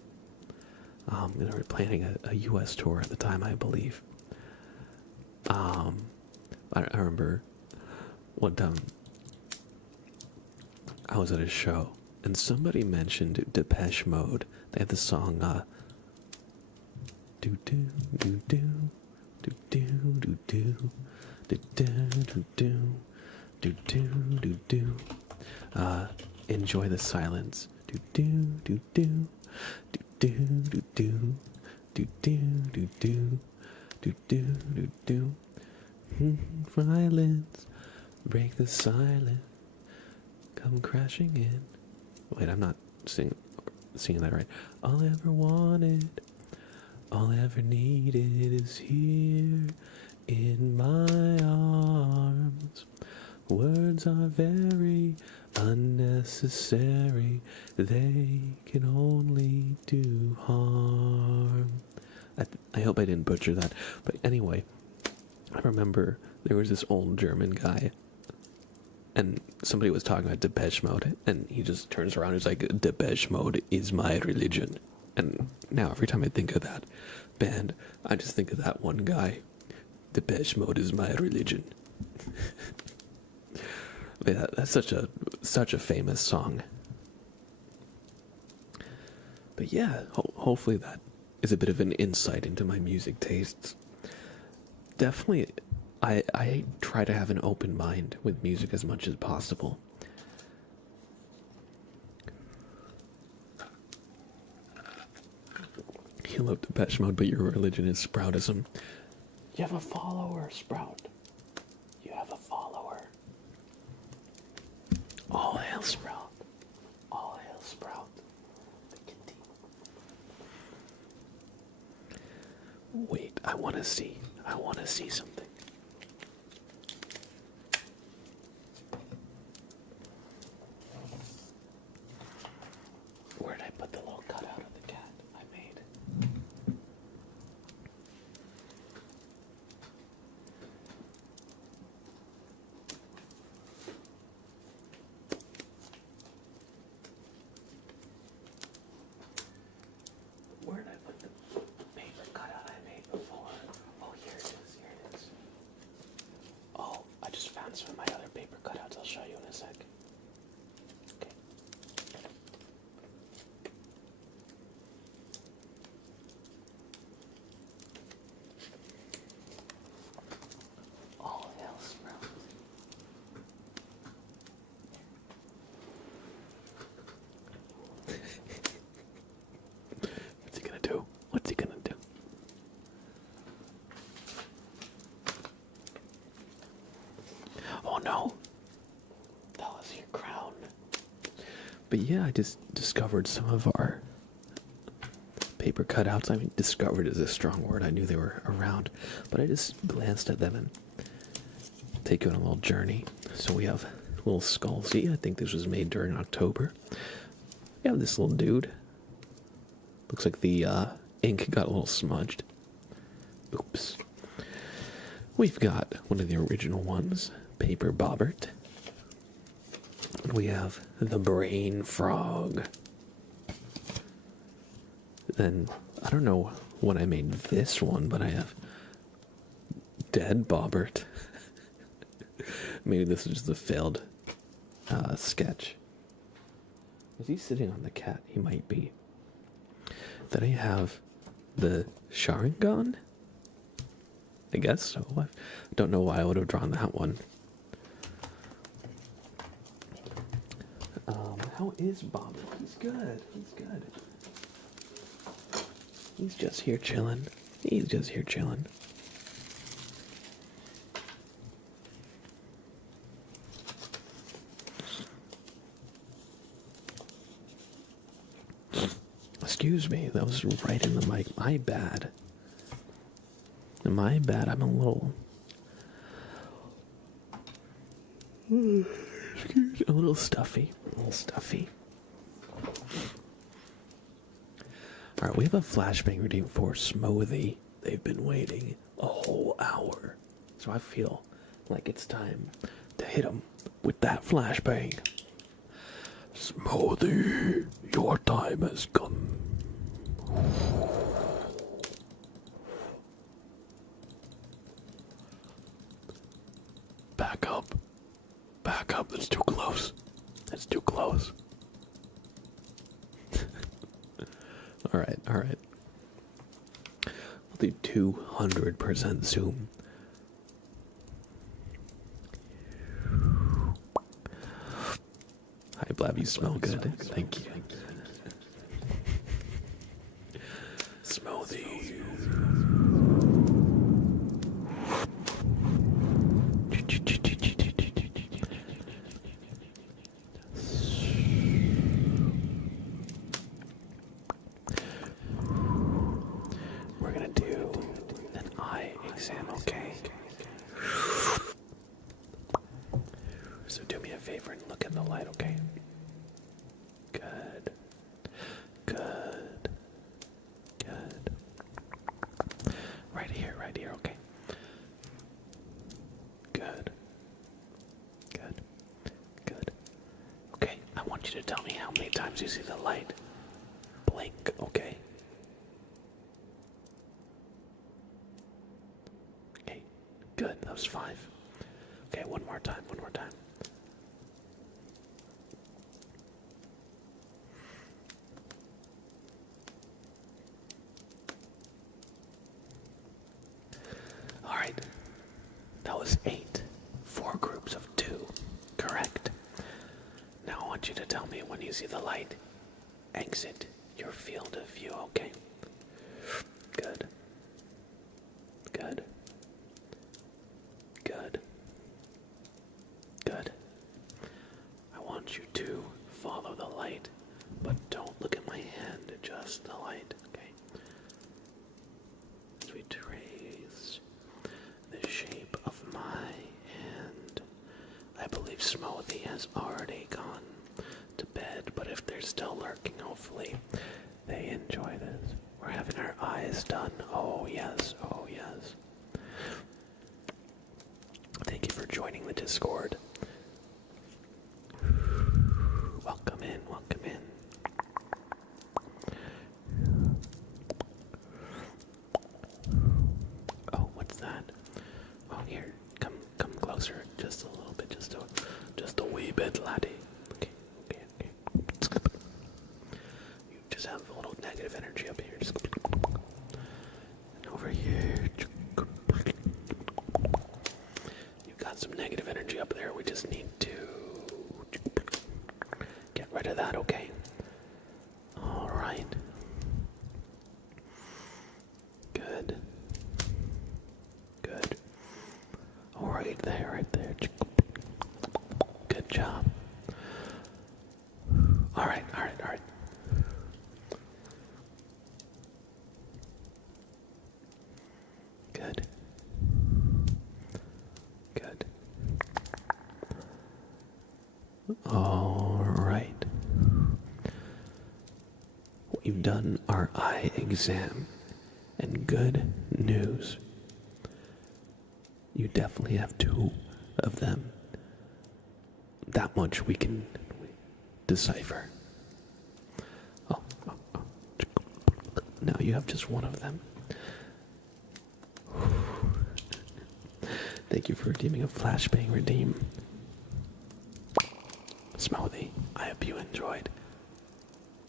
They were planning a U.S. tour at the time, I believe. I remember one time I was at a show and somebody mentioned Depeche Mode. They had the song do do do do do do do do do do do do do do. Enjoy the silence. Do do do do do do do do do do do do do do do. Violence, break the silence, come crashing in. Wait, I'm not singing that right. All I ever wanted, all I ever needed is here in my arms. Words are very unnecessary, they can only do harm. I hope I didn't butcher that, but anyway, I remember there was this old German guy, and somebody was talking about Depeche Mode, and he just turns around and is like, Depeche Mode is my religion. And now every time I think of that band, I just think of that one guy. Depeche Mode is my religion. Yeah, that's such a famous song. But yeah, hopefully that is a bit of an insight into my music tastes. Definitely, I try to have an open mind with music as much as possible. You love Depeche Mode, but your religion is Sproutism. You have a follower, Sprout. You have a follower. All hail Sprout. All hail Sprout. Wait, I want to see something. Where did I put the little cutout of the cat I made? Where did I put the paper cutout I made before? Oh, here it is, here it is. Oh, I just found some of my other paper cutouts. I'll show you in a sec. Okay. All hail Sprout. What's he gonna do? What's he gonna do? Oh no. That was your crown. But yeah, I just discovered some of our paper cutouts. I mean, discovered is a strong word. I knew they were around, but I just glanced at them and take you on a little journey. So we have little Skullsy. I think this was made during October. We have this little dude. Looks like the ink got a little smudged. Oops. We've got one of the original ones, Paper Bobbert. And we have the Brain Frog. Then, I don't know when I made this one, but I have Dead Bobbert. Maybe this is just a failed sketch. Is he sitting on the cat? He might be. Then I have the Sharingan. I guess so. I don't know why I would have drawn that one. How is Bob? He's good. He's good. He's just here chilling. He's just here chilling. Excuse me, that was right in the mic. My bad. My bad, I'm a little stuffy. A little stuffy. Alright, we have a flashbang redeem for Smoothie. They've been waiting a whole hour. So I feel like it's time to hit them with that flashbang. Smoothie, your time has come. Back up. Back up, that's too close. That's too close. Alright. I'll do 200% zoom. Hi, Blab, you smell good. Thank you. Smoothie. We're gonna do an eye exam, okay? So do me a favor and look in the light, okay? Good. Right here, okay? Good. Okay, I want you to tell me how many times you see the light blink, okay? Okay, good, that was 5. Okay, one more time. Alright, that was 8. 4 groups of 2, correct? Now I want you to tell me when you see the light exit your field of view, okay? Good. I want you to follow the light, but don't look at my hand, just the light, okay? As we trace the shape of my hand, I believe Smoothie has already gone to bed, but if they're still lurking, hopefully they enjoy this. We're having our eyes done. Oh yes. Thank you for joining the Discord. Welcome in. Oh, what's that? Oh, here, come closer, just a little bit, just a wee bit, laddie. Okay. You just have a little negative energy up here. Just and over here. You got some negative energy up there. We just need to get rid of that, okay? All right. Good. Oh, right there. Good job. All right. Good. All right. We've done our eye exam, and good news. You definitely have 2 of them. That much we can decipher. Oh. Now you have just 1 of them. Thank you for redeeming a flashbang redeem. Smoothie, I hope you enjoyed.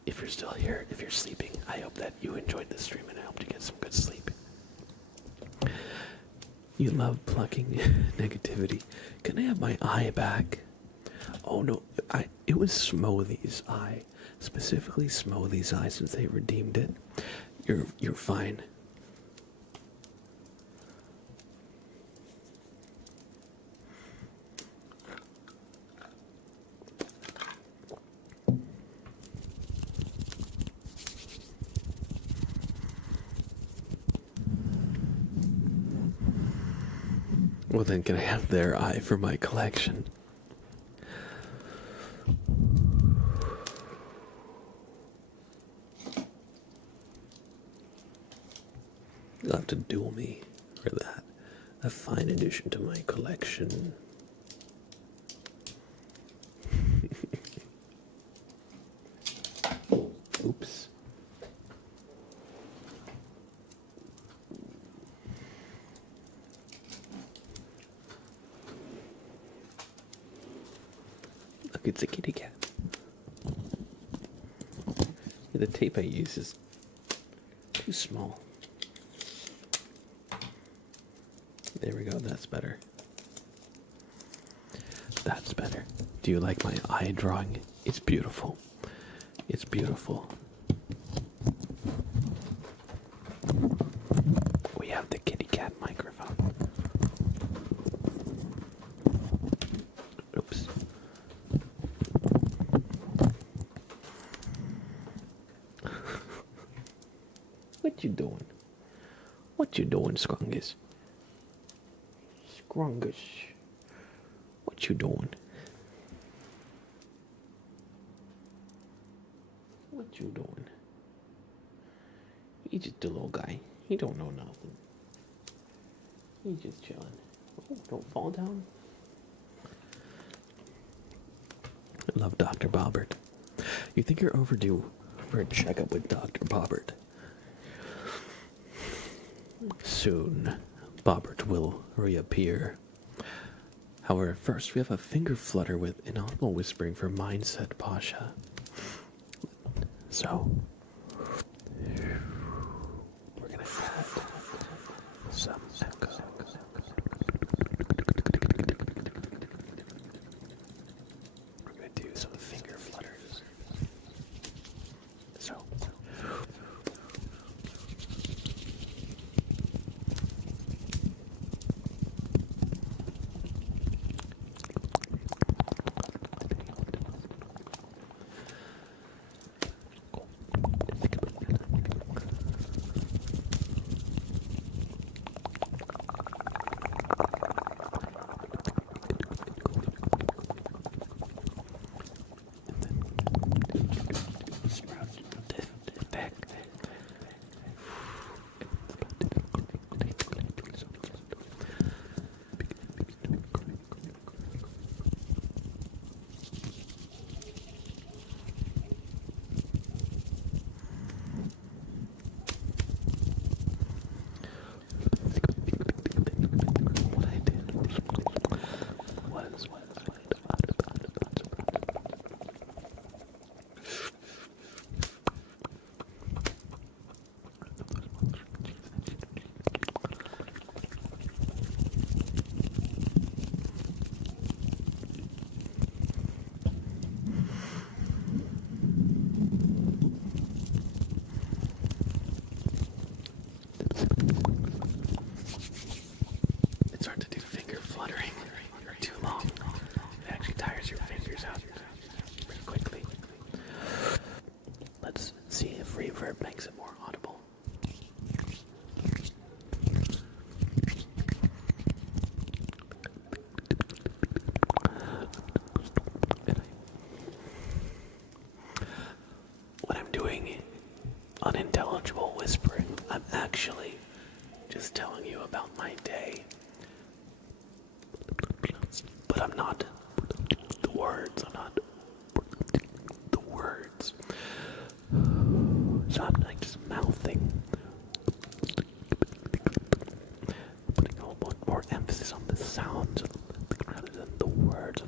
If you're still here, if you're sleeping, I hope that you enjoyed the stream and I hope you get some good sleep. You love plucking negativity. Can I have my eye back? Oh no, it was Smoothie's eye. Specifically Smoothie's eye, since they redeemed it. You're fine. Well then, can I have their eye for my collection? You'll have to duel me for that. A fine addition to my collection. it's a kitty cat. The tape I use is too small. There we go, that's better. That's better. Do you like my eye drawing? It's beautiful. It's beautiful. We have the kitty cat microphone. Oops. What you doing? What you doing, Scrungus? Scrungus. What you doing? What you doing? He's just a little guy. He don't know nothing. He's just chilling. Oh, don't fall down. I love Dr. Bobbert. You think you're overdue for a checkup with Dr. Bobbert? Soon, Bobbert will reappear. However, first we have a finger flutter with inaudible whispering for Mindset Pasha. So, we're gonna add some echo. We're gonna do some finger flutters. So. Reverb makes it more audible. When I'm doing unintelligible whispering, I'm actually just telling you about my day. But I'm not the words, I'm not the words. So I'm like just mouthing, putting a little more emphasis on the sounds rather than the words.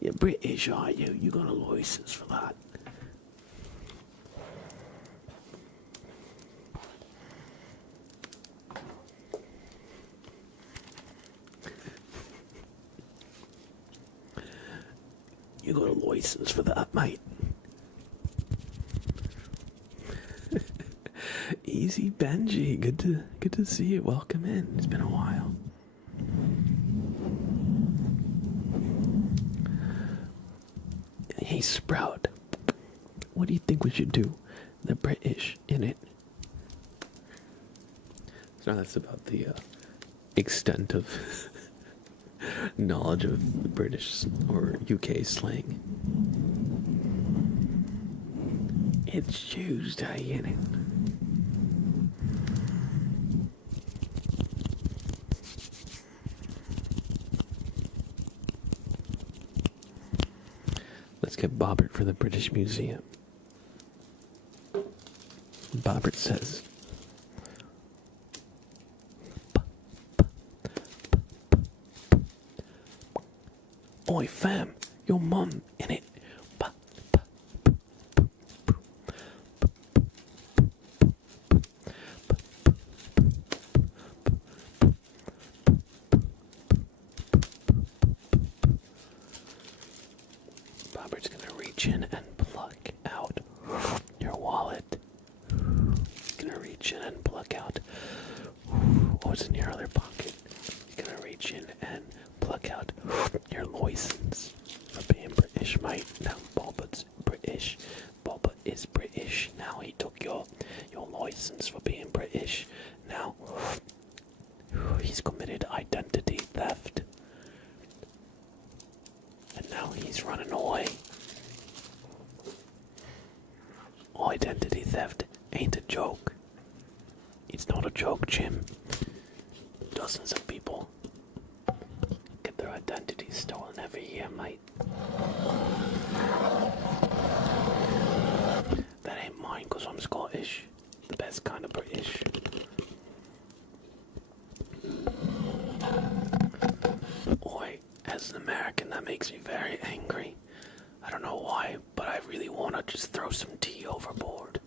You're British, are you? You got a license for that. You got a license for that, mate. Easy Benji, good to see you. Welcome in. It's been a while. Hey Sprout, what do you think we should do? The British in it. So that's about the extent of knowledge of British or UK slang. It's Tuesday, innit? Let's get Bobbert for the British Museum. Bobbert says, Oi fam, your mum in it. Bobbert's gonna reach in and pluck out your wallet. He's gonna reach in and pluck out what's in your other pocket. He's gonna reach in and pluck out your license for being British, mate. Now Bobbert's British. Bobber is British. Now he took your license for being British. Now he's committed identity theft. And now he's running away. Identity theft ain't a joke. It's not a joke, Jim. Dozens of people get their identities stolen every year, mate. That ain't mine because I'm Scottish. The best kind of British. Oi, as an American, that makes me very angry. I don't know why, but I really want to just throw some tea overboard.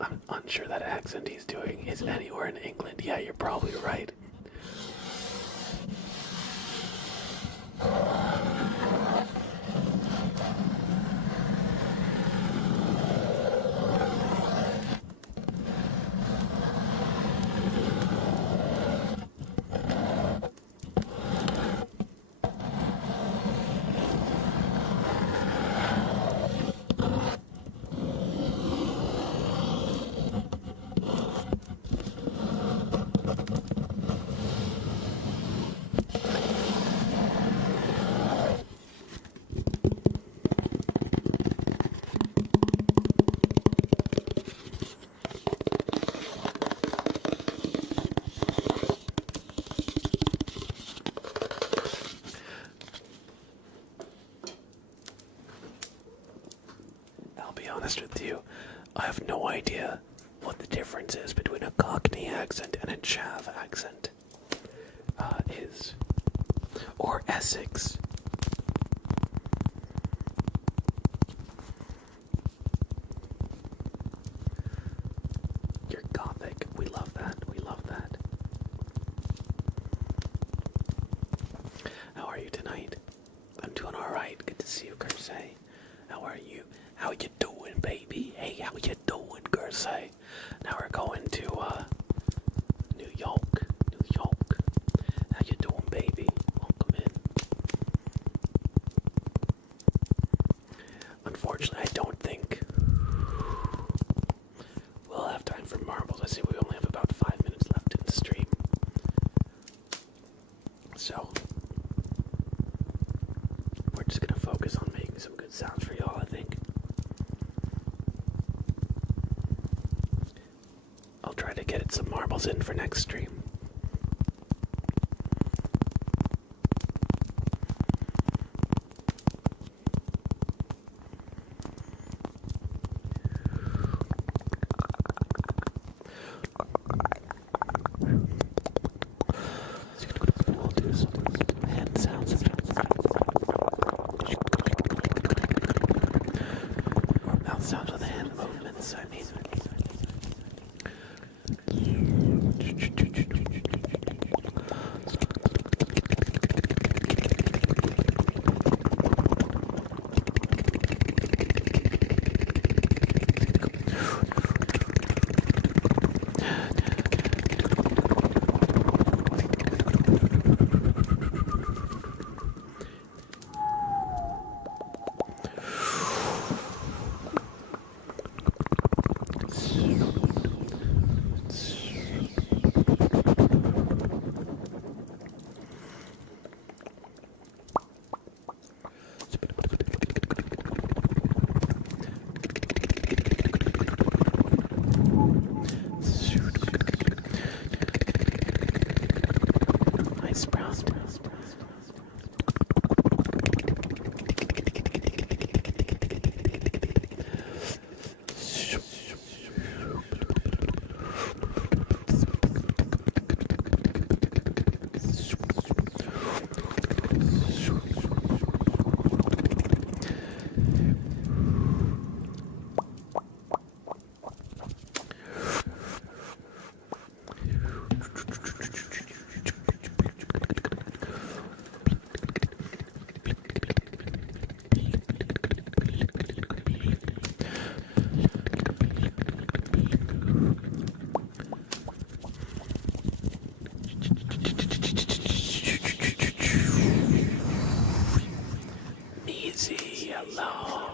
I'm unsure that accent he's doing is anywhere in England. Yeah, you're probably right. I'll be honest with you, I have no idea what the difference is between a Cockney accent and a Chav accent is. Or Essex. You're Gothic. We love that. We love that. How are you tonight? I'm doing alright. Good to see you, Kersey. How are you? How you doing, baby? Hey, how you doing, Kersey? Now we're going to, New York. New York. How you doing, baby? Welcome in. Unfortunately, I don't think we'll have time for marbles. I see we only have about 5 minutes left in the stream. So, we're just gonna focus on making some good sounds for y'all, I think. I'll try to get some marbles in for next stream. We'll do some nice brown. Easy, hello.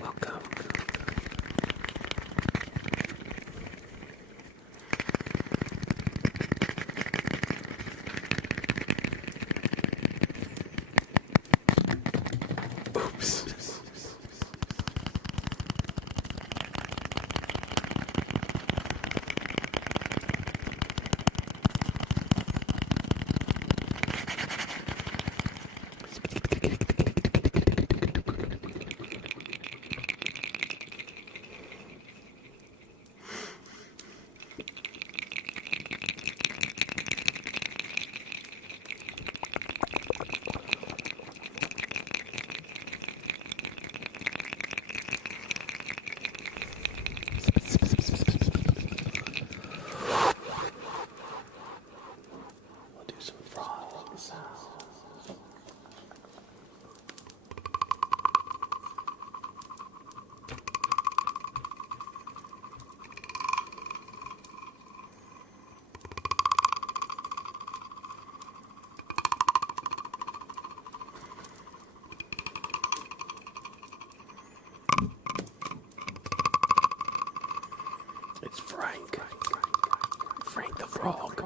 Welcome. Oops. We'll do some frothing sounds. It's Frank. Frank the Frog.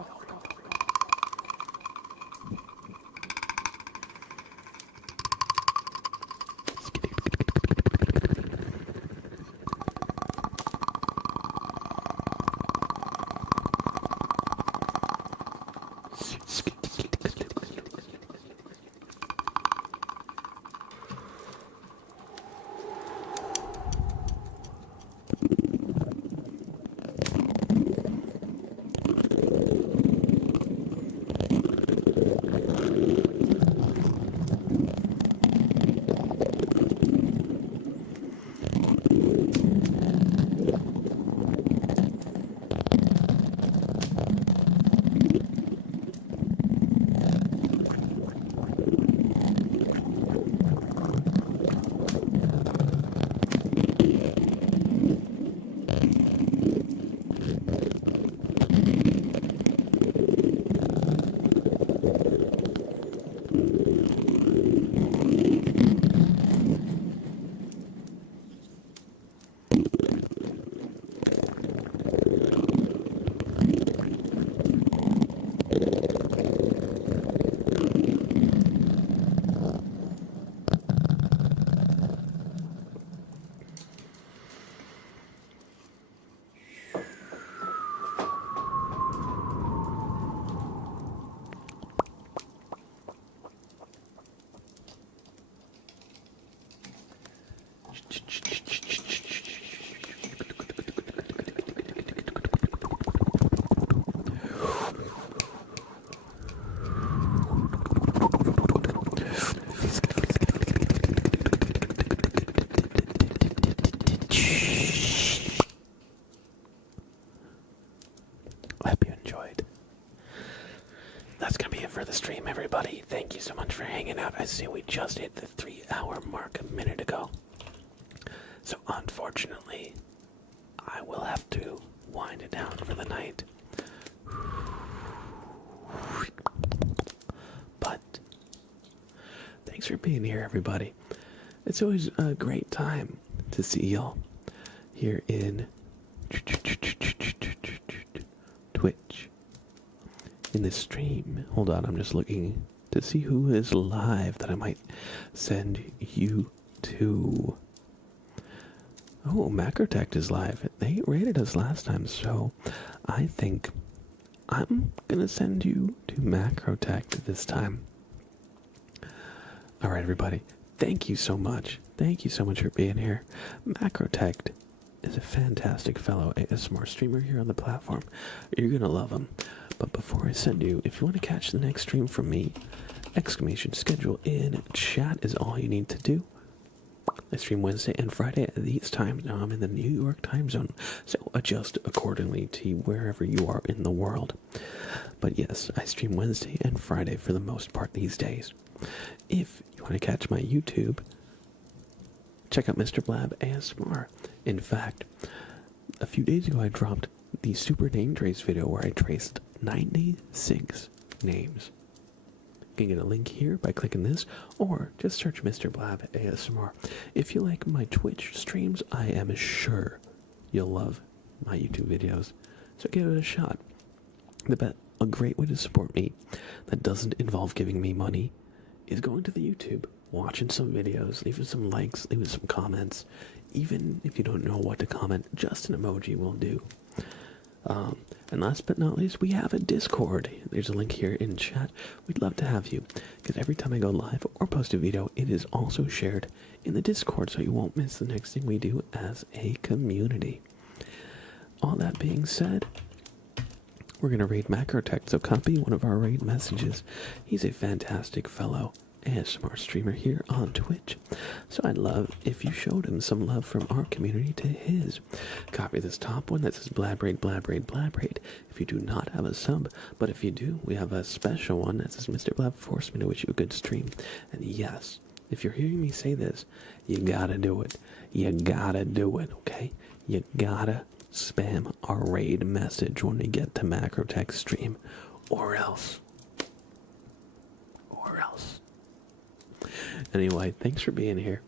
I hope you enjoyed. That's going to be it for the stream, everybody. Thank you so much for hanging out. I see we just hit the 3-hour mark a minute ago. So unfortunately, I will have to wind it down for the night. But thanks for being here, everybody. It's always a great time to see y'all here in Twitch. In this stream. Hold on, I'm just looking to see who is live that I might send you to. Oh, Macrotech is live. They rated us last time, so I think I'm gonna send you to Macrotech this time. Alright, everybody. Thank you so much. Thank you so much for being here. Macrotech is a fantastic fellow ASMR streamer here on the platform. You're gonna love him. But before I send you, if you want to catch the next stream from me, exclamation schedule in chat is all you need to do. I stream Wednesday and Friday at these times. Now I'm in the New York time zone, so adjust accordingly to wherever you are in the world. But yes, I stream Wednesday and Friday for the most part these days. If you want to catch my YouTube, check out Mr. Blab ASMR. In fact, a few days ago I dropped the super name trace video where I traced 96 names. You can get a link here by clicking this, or just search Mr. Blab ASMR. If you like my Twitch streams, I am sure you'll love my YouTube videos. So give it a shot. A great way to support me that doesn't involve giving me money is going to the YouTube, watching some videos, leaving some likes, leaving some comments. Even if you don't know what to comment, just an emoji will do. And last but not least, we have a Discord. There's a link here in chat. We'd love to have you, because every time I go live or post a video, it is also shared in the Discord, so you won't miss the next thing we do as a community. All that being said, we're going to raid Macrotech, so copy one of our raid messages. He's a fantastic fellow ASMR streamer here on Twitch, so I'd love if you showed him some love from our community to his. Copy this top one that says Blabraid, Blabraid, Blabraid if you do not have a sub, but if you do, we have a special one that says Mr. Blab forced me to wish you a good stream. And yes, if you're hearing me say this, you gotta do it. You gotta do it, okay? You gotta spam our raid message when we get to Macrotech stream, or else. Anyway, thanks for being here.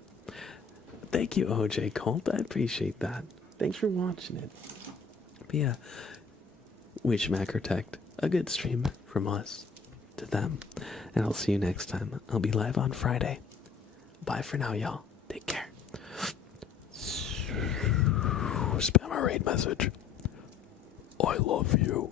Thank you, OJ Colt. I appreciate that. Thanks for watching it. But yeah, wish Macrotech a good stream from us to them. And I'll see you next time. I'll be live on Friday. Bye for now, y'all. Take care. Spam a raid message. I love you.